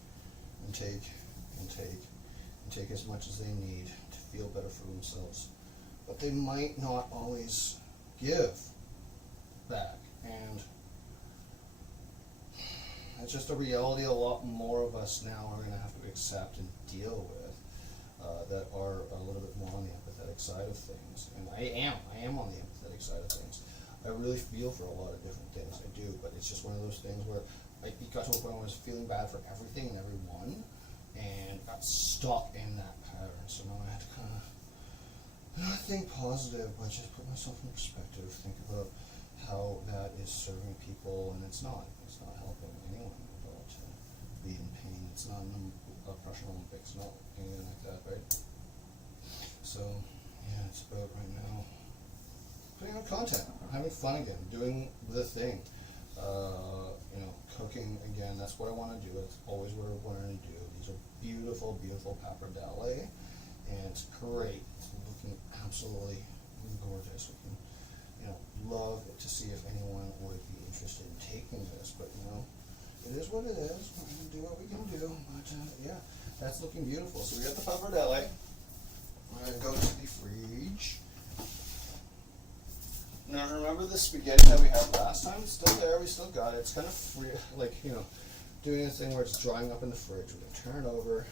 and take and take and take as much as they need to feel better for themselves, but they might not always give back, and it's just a reality a lot more of us now are going to have to accept and deal with, that are a little bit more on the empathetic side of things. And I am on the empathetic side of things. I really feel for a lot of different things, I do, but it's just one of those things where I got to a point where I was feeling bad for everything and everyone, and got stuck in that pattern. So now I had to kind of not think positive, but just put myself in perspective, think about how that is serving people, and it's not helping anyone at all to be in pain. It's not a Russian Olympics, not anything like that, right? So yeah, it's about right now putting out content, having fun again, doing the thing, cooking again. That's what I want to do. It's always what I wanted to do. These are beautiful, beautiful pappardelle, and it's great. It's looking absolutely gorgeous. We can, love to see if anyone would be interested in taking this, but it is what it is. We're going to do what we can do, but yeah, that's looking beautiful. So we got the pappardelle. We're going to go to the fridge. Now remember the spaghetti that we had last time? It's still there, we still got it. It's kind of free, doing this thing where it's drying up in the fridge. We're going to turn it over.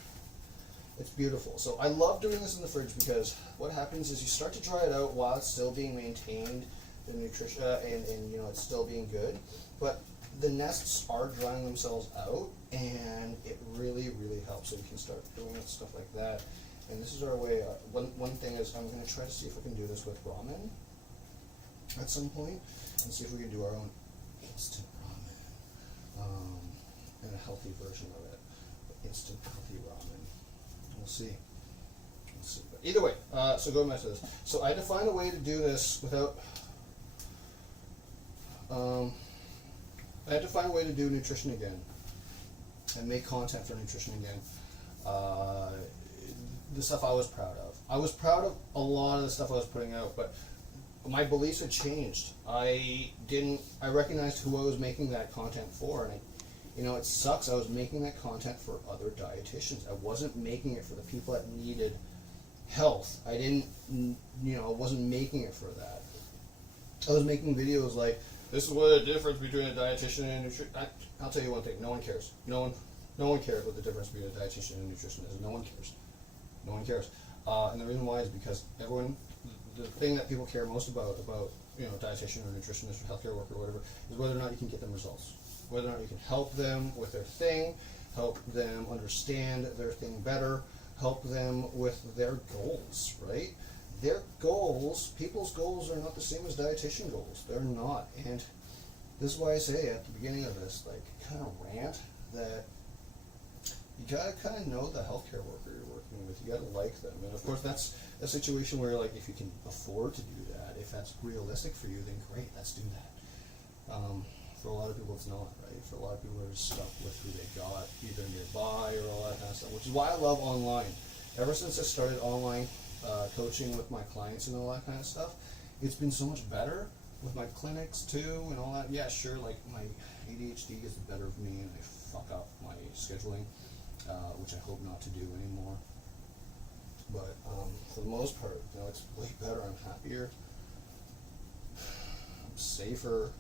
It's beautiful. So I love doing this in the fridge, because what happens is you start to dry it out while it's still being maintained, the nutrition, and it's still being good. But the nests are drying themselves out, and it really, really helps. So we can start doing stuff like that. And this is our way. One thing is I'm going to try to see if we can do this with ramen at some point, and see if we can do our own instant ramen, and a healthy version of it. Instant healthy ramen. We'll see. But either way, so going back to this. So I had to find a way to do this without. I had to find a way to do nutrition again, and make content for nutrition again. The stuff I was proud of. I was proud of a lot of the stuff I was putting out, but my beliefs had changed. I recognized who I was making that content for, and it sucks. I was making that content for other dietitians. I wasn't making it for the people that needed health. I wasn't making it for that. I was making videos like, this is what the difference between a dietitian and a nutrition. I'll tell you one thing, no one cares. No one No one cares what the difference between a dietitian and a nutritionist is. No one cares. No one cares. And the reason why is because everyone, the thing that people care most about dietitian or nutritionist or healthcare worker or whatever, is whether or not you can get them results. Whether or not you can help them with their thing, help them understand their thing better, help them with their goals, right? Their goals, people's goals are not the same as dietitian goals. They're not. And this is why I say at the beginning of this, like, kind of rant, that you gotta kind of know the healthcare worker you're working with. You gotta like them. And of course, that's a situation where, like, if you can afford to do that, if that's realistic for you, then great, let's do that. For a lot of people, it's not, right? For a lot of people, they're just stuck with who they got, either nearby or all that kind of stuff, which is why I love online. Ever since I started online coaching with my clients and all that kind of stuff, it's been so much better with my clinics too and all that. Yeah, sure, like, my ADHD gets the better of me and I fuck up my scheduling, which I hope not to do anymore. But for the most part, it's way better. I'm happier. I'm safer.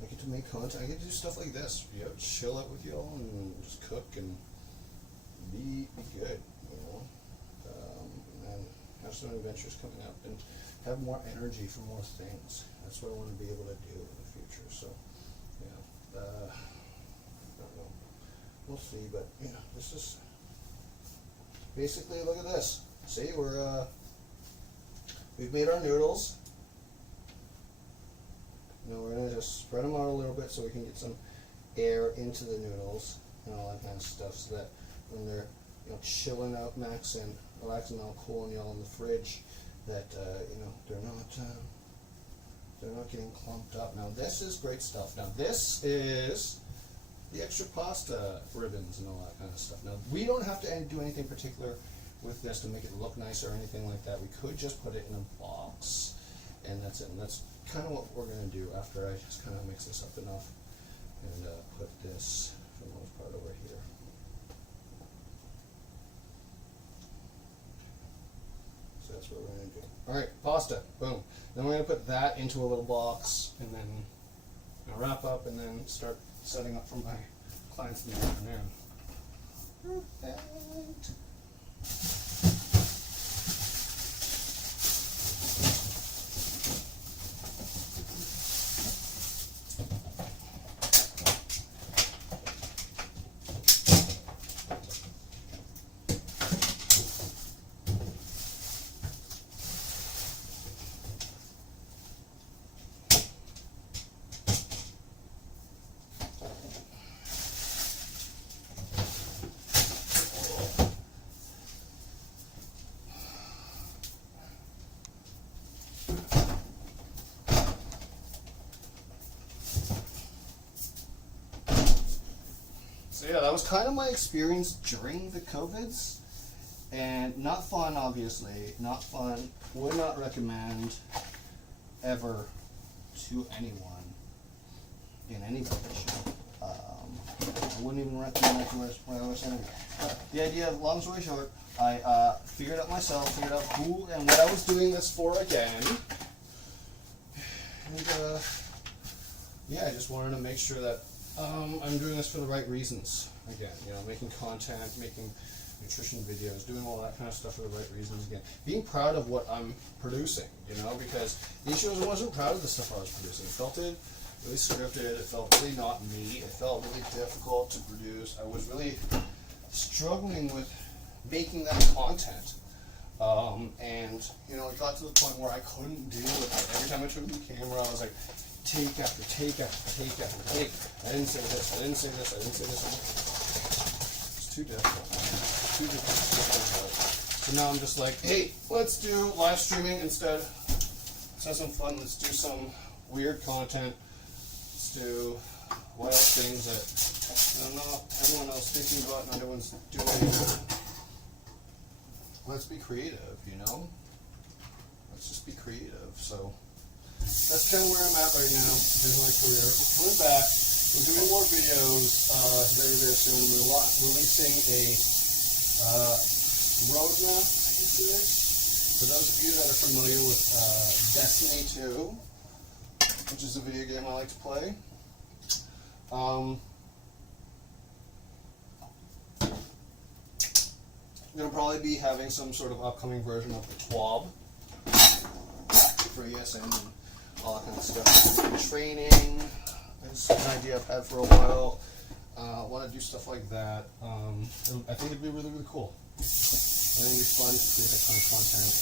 I get to make content. I get to do stuff like this. Chill out with y'all and just cook and be good. And have some adventures coming up and have more energy for more things. That's what I want to be able to do in the future. So, I don't know. We'll see. But this is basically, look at this. See, we've made our noodles. We're going to just spread them out a little bit so we can get some air into the noodles and all that kind of stuff, so that when they're chilling out, relaxing out cool and in the fridge, that they're not getting clumped up. Now this is great stuff. Now this is the extra pasta ribbons and all that kind of stuff. Now we don't have to do anything particular with this to make it look nice or anything like that. We could just put it in a box and that's it. And that's kind of what we're going to do after I just kind of mix this up enough and put this, for the most part, over here. So that's what we're going to do. Alright, pasta. Boom. Then we're going to put that into a little box and then wrap up and then start setting up for my clients in the afternoon. Perfect. So yeah, that was kind of my experience during the COVIDs, and not fun, obviously, not fun. Would not recommend ever to anyone in any position. I wouldn't even recommend it to my worst enemy. But the idea, long story short, I figured out myself, figured out who and what I was doing this for again, and yeah, I just wanted to make sure that I'm doing this for the right reasons. Again, making content, making nutrition videos, doing all that kind of stuff for the right reasons. Again, being proud of what I'm producing, because the issue is I wasn't proud of the stuff I was producing. It felt really scripted. It felt really not me. It felt really difficult to produce. I was really struggling with making that content. And it got to the point where I couldn't deal with it. Every time I turned the camera, I was like, take after take after take after take. I didn't say this, I didn't say this, I didn't say this. It's too difficult, man. It's too difficult. So now I'm just like, hey, let's do live streaming instead. Let's have some fun. Let's do some weird content. Let's do wild things that not everyone else thinking about and everyone's doing. Let's be creative, Let's just be creative. So that's kind of where I'm at right now in my career. Coming back, we're doing more videos very, very soon. We're releasing a roadmap, I guess it is. For those of you that are familiar with Destiny 2, which is a video game I like to play, gonna probably be having some sort of upcoming version of the TWAB for ESN and all that kind of stuff. Training is an idea I've had for a while. Want to do stuff like that. I think it'd be really, really cool. I think it'd be fun to create that kind of content,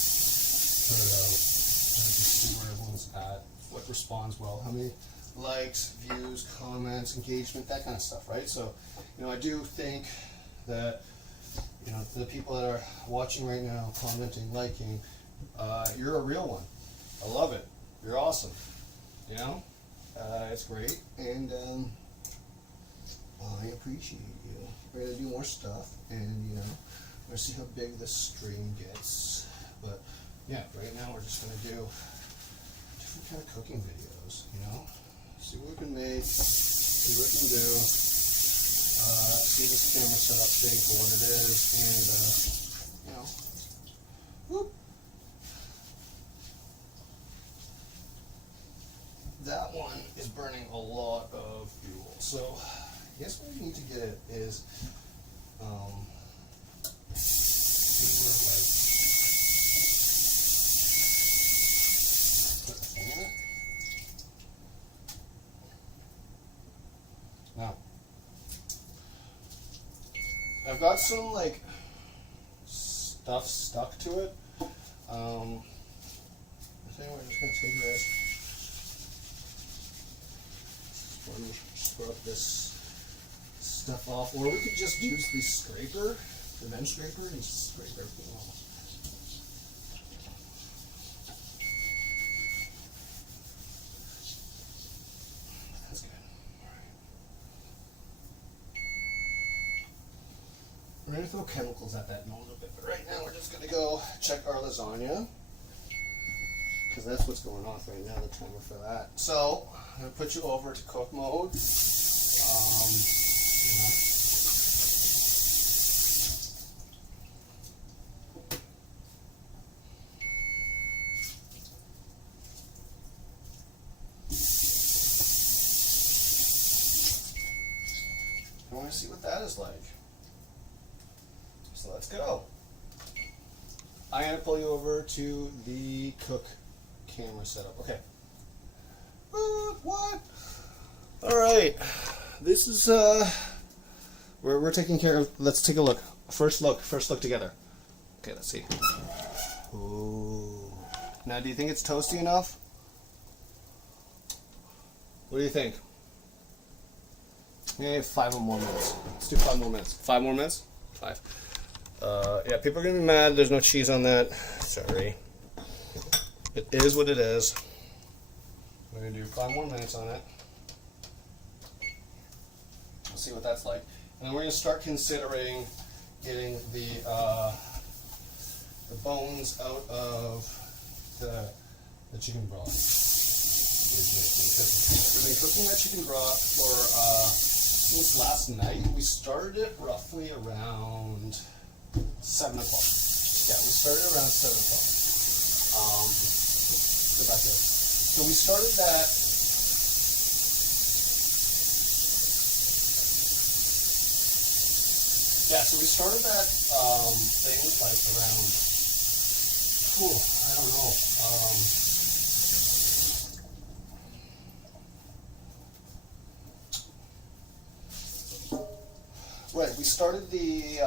put it out, just see where everyone's at, what responds well, how many likes, views, comments, engagement, that kind of stuff, right? So, I do think that, the people that are watching right now, commenting, liking, you're a real one. I love it. You're awesome. It's great, and I appreciate you. We're gonna do more stuff, and we're gonna see how big the stream gets. But yeah, right now we're just gonna do different kind of cooking videos. See what we can make, see what we can do. See this camera setup thing for what it is, and whoop. That one is burning a lot of fuel. So I guess what we need to get is put the thing in it. Now I've got some stuff stuck to it. I think we're just gonna take this. Scrub this stuff off, or we could just use the scraper, the bench scraper, and just scrape everything off. That's good. We're going to throw chemicals at that in a little bit, but right now we're just going to go check our lasagna, because that's what's going off right now, the timer for that. So, I'm going to put you over to cook mode. I want to see what that is like. So let's go. I'm going to pull you over to the cook camera setup. Okay. What? All right. This is we're taking care of. Let's take a look. First look together. Okay, let's see. Ooh. Now, do you think it's toasty enough? What do you think? Maybe 5 more minutes. Let's do 5 more minutes. 5 more minutes? 5. Yeah, people are gonna be mad. There's no cheese on that. Sorry. It is what it is. We're gonna do 5 more minutes on it. We'll see what that's like, and then we're gonna start considering getting the bones out of the chicken broth. We've been cooking that chicken broth for since last night. We started it roughly around 7 o'clock. Yeah, we started around 7 o'clock. Go back here. So we started that. Yeah, so we started that thing like around, I don't know. Right, we started the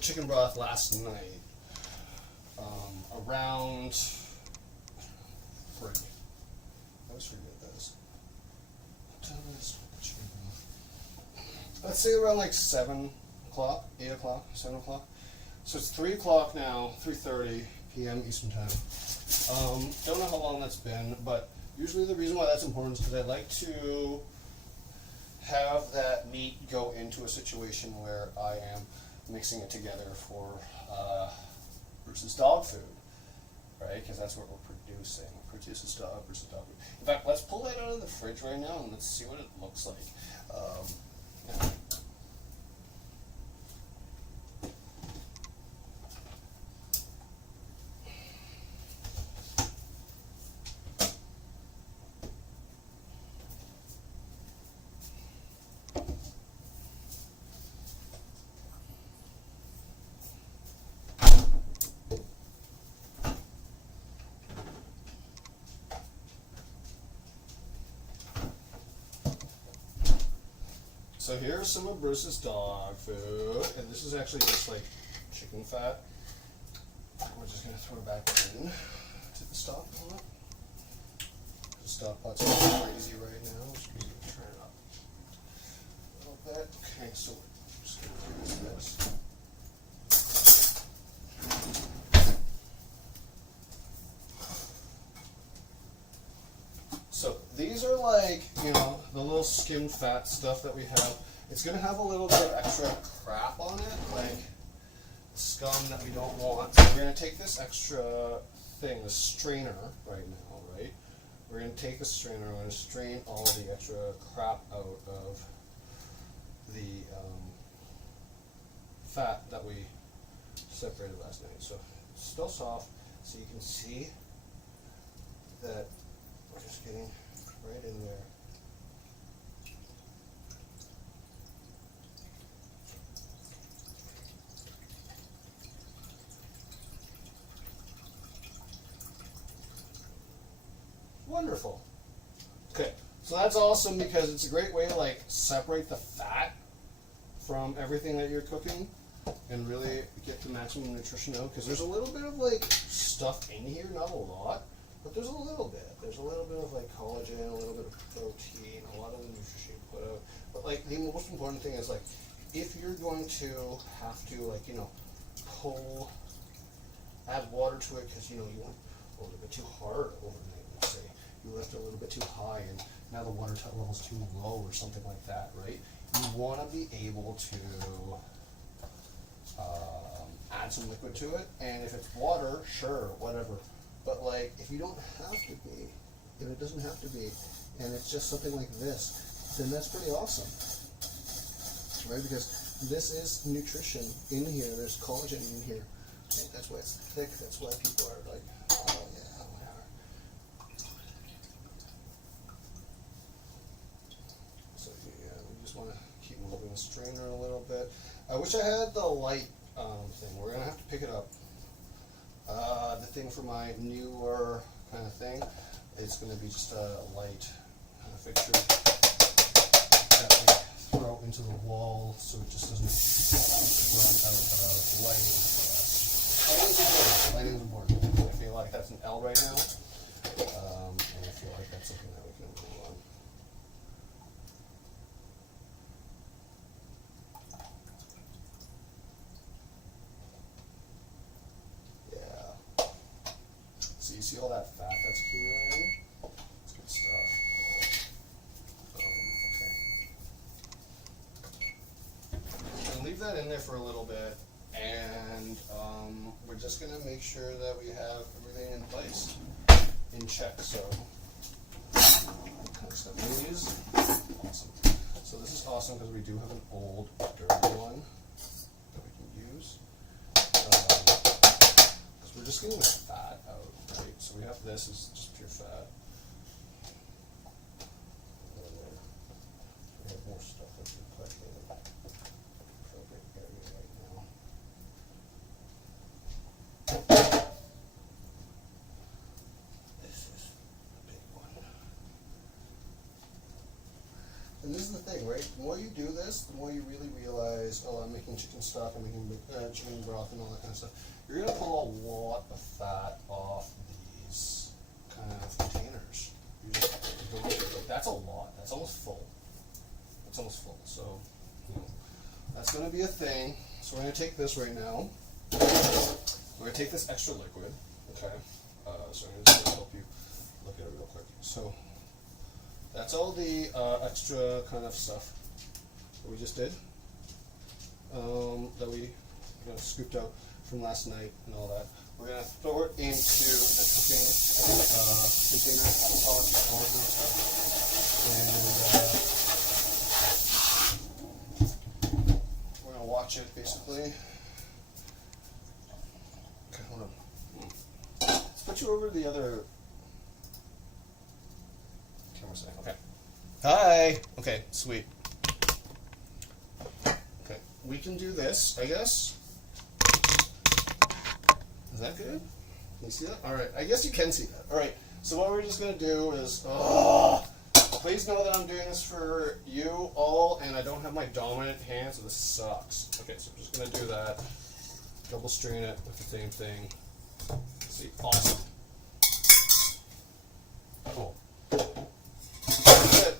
chicken broth last night around 3. I always forget this. What time is chicken broth? Let's say around like 7 o'clock, 8 o'clock, 7 o'clock. So it's 3 o'clock now, 3:30 p.m. Eastern Time. Don't know how long that's been, but usually the reason why that's important is because I like to have that meat go into a situation where I am mixing it together for versus dog food, right? Because that's what we're producing. It produces dog versus dog food. In fact, let's pull that out of the fridge right now and let's see what it looks like. Yeah. So here's some of Bruce's dog food, and this is actually just like chicken fat. We're just gonna throw it back in to the stock pot. The stock pot's crazy right now. So we're gonna turn it up a little bit. Okay, so we're just gonna use this. So these are like, you know, the little skimmed fat stuff that we have. It's going to have a little bit of extra crap on it, like scum that we don't want. So we're going to take this extra thing, the strainer right now, right? We're going to take the strainer, we're going to strain all the extra crap out of the fat that we separated last night. So it's still soft, so you can see that we're just getting right in there. Wonderful. Okay, so that's awesome because it's a great way to like separate the fat from everything that you're cooking and really get the maximum nutrition out, because there's a little bit of like stuff in here, not a lot. But there's a little bit. There's a little bit of like collagen, a little bit of protein, a lot of the nutrition you put out. But like the most important thing is like if you're going to have to like, you know, add water to it because, you know, you want a little bit too hard overnight, let's say. You left it a little bit too high and now the water level is too low or something like that, right? You want to be able to add some liquid to it, and if it's water, sure, whatever. But like, if you don't have to be, if it doesn't have to be, and it's just something like this, then that's pretty awesome, right? Because this is nutrition in here. There's collagen in here. And that's why it's thick. That's why people are like, oh yeah, whatever. So yeah, we just want to keep moving the strainer a little bit. I wish I had the light thing. We're gonna have to pick it up. The thing for my newer kind of thing, it's going to be just a light kind of fixture that we throw into the wall so it just doesn't run out of lighting for us. Lighting's important. I feel like that's an L right now, and I feel like that's something that we can improve on. You see all that fat that's accumulating? It's good stuff. Okay. And leave that in there for a little bit, and we're just going to make sure that we have everything in place, in check. So, kind of stuff these. Awesome. So this is awesome because we do have an old, dirty one that we can use. Because we're just getting the fat out. Right, so we have this is just pure fat. We have more stuff that we put in the appropriate area right now. This is a big one. And this is the thing, right? The more you do this, the more you really realize, oh, I'm making chicken stock, I'm making chicken broth and all that kind of stuff. You're going to pull a lot of fat off these kind of containers. That's a lot. That's almost full. That's almost full. So, you know, that's going to be a thing. So we're going to take this right now. We're going to take this extra liquid. Okay. So I'm just going to help you look at it real quick. So that's all the extra kind of stuff that we just did. That we kind of scooped out from last night and all that. We're going to throw it into the cooking container pot, all that stuff. And we're going to watch it basically. Okay, hold on. Let's put you over the other camera side. Okay. Hi! Okay, sweet. Okay, we can do this, I guess. Is that good? Can you see that? Alright, I guess you can see that. Alright, so what we're just going to do is, please know that I'm doing this for you all, and I don't have my dominant hand, so this sucks. Okay, so I'm just gonna do that. Double strain it with the same thing. See, awesome. Cool. That's it.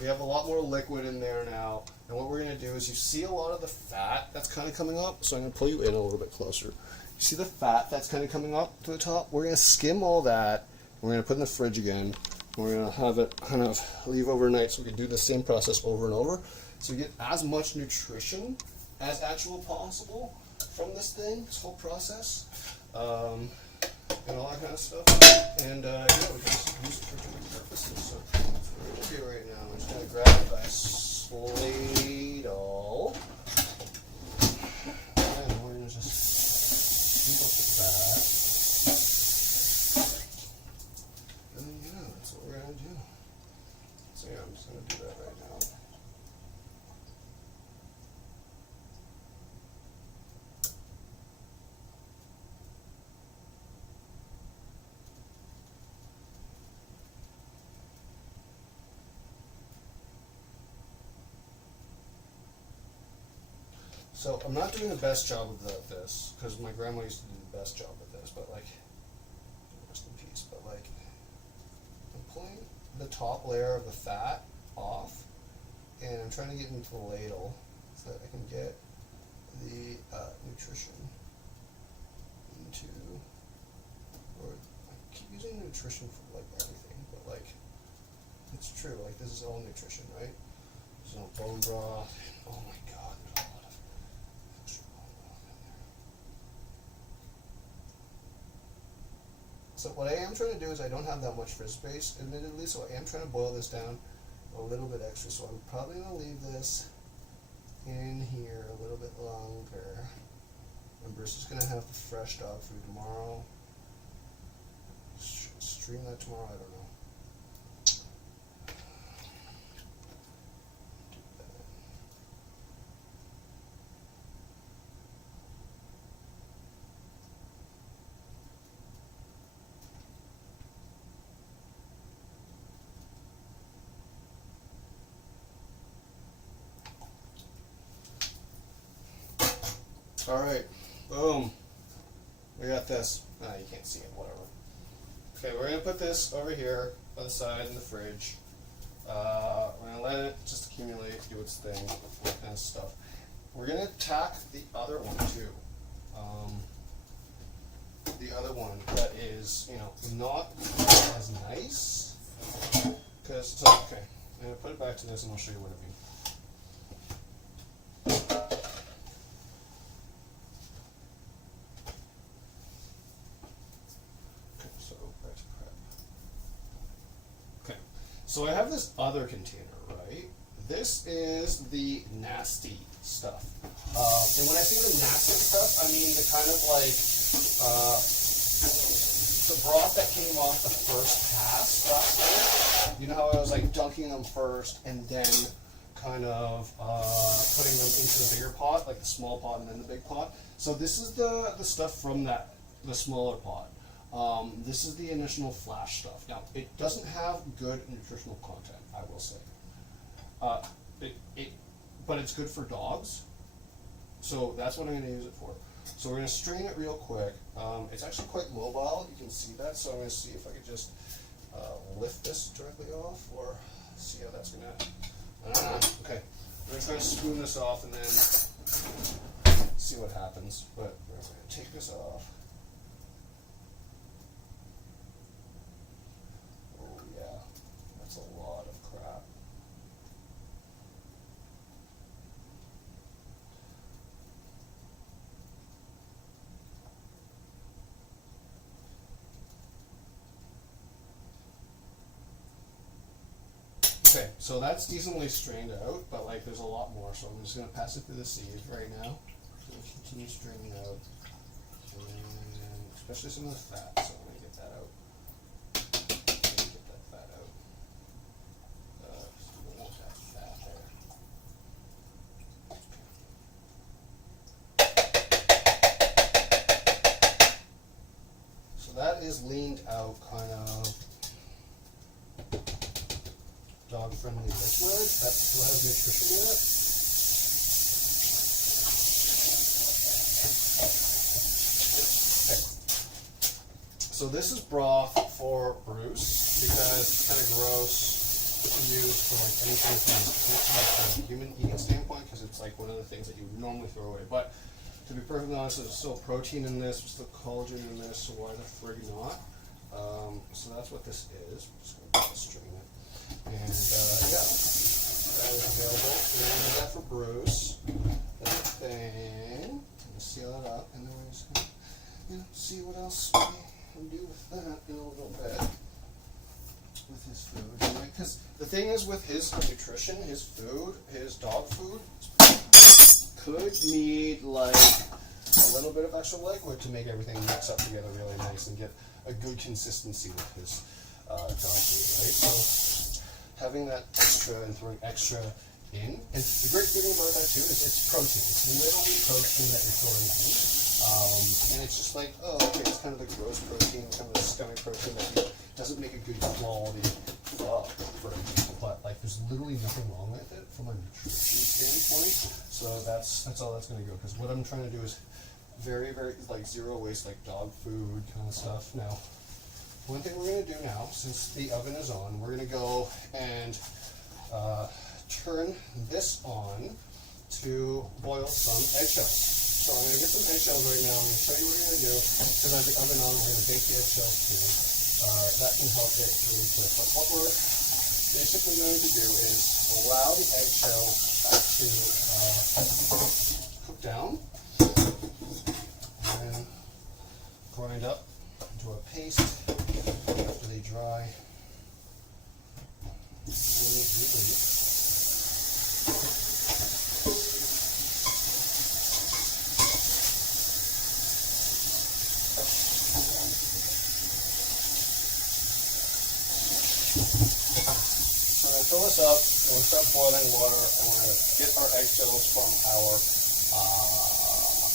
We have a lot more liquid in there now, and what we're gonna do is, you see a lot of the fat that's kind of coming up, so I'm gonna pull you in a little bit closer. You see the fat that's kind of coming up to the top? We're gonna skim all that. We're gonna put it in the fridge again. We're going to have it kind of leave overnight so we can do the same process over and over. So we get as much nutrition as actual possible from this thing, this whole process, and all that kind of stuff. And yeah, we can just use it for different purposes. So what we're going to do right now, I'm just going to grab a nice ladle, and we're going to just scoop up the fat. That's what we're going to do. So yeah, I'm just going to do that right now. So I'm not doing the best job of this, because my grandma used to do the best job with this, but like, rest in peace, but like, I'm pulling the top layer of the fat off, and I'm trying to get into the ladle so that I can get the nutrition into, or I keep using nutrition for like everything, but like, it's true, like this is all nutrition, right? There's no bone broth. Oh my god, there's a lot of extra bone broth in there. So what I am trying to do is, I don't have that much fridge space, admittedly, so I am trying to boil this down a little bit extra. So I'm probably going to leave this in here a little bit longer. And Bruce is going to have the fresh dog food tomorrow. Stream that tomorrow, I don't know. All right, boom. We got this. Ah, you can't see it, whatever. Okay, we're gonna put this over here by the side in the fridge. We're gonna let it just accumulate, do its thing, that kind of stuff. We're gonna tack the other one too. The other one that is, you know, not as nice. Cause, so, okay, I'm gonna put it back to this and I'll show you what I mean. So I have this other container, right? This is the nasty stuff. And when I say the nasty stuff, I mean the kind of like the broth that came off the first pass last night. You know how I was like dunking them first and then kind of putting them into the bigger pot, like the small pot and then the big pot. So this is the stuff from the smaller pot. This is the initial flash stuff. Now, it doesn't have good nutritional content, I will say. But it's good for dogs. So that's what I'm going to use it for. So we're going to strain it real quick. It's actually quite mobile. You can see that. So I'm going to see if I could just lift this directly off, or see how that's going to... okay. I'm going to try to spoon this off and then see what happens. But we're going to take this off. A lot of crap. Okay, so that's decently strained out, but like there's a lot more, so I'm just going to pass it through the sieve right now. So continue straining out, and especially some of the fat, so I'm going to get that out. That is leaned out kind of dog-friendly liquid that still has nutrition in it. Okay. So this is broth for Bruce because it's kind of gross to use for like anything from a human eating standpoint, because it's like one of the things that you would normally throw away. But to be perfectly honest, there's still protein in this, there's still collagen in this, so why the frig not? So that's what this is. I'm just going to strain it. And yeah, that is available. We're going to do that for Bruce. Then I'm going to seal it up, and then we're just going to see what else we can do with that in a little bit. With his food. Because the thing is with his nutrition, his food, his dog food, could need like a little bit of extra liquid to make everything mix up together really nice and get a good consistency with his dog food, right? So having that extra and throwing extra in, and the great thing about that too is it's protein. It's literally protein that you're throwing in. And it's just like, oh, okay, it's kind of the gross protein, kind of the scummy protein that doesn't make a good quality for example. But like, there's literally nothing wrong with it from a nutrition standpoint. So that's all that's going to go. Because what I'm trying to do is very, very like zero waste, like dog food kind of stuff. Now, one thing we're going to do now, since the oven is on, we're going to go and turn this on to boil some eggshells. So I'm going to get some eggshells right now. I'm going to show you what we're going to do. Because I have the oven on, we're going to bake the eggshells too. That can help it really quick. But what we're basically going to do is allow the eggshells to cook down and grind up into a paste after they dry. Fill this up, and we'll start boiling water, and we're going to get our eggshells from our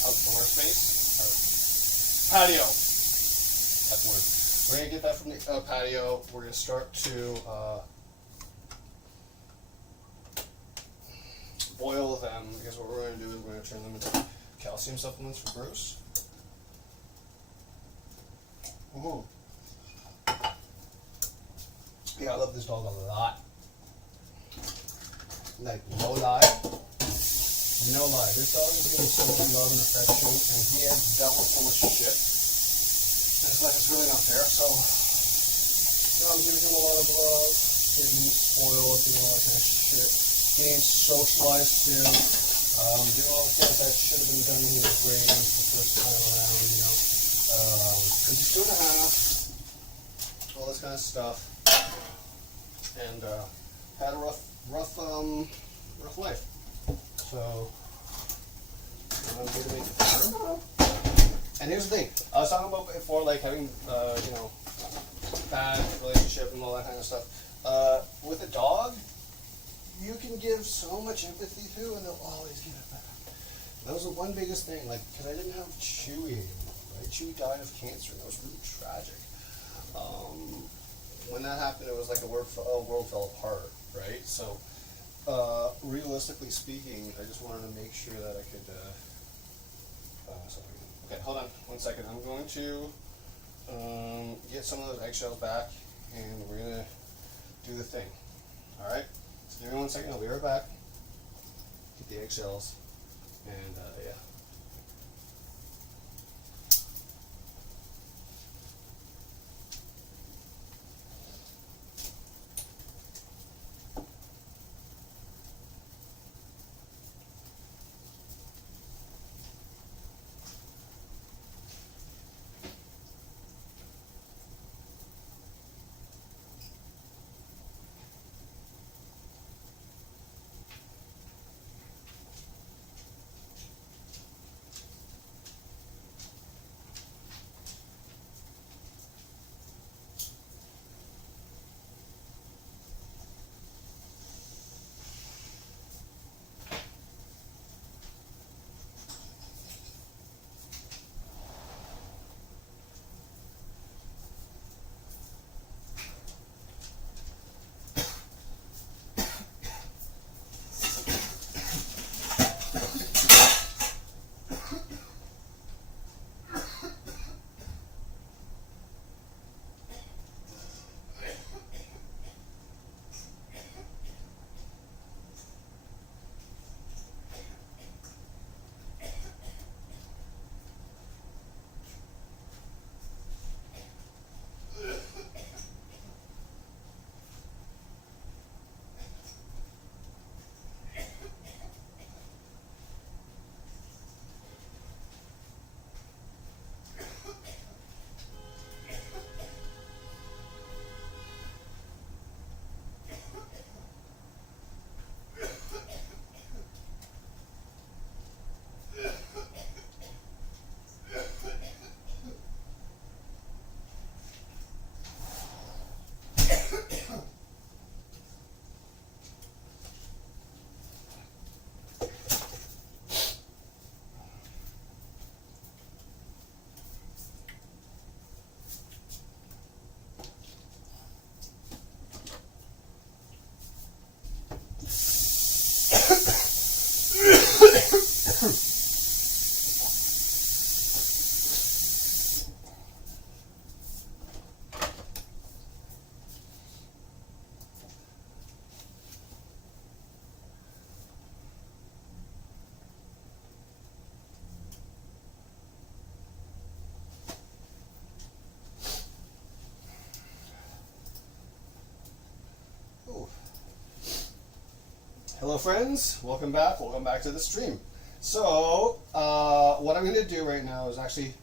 outdoor space, or patio. That's the word. We're going to get that from the patio. We're going to start to boil them, because what we're going to do is we're going to turn them into calcium supplements for Bruce. Ooh. Yeah, I love this dog a lot. Like, no lie, this dog is getting so much love and affection, and he has dealt with so much shit. It's like, it's really not fair, so, I'm giving him a lot of love, getting him spoiled, doing all that kind of shit, getting socialized too, doing all the things that should have been done when he was raised the first time around, because he's 2.5, all this kind of stuff, and, had a rough life. So I'm here to make it better. And here's the thing: I was talking about before, like having bad relationship and all that kind of stuff. With a dog, you can give so much empathy to, and they'll always give it back. That was the one biggest thing, like, because I didn't have Chewy anymore. Right? Chewy died of cancer, and that was really tragic. When that happened, it was like a world fell apart. Right? So, realistically speaking, I just wanted to make sure that I could, okay, hold on one second. I'm going to get some of those eggshells back, and we're going to do the thing. Alright? So give me 1 second, I'll be right back. Get the eggshells, and yeah. Hello friends, welcome back to the stream. So, what I'm going to do right now is actually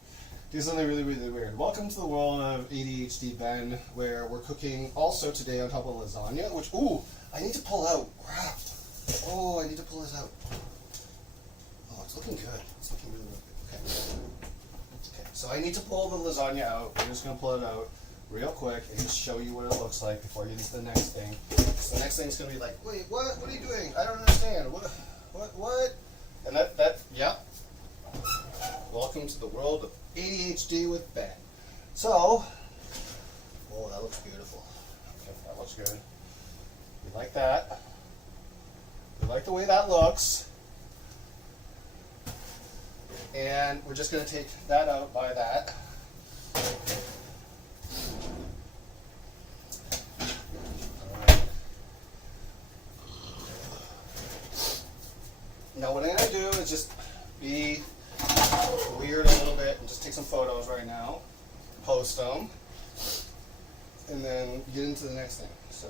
do something really, really weird. Welcome to the world of ADHD Ben, where we're cooking also today on top of lasagna, which, ooh, I need to pull out. Crap. Oh, I need to pull this out. Oh, it's looking good. It's looking really, really good. Okay. Okay, so I need to pull the lasagna out. We're just going to pull it out real quick and just show you what it looks like before I get into the next thing. So the next thing's going to be like, wait, what? What are you doing? I don't understand. What? And yeah. Welcome to the world of ADHD with Ben. So, oh, that looks beautiful. Okay, that looks good. We like that. We like the way that looks. And we're just going to take that out by that. Now what I'm going to do is just be weird a little bit and just take some photos right now, post them, and then get into the next thing. So.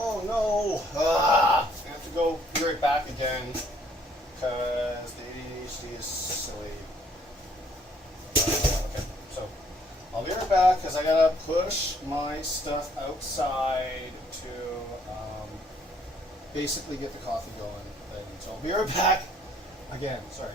Oh no! I have to go be right back again because the ADHD is silly. Okay, so I'll be right back because I gotta push my stuff outside to basically get the coffee going. And so I'll be right back again. Sorry.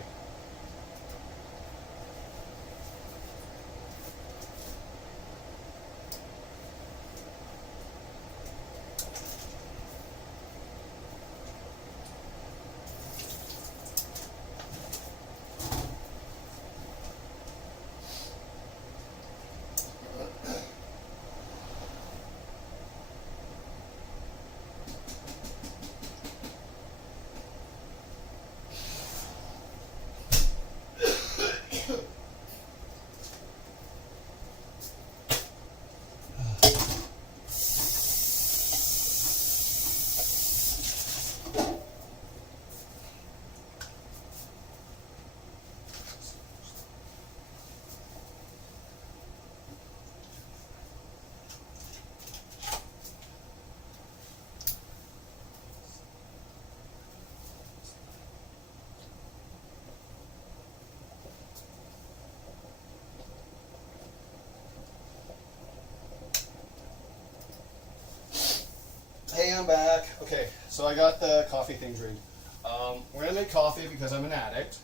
Hey, I'm back. Okay, so I got the coffee thing drink. We're going to make coffee because I'm an addict.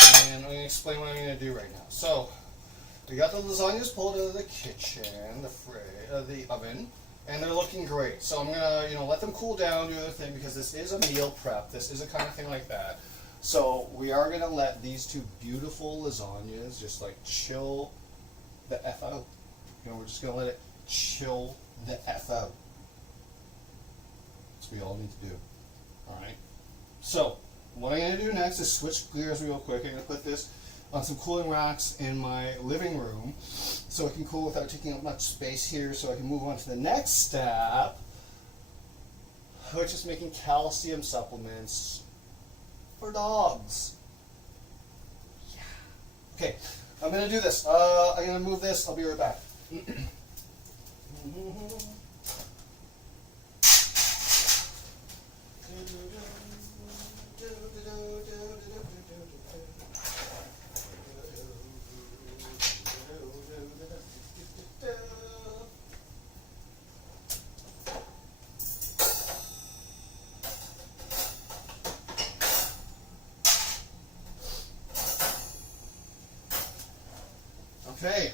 And I'm going to explain what I'm going to do right now. So, we got the lasagnas pulled out of the kitchen, the oven, and they're looking great. So I'm going to, let them cool down, do their thing, because this is a meal prep. This is a kind of thing like that. So we are going to let these two beautiful lasagnas just like chill the F out. You know, we're just gonna let it chill the F out. That's what we all need to do. Alright? So, what I'm gonna do next is switch gears real quick. I'm gonna put this on some cooling racks in my living room so it can cool without taking up much space here, so I can move on to the next step, which is making calcium supplements for dogs. Yeah. Okay, I'm gonna do this. I'm gonna move this. I'll be right back. Okay,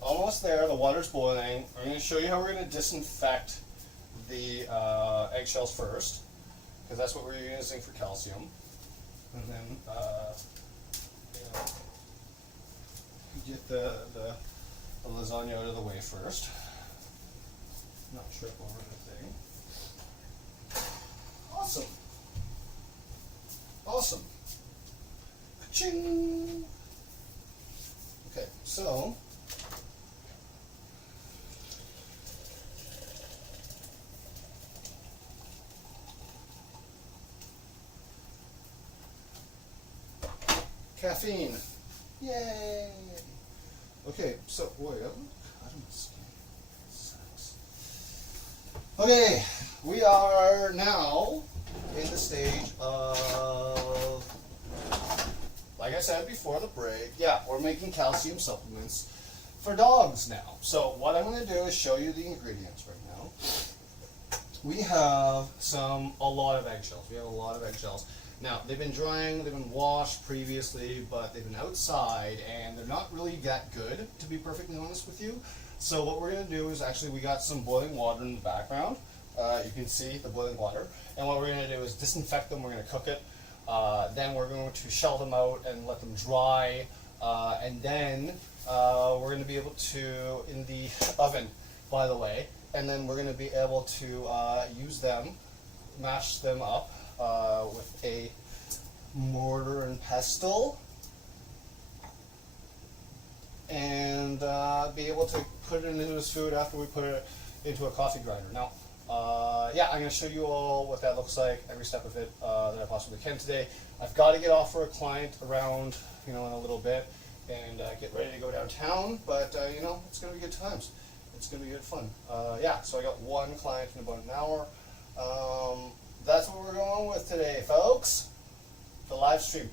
almost there. The water's boiling. I'm going to show you how we're going to disinfect the eggshells first, because that's what we're using for calcium. And then, you know, get the lasagna out of the way first. Not trip over the thing. Awesome. Awesome. Ka-ching! Okay, so caffeine. Yay! Okay, so boy, sucks. Okay, we are now in the stage of, like I said before the break, yeah, we're making calcium supplements for dogs now. So what I'm going to do is show you the ingredients right now. We have a lot of eggshells. We have a lot of eggshells. Now, they've been drying, they've been washed previously, but they've been outside, and they're not really that good, to be perfectly honest with you. So what we're going to do is actually, we got some boiling water in the background. You can see the boiling water. And what we're going to do is disinfect them, we're going to cook it. Then we're going to shell them out and let them dry, and then we're going to be able to, in the oven, by the way, and then we're going to be able to use them, mash them up with a mortar and pestle, and be able to put it into this food after we put it into a coffee grinder. Now, yeah, I'm going to show you all what that looks like, every step of it that I possibly can today. I've got to get off for a client around, in a little bit, and get ready to go downtown, but, it's going to be good times. It's going to be good fun. Yeah, so I got one client in about an hour. That's what we're going with today, folks. The live stream.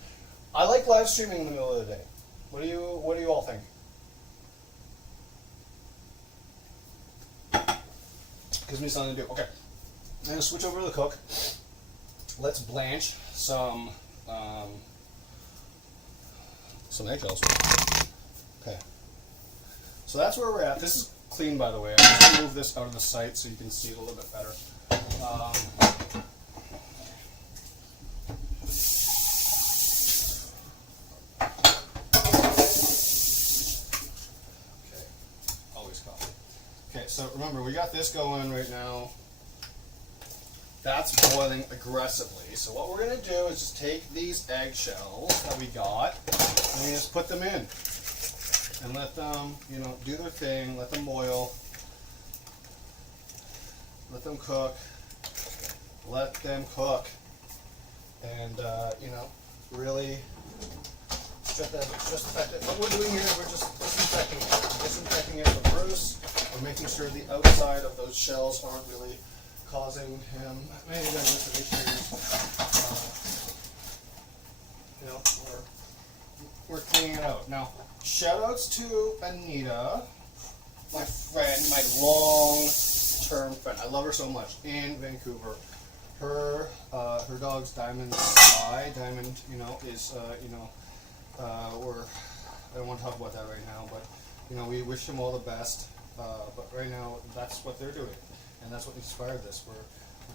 I like live streaming in the middle of the day. What do you all think? Gives me something to do. Okay, I'm gonna switch over to the cook. Let's blanch some eggshells. Okay, so that's where we're at. This is clean, by the way. I'm just gonna move this out of the sight so you can see it a little bit better. So remember, we got this going right now. That's boiling aggressively. So what we're going to do is just take these eggshells that we got and we just put them in and let them, do their thing. Let them boil. Let them cook. Let them cook. And, really disinfect it. What we're doing here, we're just disinfecting it. Disinfecting it with Bruce. We're making sure the outside of those shells aren't really causing him any issues. We're cleaning it out. Now, shout outs to Anita, my friend, my long-term friend. I love her so much, in Vancouver. Her dog's Diamond Sky. Diamond, is, I don't want to talk about that right now, but, we wish him all the best. But right now, that's what they're doing, and that's what inspired this. We're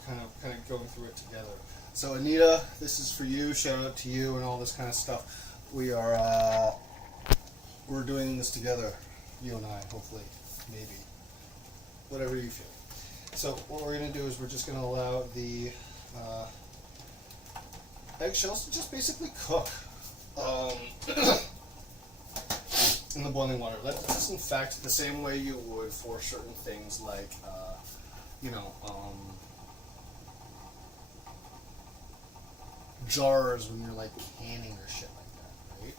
kind of going through it together. So Anita, this is for you. Shout out to you and all this kind of stuff. We're we're doing this together, you and I, hopefully, maybe, whatever you feel. So what we're going to do is we're just going to allow the eggshells to just basically cook in the boiling water. Let's disinfect the same way you would for certain things like, jars when you're like canning or shit like that, right?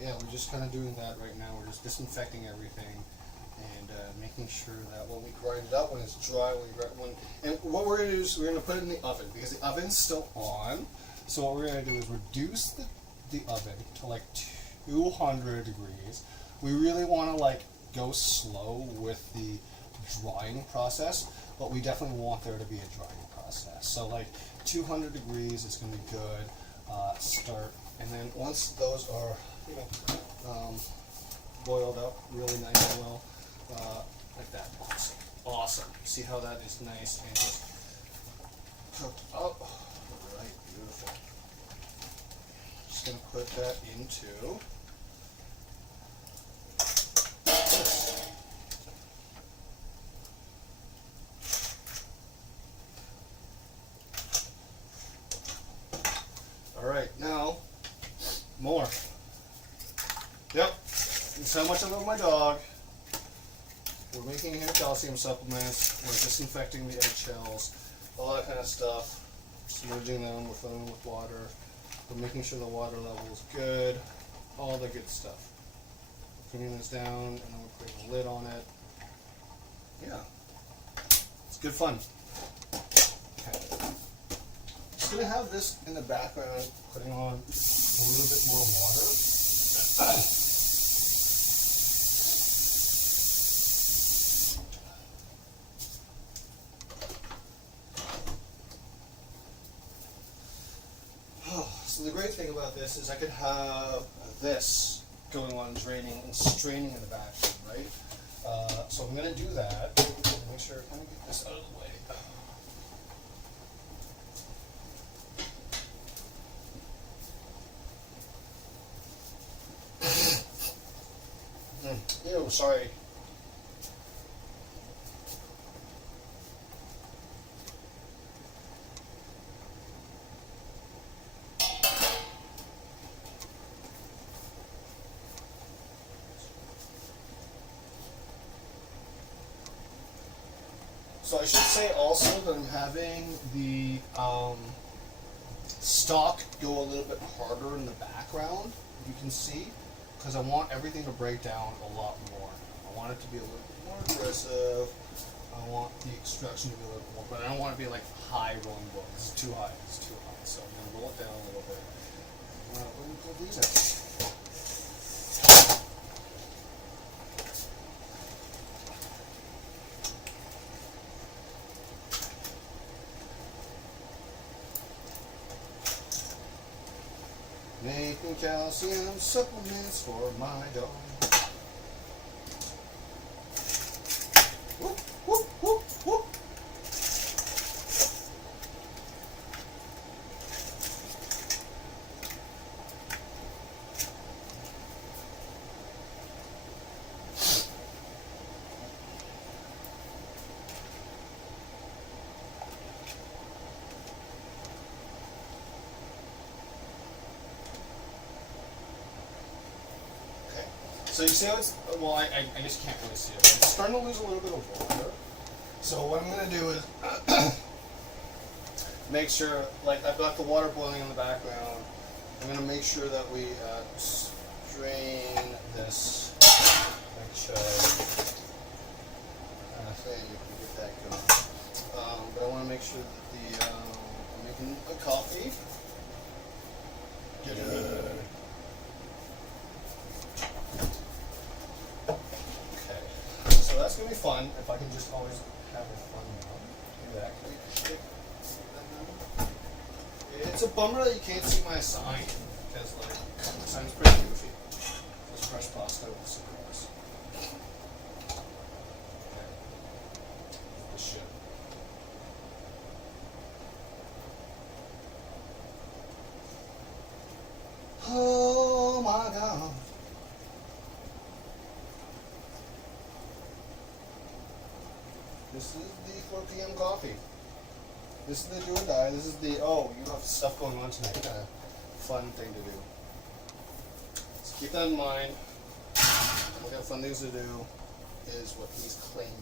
Yeah, we're just kind of doing that right now. We're just disinfecting everything and making sure that when we grind it up, when it's dry, and what we're going to do is we're going to put it in the oven because the oven's still on. So what we're going to do is reduce the oven to like 200 degrees. We really want to like go slow with the drying process, but we definitely want there to be a drying process. So like 200 degrees is going to be good. Start, and then once those are boiled up really nice and well, like that. Awesome. See how that is nice and just cooked up. Right, beautiful. Just going to put that into this. Alright, now, more. Yep, that's how much I love my dog. We're making him calcium supplements, we're disinfecting the eggshells, all that kind of stuff. Submerging them, we're filling them with water. We're making sure the water level is good, all the good stuff. Putting this down, and then we're putting a lid on it. Yeah, it's good fun. Okay. Just gonna have this in the background, putting on a little bit more water. So the great thing about this is I could have this going on draining and straining in the background, right? So I'm gonna do that. Make sure I kind of get this out of the way. Ew, sorry. So I should say also that I'm having the stock go a little bit harder in the background, you can see, because I want everything to break down a lot more. I want it to be a little bit more aggressive. I want the extraction to be a little bit more, but I don't want it to be like high rolling book. This is too high. It's too high. So I'm going to roll it down a little bit. Let me pull these out. Making calcium supplements for my dog. Whoop, whoop, whoop, whoop. So you see how it's, well, I just can't really see it. It's starting to lose a little bit of water. So what I'm going to do is make sure, like I've got the water boiling in the background. I'm going to make sure that we strain this eggshell thing, you can get that going. But I want to make sure that I'm making a coffee. Get it. So that's going to be fun, if I can just always have it fun now. Do that. Can we take that now? It's a bummer that you can't see my sign, because like, the sign's pretty goofy. This fresh pasta with surprise. Okay. This shit. Oh my god. This is the 4 p.m. coffee. This is the do or die. This is the, oh, you have stuff going on tonight kind of fun thing to do. So keep that in mind. We got fun things to do, is what he's claiming.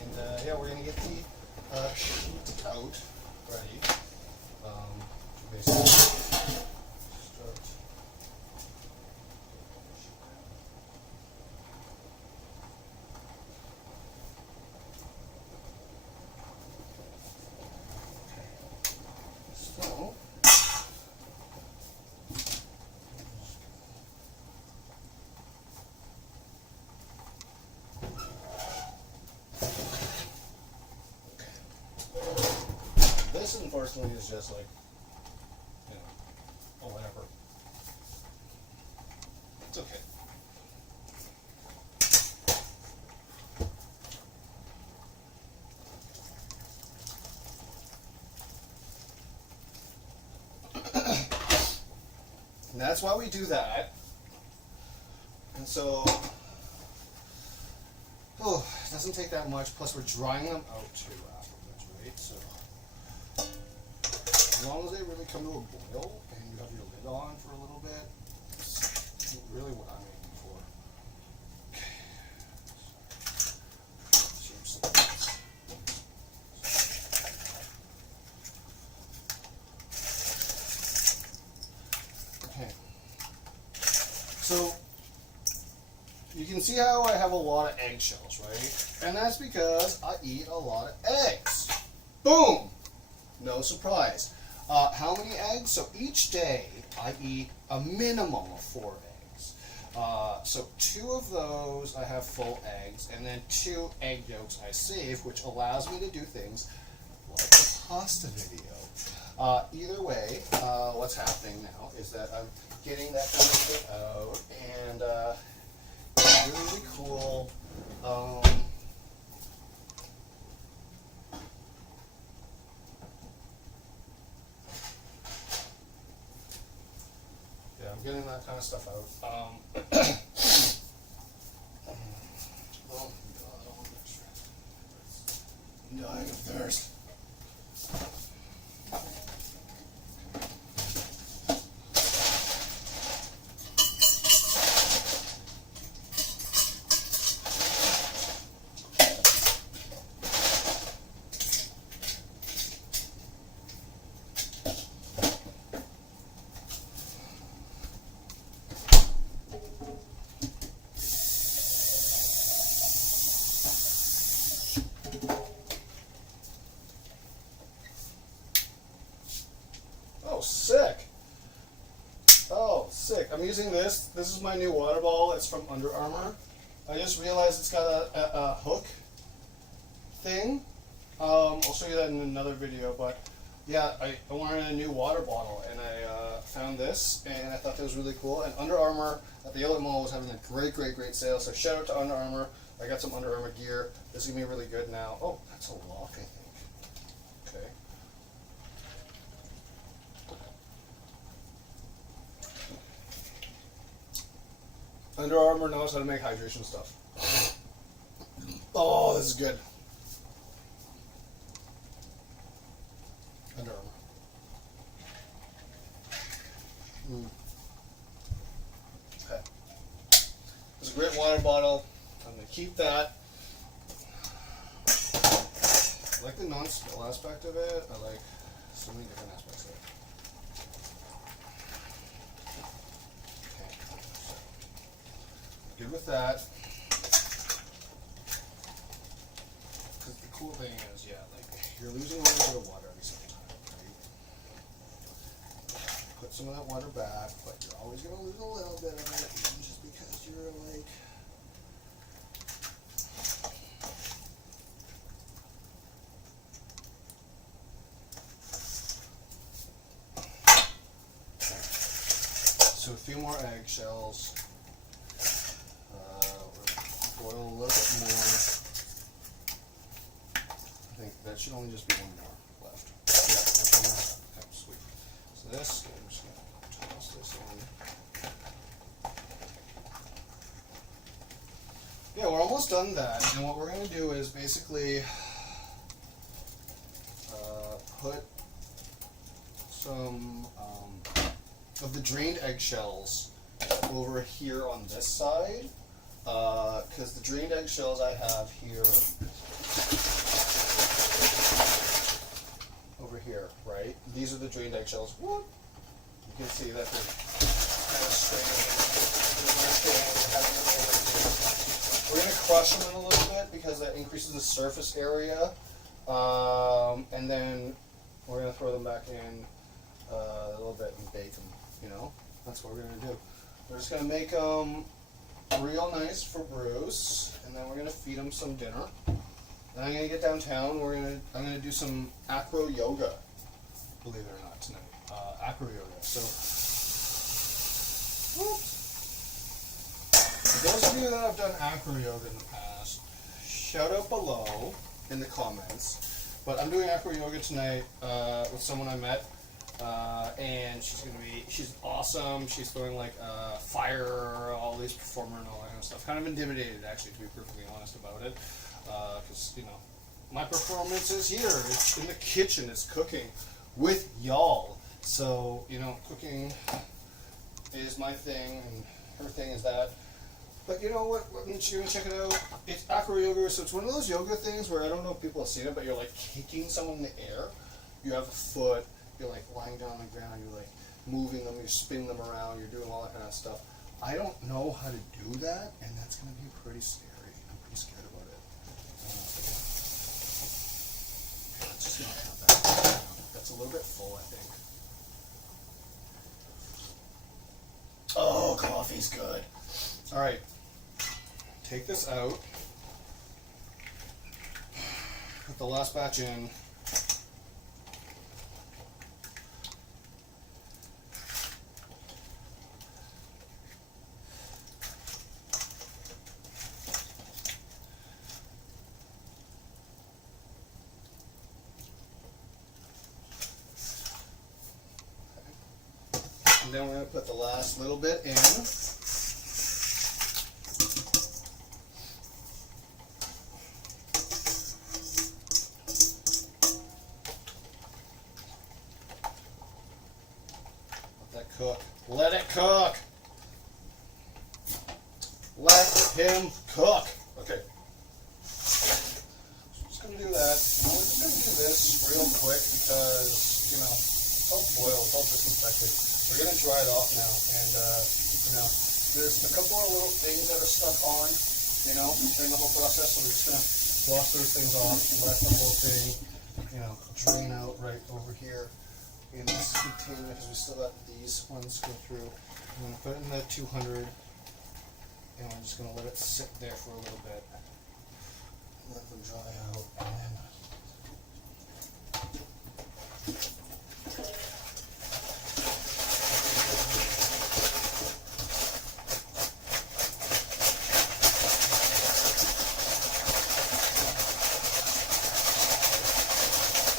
And yeah, we're going to get the sheet out ready. Basically, start. So, this unfortunately is just like, you know, oh, whatever. It's okay. And that's why we do that. And so, oh, it doesn't take that much. Plus, we're drying them out too afterwards, right? So, as long as they really come to a boil and you have your lid on for a little bit, that's really what I'm aiming for. Okay. So, you can see how I have a lot of eggshells, right? And that's because I eat a lot of eggs. Boom! No surprise. How many eggs? So each day I eat a minimum of 4 eggs. So 2 of those I have full eggs, and then 2 egg yolks I save, which allows me to do things like the pasta video. Either way, what's happening now is that I'm getting that kind of thing out, and it's really, really cool. Yeah, I'm getting that kind of stuff out. Oh my god, I want extra. I'm dying of thirst. Oh, sick. Oh, sick. I'm using this. This is my new water bottle. It's from Under Armour. I just realized it's got a hook thing. I'll show you that in another video, but yeah, I wanted a new water bottle, and I found this, and I thought that was really cool. And Under Armour at the Outlet Mall was having a great sale, so shout out to Under Armour. I got some Under Armour gear. This is going to be really good now. Oh, that's a lock, I think. Okay. Under Armour knows how to make hydration stuff. Oh, this is good. Under Armour. Okay. It's a great water bottle. I'm going to keep that. I like the non-spill aspect of it. I like so many different aspects of it. Okay. Good with that. Because the cool thing is, yeah, like you're losing a little bit of water every single time, right? Put some of that water back, but you're always going to lose a little bit of it, even just because you're like. So a few more eggshells. Boil a little bit more. I think that should only just be 1 more left. Yeah, that's 1 more left. Okay, sweet. So this, I'm just going to toss this in. yeah, we're almost done that. And what we're going to do is basically put some of the drained eggshells over here on this side. Because the drained eggshells I have here, over here, right? These are the drained eggshells. Whoop. You can see that they're kind of straight. We're going to crush them in a little bit because that increases the surface area. And then we're going to throw them back in a little bit and bake them, you know? That's what we're going to do. We're just going to make them real nice for Bruce, and then we're going to feed him some dinner. Then I'm going to get downtown. I'm going to do some acro yoga, believe it or not, tonight. Acro yoga. So, for those of you that have done acro yoga in the past, shout out below in the comments. But I'm doing acro yoga tonight with someone I met, and she's awesome. She's throwing like fire, all these performer and all that kind of stuff. Kind of intimidated, actually, to be perfectly honest about it, because you know, my performance is here. It's in the kitchen. It's cooking with y'all. So you know, cooking is my thing, and her thing is that. But you know what? You're gonna check it out. It's acro yoga, so it's one of those yoga things where I don't know if people have seen it, but you're like kicking someone in the air. You have a foot. You're like lying down on the ground. You're like moving them. You're spinning them around. You're doing all that kind of stuff. I don't know how to do that, and that's gonna be pretty scary. I'm pretty scared about it. Let's just not have that. That's a little bit full, I think. Oh, coffee's good. All right, take this out, put the last batch in, and then we're going to put the last little bit in. Cook. Let it cook. Let him cook. Okay. So I'm just going to do that. And we're just going to do this real quick because, you know, it's all boiled, it's all disinfected. We're going to dry it off now. And, you know, there's a couple of little things that are stuck on, you know, during the whole process. So we're just going to wash those things off and let the whole thing, you know, drain out right over here in this container, because we still got these ones go through. I'm going to put it in the 200, and I'm just going to let it sit there for a little bit. Let them dry out, and then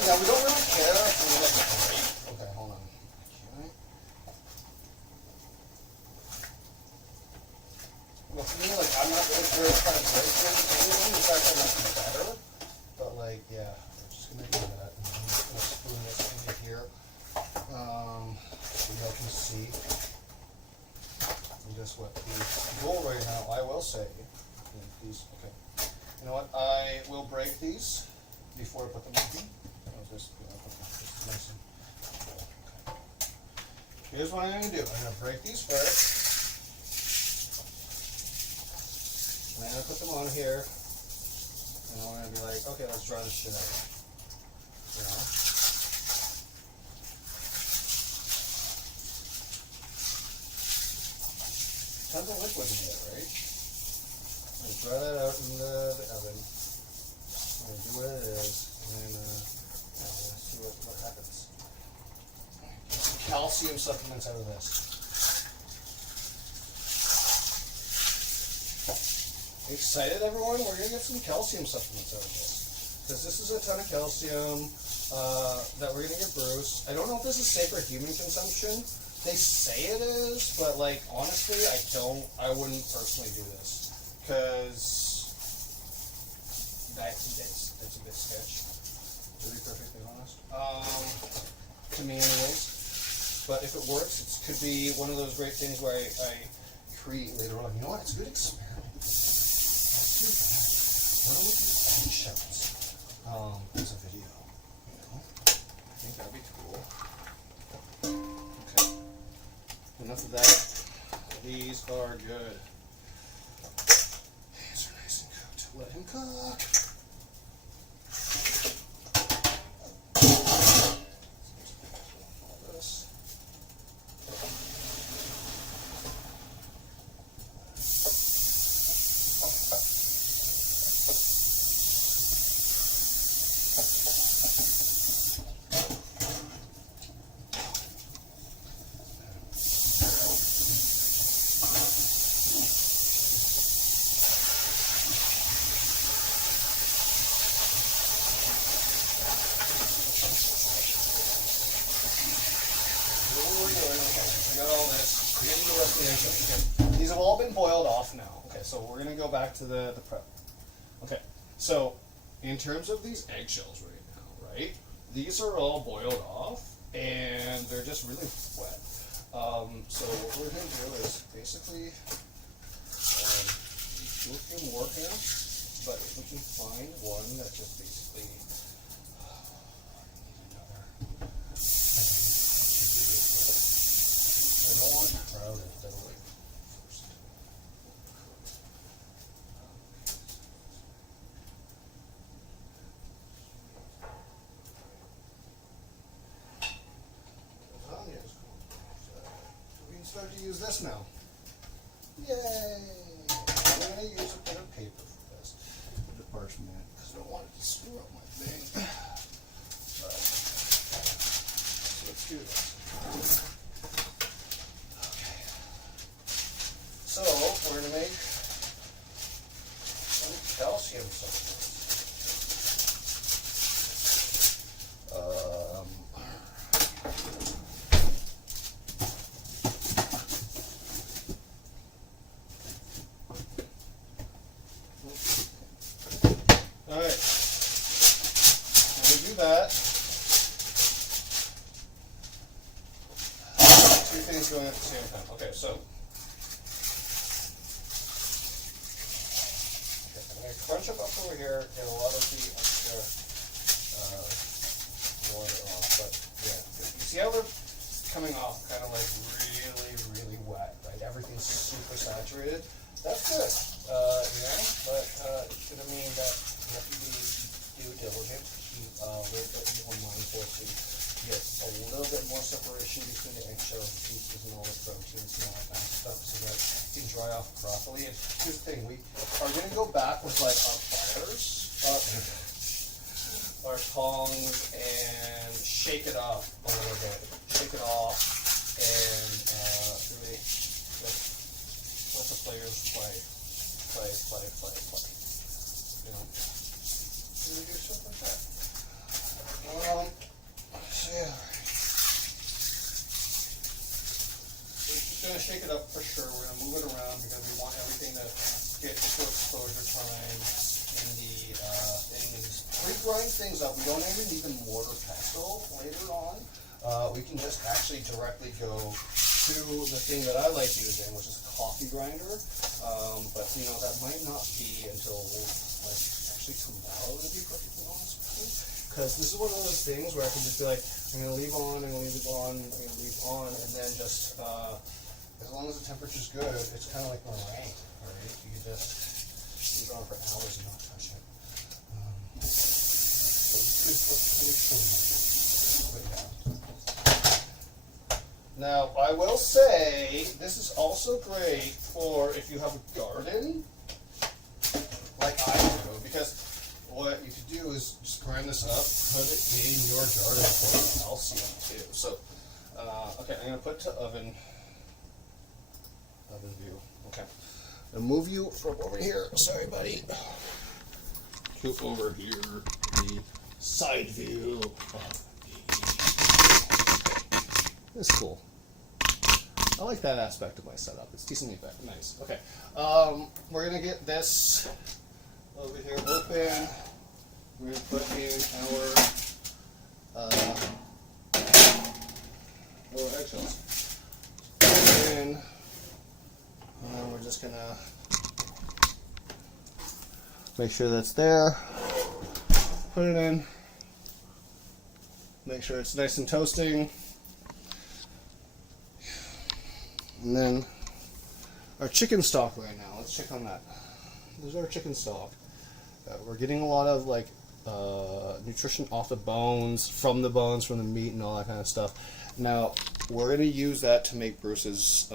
now we don't really care if we like break. Okay, hold on. Okay. Well, for me, like, I'm not really sure trying to break things. Anyone is actually might be better. But, like, yeah, we're just going to do that. And I'm just going to spoon this into here. So y'all can see. And just what the goal right now, I will say, these, okay. You know what? I will break these before I put them in. Here's what I'm going to do. I'm going to break these first. And I'm going to put them on here. And I'm going to be like, okay, let's dry this shit out. You know? Tons of liquid in there, right? I'm going to dry that out in the oven. I'm going to do what it is. And then, let's see what happens. Get some calcium supplements out of this. Excited, everyone? We're going to get some calcium supplements out of this. Because this is a ton of calcium that we're going to get Bruce. I don't know if this is safe for human consumption. They say it is, but like honestly, I wouldn't personally do this. Because that's a bit sketch, to be perfectly honest. To me anyways. But if it works, it could be one of those great things where I create later on. You know what? It's a good experiment. Let's do that. Why don't we do eggshells as a video? You know? I think that'd be cool. Okay. Enough of that. These are good. These are nice and cooked. Let him cook. All this. These have all been boiled off now. Okay, so we're gonna go back to the prep. Okay, so in terms of these eggshells right now, right? These are all boiled off and they're just really wet. So what we're gonna do is basically do a few more here, but if we can find one that just basically I don't want to crowd it that way first. Lasagna's cool. So we can start to use this now. Yay! I'm going to use a bit of paper for this. A bit of parchment, because I don't want it to screw up my thing. But, so let's do this. So, we're going to make some calcium supplements. Alright, when we do that, two things going at the same time. Okay, so crunch up over here, get a lot of the extra water off, but yeah, you see how they're coming off kind of like really, really wet, right? Everything's super saturated. That's good, you know, but it's going to mean that you have to be due diligent, keep a little bit more mindful to get a little bit more separation between the eggshell pieces and all the proteins and all that stuff so that it can dry off properly. And here's the thing, we are going to go back with like our pliers, our tongs, and shake it up a little bit. Shake it off and really let the players play. You know, really do stuff like that. So yeah. We're just going to shake it up for sure. We're going to move it around because we want everything to get to exposure time in the things. Pre-grind things up. We don't even need a mortar pestle later on. We can just actually directly go to the thing that I like using, which is a coffee grinder. But you know, that might not be until like actually tomorrow, to be perfectly honest with you. Because this is one of those things where I can just be like, I'm going to leave on, I'm going to leave on, I'm going to leave on, and then just, as long as the temperature's good, it's kind of like meringue, right? You can just leave it on for hours and not touch it. So it's good for Now, I will say, this is also great for if you have a garden, like I do, because what you could do is just grind this up, put it in your garden for calcium too. So, okay, I'm going to put to oven view. Okay. I'm going to move you from over here. Sorry, buddy. To over here, the side view. It's cool. I like that aspect of my setup. It's decently nice. Okay. We're going to get this over here open. We're going to put in our eggshells. And then we're just going to make sure that's there. Put it in. Make sure it's nice and toasting. And then our chicken stock right now. Let's check on that. This is our chicken stock. We're getting a lot of like nutrition off the bones, from the meat, and all that kind of stuff. Now we're going to use that to make Bruce's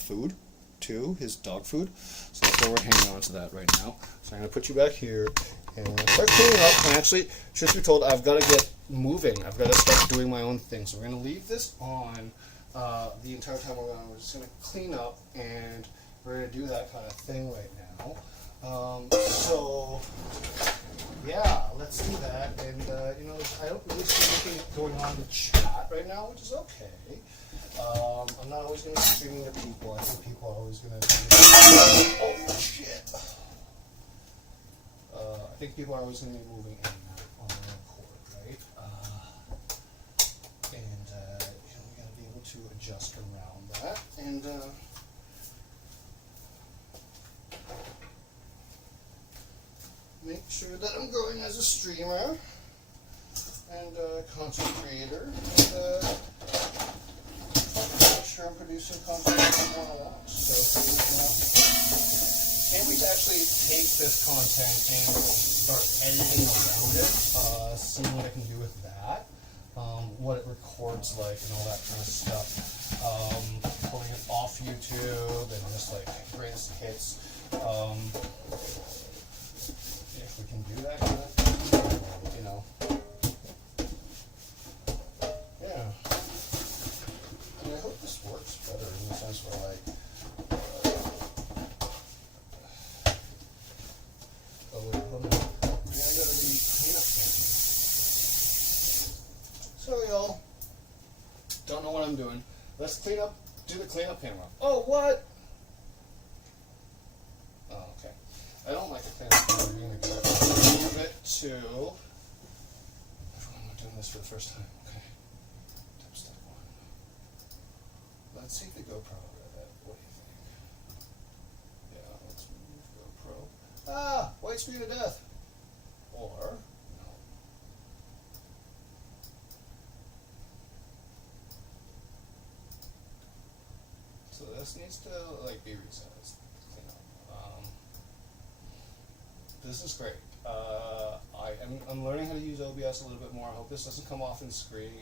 food too, his dog food. So that's why we're hanging on to that right now. So I'm going to put you back here and start cleaning up. And actually, truth be told, I've got to get moving. I've got to start doing my own thing. So we're going to leave this on the entire time we're going. We're just going to clean up, and we're going to do that kind of thing right now. So yeah, let's do that. And you know, I don't really see anything going on in the chat right now, which is okay. I'm not always going to be streaming to people. I think people are always going to. Oh shit! I think people are always going to be moving in and out on their own accord, right? And you know, we got to be able to adjust around that. And make sure that I'm growing as a streamer and content creator, and make sure I'm producing content that I want to watch. So, can't wait to actually take this content and start editing around it, seeing what I can do with that, what it records like, and all that kind of stuff. Pulling it off YouTube and just like greatest hits. If we can do that kind of thing, you know. Yeah. And I hope this works better in the sense where, like, oh wait, hold on. Yeah, I gotta be clean up here. Sorry, y'all. Don't know what I'm doing. Let's clean up, do the cleanup camera. Oh, what? Oh, okay. I don't like the cleanup camera being the good. Move it to. I'm not doing this for the first time. Okay. Step 1. Let's see the GoPro read it. What do you think? Yeah, let's move GoPro. Ah! White screen of death. Or. No. So this needs to like be resized. Clean up. This is great. I'm learning how to use OBS a little bit more. I hope this doesn't come off in stream.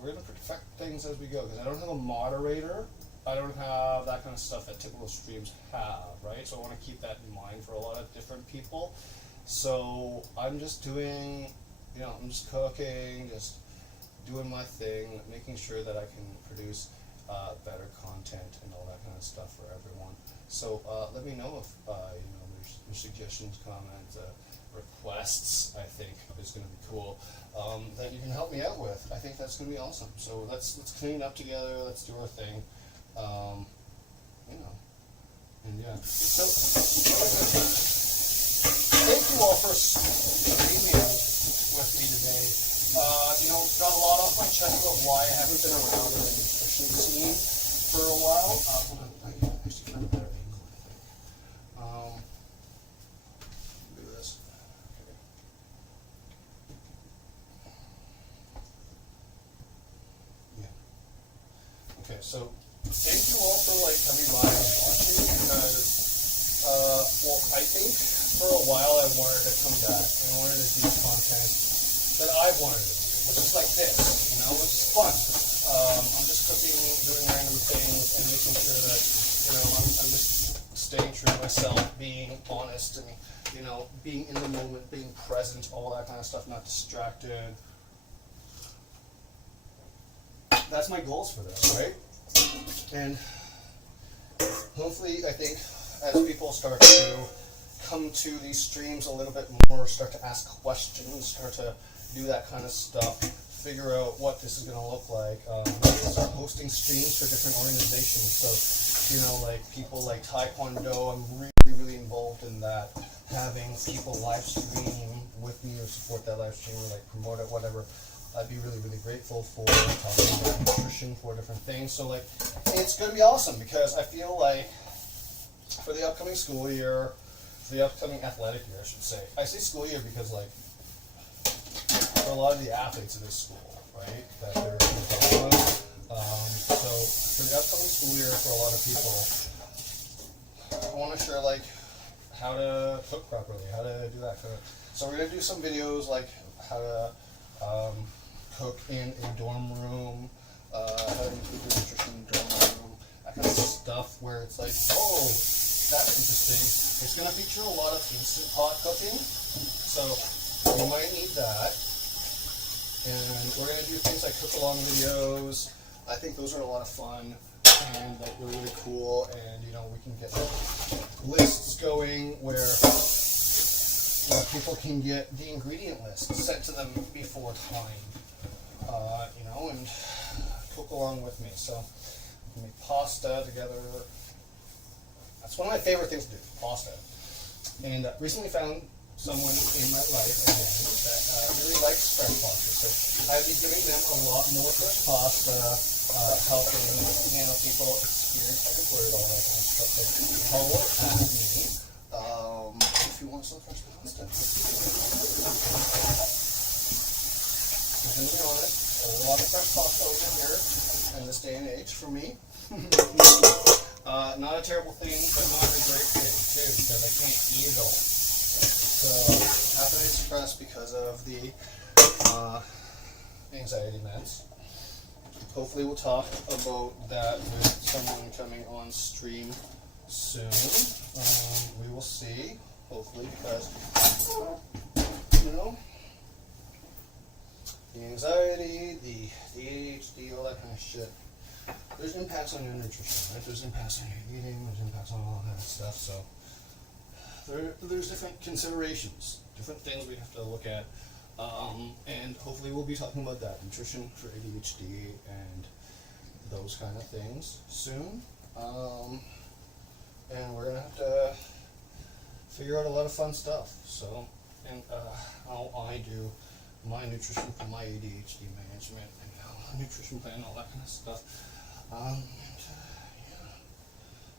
We're going to perfect things as we go, because I don't have a moderator. I don't have that kind of stuff that typical streams have, right? So I want to keep that in mind for a lot of different people. So I'm just doing, you know, I'm just cooking, just doing my thing, making sure that I can produce better content and all that kind of stuff for everyone. So let me know if you know, there's suggestions, comments, requests. I think is going to be cool that you can help me out with. I think that's going to be awesome. So let's clean up together. Let's do our thing. You know, and yeah. So thank you all for streaming with me today. You know, got a lot off my chest about why I haven't been around in the nutrition scene for a while. Hold on, I can actually find a better angle, I think. Do this. Okay. Yeah. Okay, so thank you all for like coming by and watching, because well, I think for a while I wanted to come back and I wanted to do content that I wanted to do, which is like this, you know, which is fun. I'm just cooking, doing random things, and making sure that, you know, I'm just staying true to myself, being honest, and, you know, being in the moment, being present, all that kind of stuff, not distracted. That's my goals for this, right? And hopefully, I think, as people start to come to these streams a little bit more, start to ask questions, start to do that kind of stuff, figure out what this is going to look like. Maybe start hosting streams for different organizations. So, you know, like people like Taekwondo, I'm really really involved in that, having people live stream with me or support that live stream or like promote it, whatever. I'd be really, really grateful for talking about nutrition, for different things. So like, it's going to be awesome because I feel like for the upcoming school year, for the upcoming athletic year, I should say. I say school year because like, for a lot of the athletes in this school, right, that they're involved with. So for the upcoming school year, for a lot of people, I want to share like how to cook properly, how to do that kind of. So we're gonna do some videos like how to cook in a dorm room, how to improve your nutrition in a dorm room, that kind of stuff where it's like, oh, that's interesting. It's gonna feature a lot of instant pot cooking, so you might need that. And we're gonna do things like cook along videos. I think those are a lot of fun and like really, really cool. And you know, we can get lists going where people can get the ingredient list sent to them before time, you know, and cook along with me. So we can make pasta together. That's one of my favorite things to do, pasta. And recently found someone in my life again that really likes fresh pasta. So I've been giving them a lot more fresh pasta, helping people experience the word, all that kind of stuff. So holler at me if you want some fresh pasta. I'm gonna be honest, a lot of fresh pasta over here in this day and age for me. Not a terrible thing, but not a great thing too, because I can't eat it all. So appetite suppressed because of the anxiety meds. Hopefully we'll talk about that with someone coming on stream soon. We will see, hopefully, because you know, the anxiety, the ADHD, all that kind of shit. There's impacts on your nutrition, right? There's impacts on your eating, there's impacts on all that stuff, so there's different considerations, different things we have to look at, and hopefully we'll be talking about that, nutrition for ADHD and those kind of things soon, and we're going to have to figure out a lot of fun stuff, so, and how I do my nutrition for my ADHD management, and nutrition plan, all that kind of stuff. Yeah,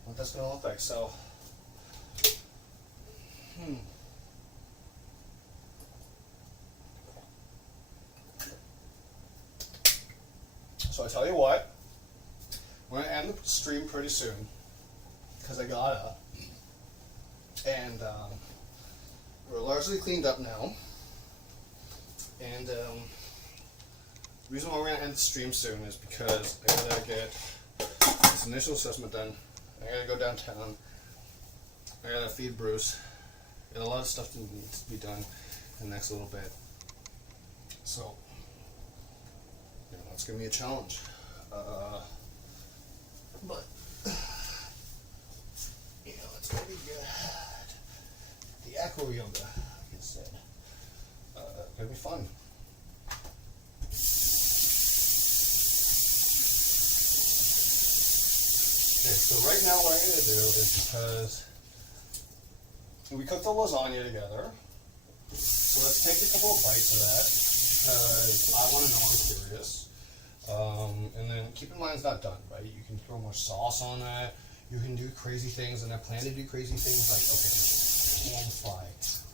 what that's going to look like. So, So I tell you what, we're going to end the stream pretty soon, because I gotta, and we're largely cleaned up now, and the reason why we're going to end the stream soon is because I gotta get this initial assessment done. I gotta go downtown. I gotta feed Bruce. Got a lot of stuff that needs to be done in the next little bit. So, you know, it's gonna be a challenge. But, you know, it's gonna be good. The acro yoga, like I said, gonna be fun. Okay, so right now what I'm going to do is, because we cooked the lasagna together, so let's take a couple of bites of that, because I want to know, I'm curious. And then keep in mind it's not done, right? You can throw more sauce on that, you can do crazy things, and I plan to do crazy things like, okay, pan fry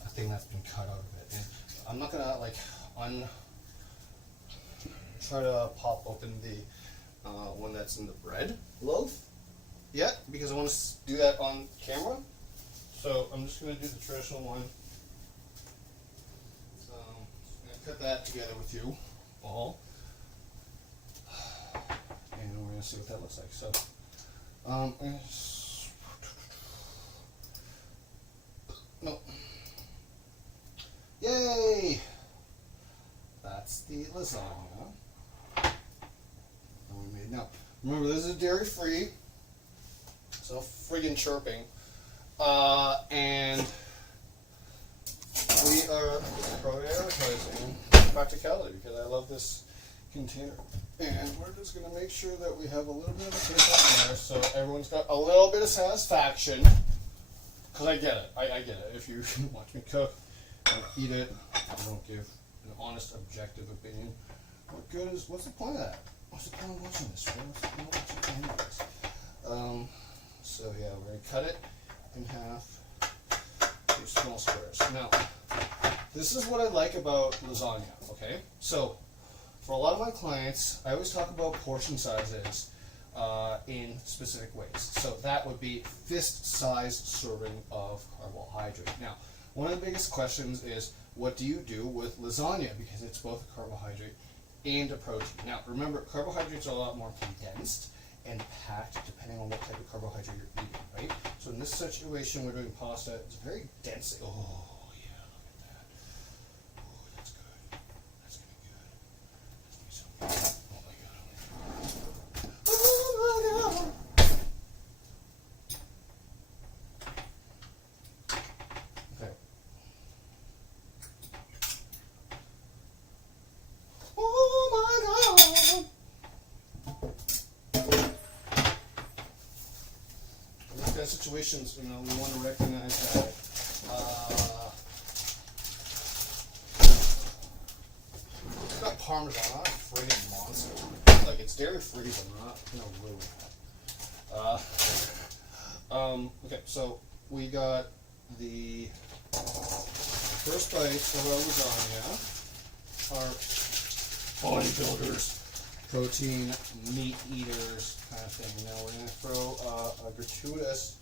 a thing that's been cut out of it. And I'm not going to like try to pop open the one that's in the bread loaf yet, because I want to do that on camera. So I'm just going to do the traditional one. So I'm going to cut that together with you all, and we're going to see what that looks like. So no, yay! That's the lasagna that we made. Now remember, this is dairy free. So friggin' chirping. And we are prioritizing practicality because I love this container. And we're just going to make sure that we have a little bit of a taste up there so everyone's got a little bit of satisfaction. because I get it. I get it. If you watch me cook and eat it, I don't give an honest, objective opinion. What good is? What's the point of that? What's the point of watching this? What's the point of this? So yeah, we're gonna cut it in half. Two small squares. Now, this is what I like about lasagna. Okay, so for a lot of my clients, I always talk about portion sizes in specific ways. So that would be fist-sized serving of carbohydrate. Now, one of the biggest questions is, what do you do with lasagna? Because it's both a carbohydrate and a protein. Now, remember, carbohydrates are a lot more condensed and packed depending on what type of carbohydrate you're eating, right? So in this situation, we're doing pasta. It's very dense. Oh, yeah, look at that. Oh, that's good. That's going to be good. That's going to be so good. Oh, my God. Oh, my God. Okay. Oh, my God. Kind of situations, you know, we want to recognize that it's got Parmesan, not a friggin' monster. Like, it's dairy free, but not in a room. Okay, so we got the first bite of our lasagna. Our bodybuilders, protein, meat eaters kind of thing. Now we're going to throw a gratuitous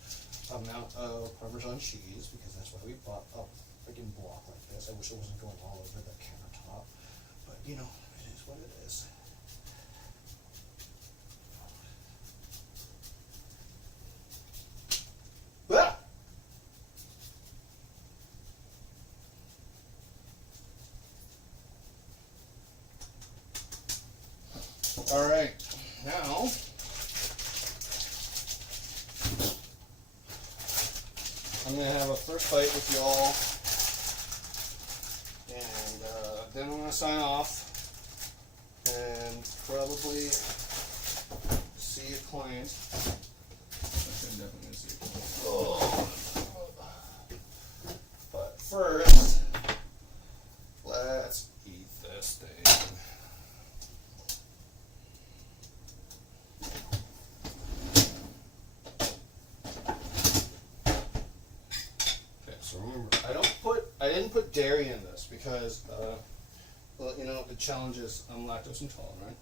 amount of Parmesan cheese, because that's why we bought a freaking block like this. I wish it wasn't going all over the countertop, but you know, it is what it is. Ah! All right, now I'm going to have a first bite with y'all, and then I'm going to sign off and probably see a client. I'm definitely going to see a client. Oh. But first, let's eat this thing. Remember, I didn't put dairy in this because, well, you know, the challenge is I'm lactose intolerant.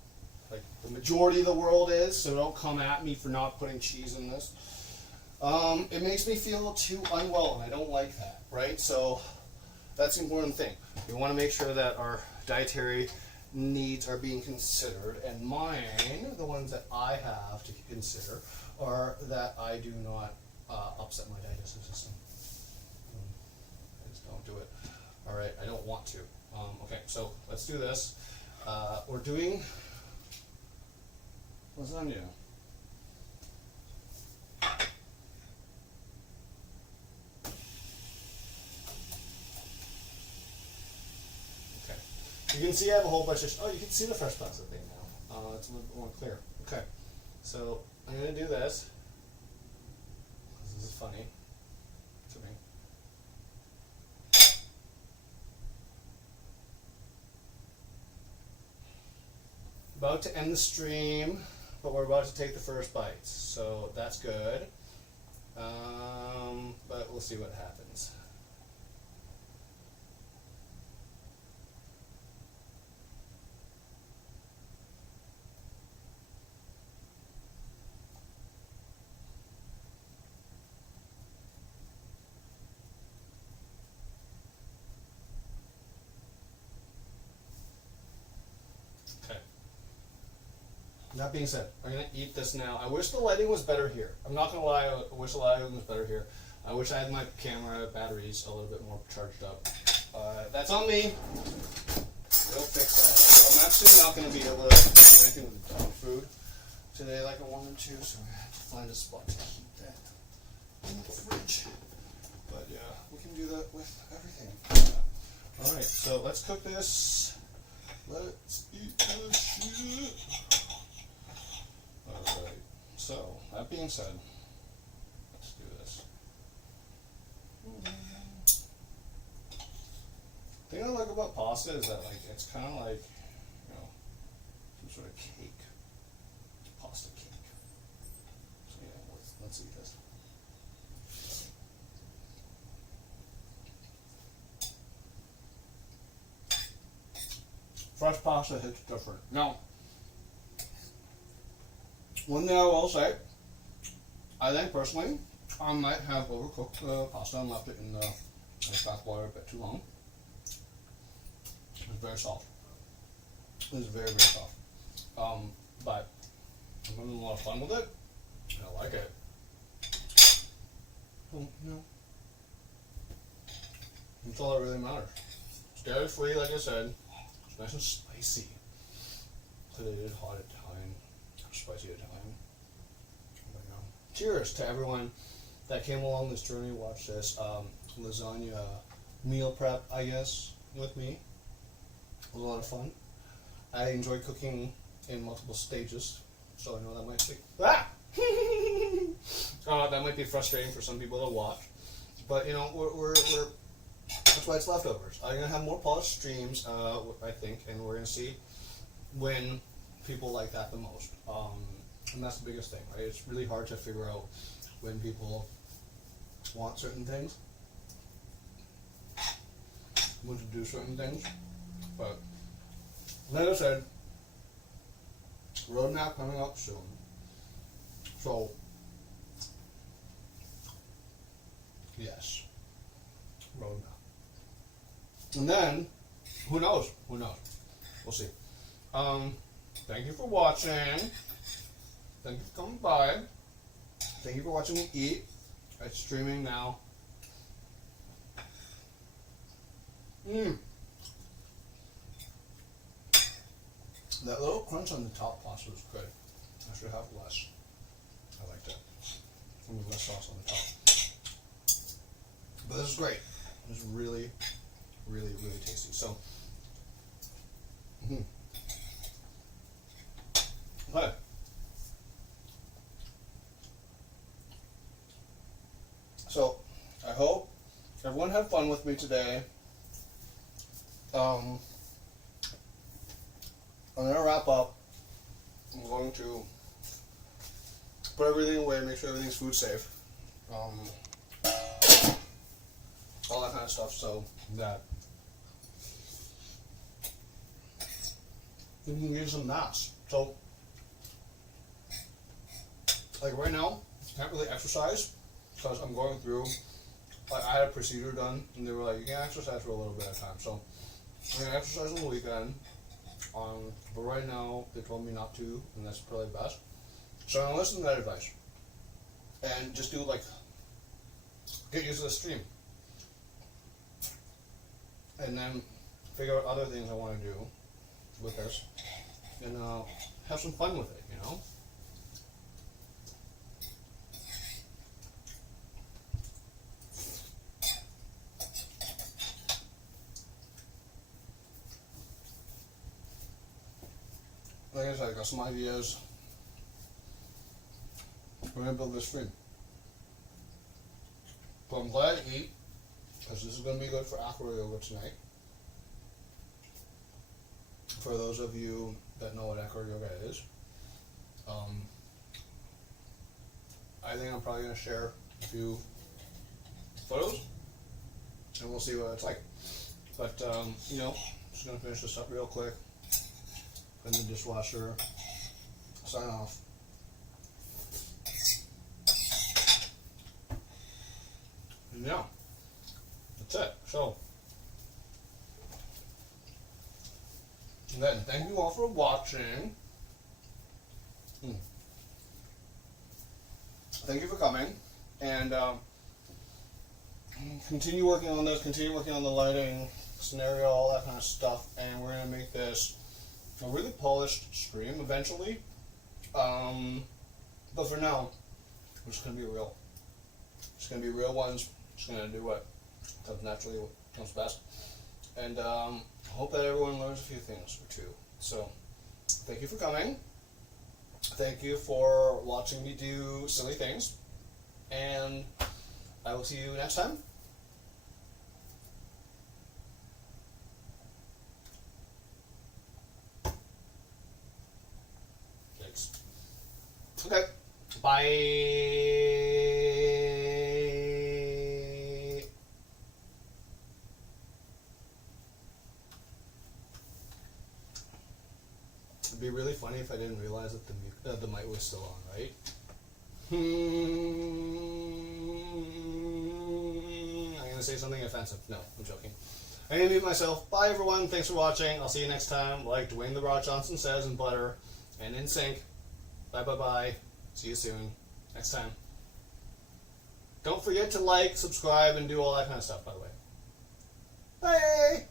Like the majority of the world is, so don't come at me for not putting cheese in this. It makes me feel too unwell, and I don't like that, right? So that's the important thing. We want to make sure that our dietary needs are being considered, and mine, the ones that I have to consider, are that I do not upset my digestive system. Don't do it. All right, I don't want to. Okay, so let's do this. We're doing lasagna. Okay. You can see I have a whole bunch of. Oh, you can see the fresh pasta thing now. It's a little bit more clear. Okay, so I'm gonna do this. This is funny to me. About to end the stream, but we're about to take the first bites, so that's good. But we'll see what happens. Okay. That being said, I'm going to eat this now. I wish the lighting was better here. I'm not going to lie, I wish the lighting was better here. I wish I had my camera batteries a little bit more charged up. That's on me. We'll fix that. So I'm actually not going to be able to do anything with the dog food today like I wanted to, so I have to find a spot to keep that in the fridge. But yeah, we can do that with everything. Alright, so let's cook this. Let's eat this shit. Alright, so that being said, let's do this. thing I like about pasta is that like it's kind of like, you know, some sort of cake. It's pasta cake. So yeah, let's eat this. Fresh pasta hits different. Now, one thing I will say, I think personally, I might have overcooked the pasta and left it in the back water a bit too long. It's very soft. It's very, very soft. But I'm having a lot of fun with it. And I like it. So, you know, that's all that really matters. It's dairy free, like I said. It's nice and spicy. Because it is hot Italian, spicy Italian. But, cheers to everyone that came along this journey, watched this lasagna meal prep, I guess, with me. It was a lot of fun. I enjoy cooking in multiple stages, so I know that might be that might be frustrating for some people to watch, but you know we're that's why it's leftovers. I'm gonna have more polished streams, I think, and we're gonna see when people like that the most, and that's the biggest thing, right? It's really hard to figure out when people want certain things, want to do certain things, but like I said, roadmap coming up soon. So, yes, roadmap. And then, who knows? Who knows? We'll see. Thank you for watching. Thank you for coming by. Thank you for watching me eat. It's streaming now. That little crunch on the top pasta was good. I should have less. I like that. I need less sauce on the top. But this is great. This is really, really, really tasty. So, okay. So, I hope everyone had fun with me today. I'm going to wrap up. I'm going to put everything away, make sure everything's food safe. All that kind of stuff, so that you can use some mass. So, like right now, I can't really exercise because I'm going through, like I had a procedure done and they were like, you can exercise for a little bit of time. So, I'm going to exercise on the weekend. But right now, they told me not to, and that's probably best. So I'm going to listen to that advice. And just do, like, get used to the stream. And then figure out other things I want to do with this. And have some fun with it, you know? Like I said, I got some ideas. We're going to build this stream. But I'm glad I eat, because this is going to be good for aqua yoga tonight. For those of you that know what aqua yoga is, I think I'm probably going to share a few photos, and we'll see what it's like. But, you know, just going to finish this up real quick. In the dishwasher, sign off. And yeah, that's it. So, and then thank you all for watching. Thank you for coming, and continue working on this. Continue working on the lighting, scenario, all that kind of stuff, and we're gonna make this a really polished stream eventually, but for now, we're just going to be real. It's going to be real ones. Just going to do what comes naturally, what comes best. And I hope that everyone learns a few things or two. So, thank you for coming. Thank you for watching me do silly things. And I will see you next time. It'd be really funny if I didn't realize that the mic was still on, right? I'm gonna say something offensive. No, I'm joking. I'm gonna mute myself. Bye everyone. Thanks for watching. I'll see you next time. Like Dwayne The Rock Johnson says in Butter and in Sync. Bye bye bye. See you soon. Next time. Don't forget to like, subscribe, and do all that kind of stuff, by the way. Bye!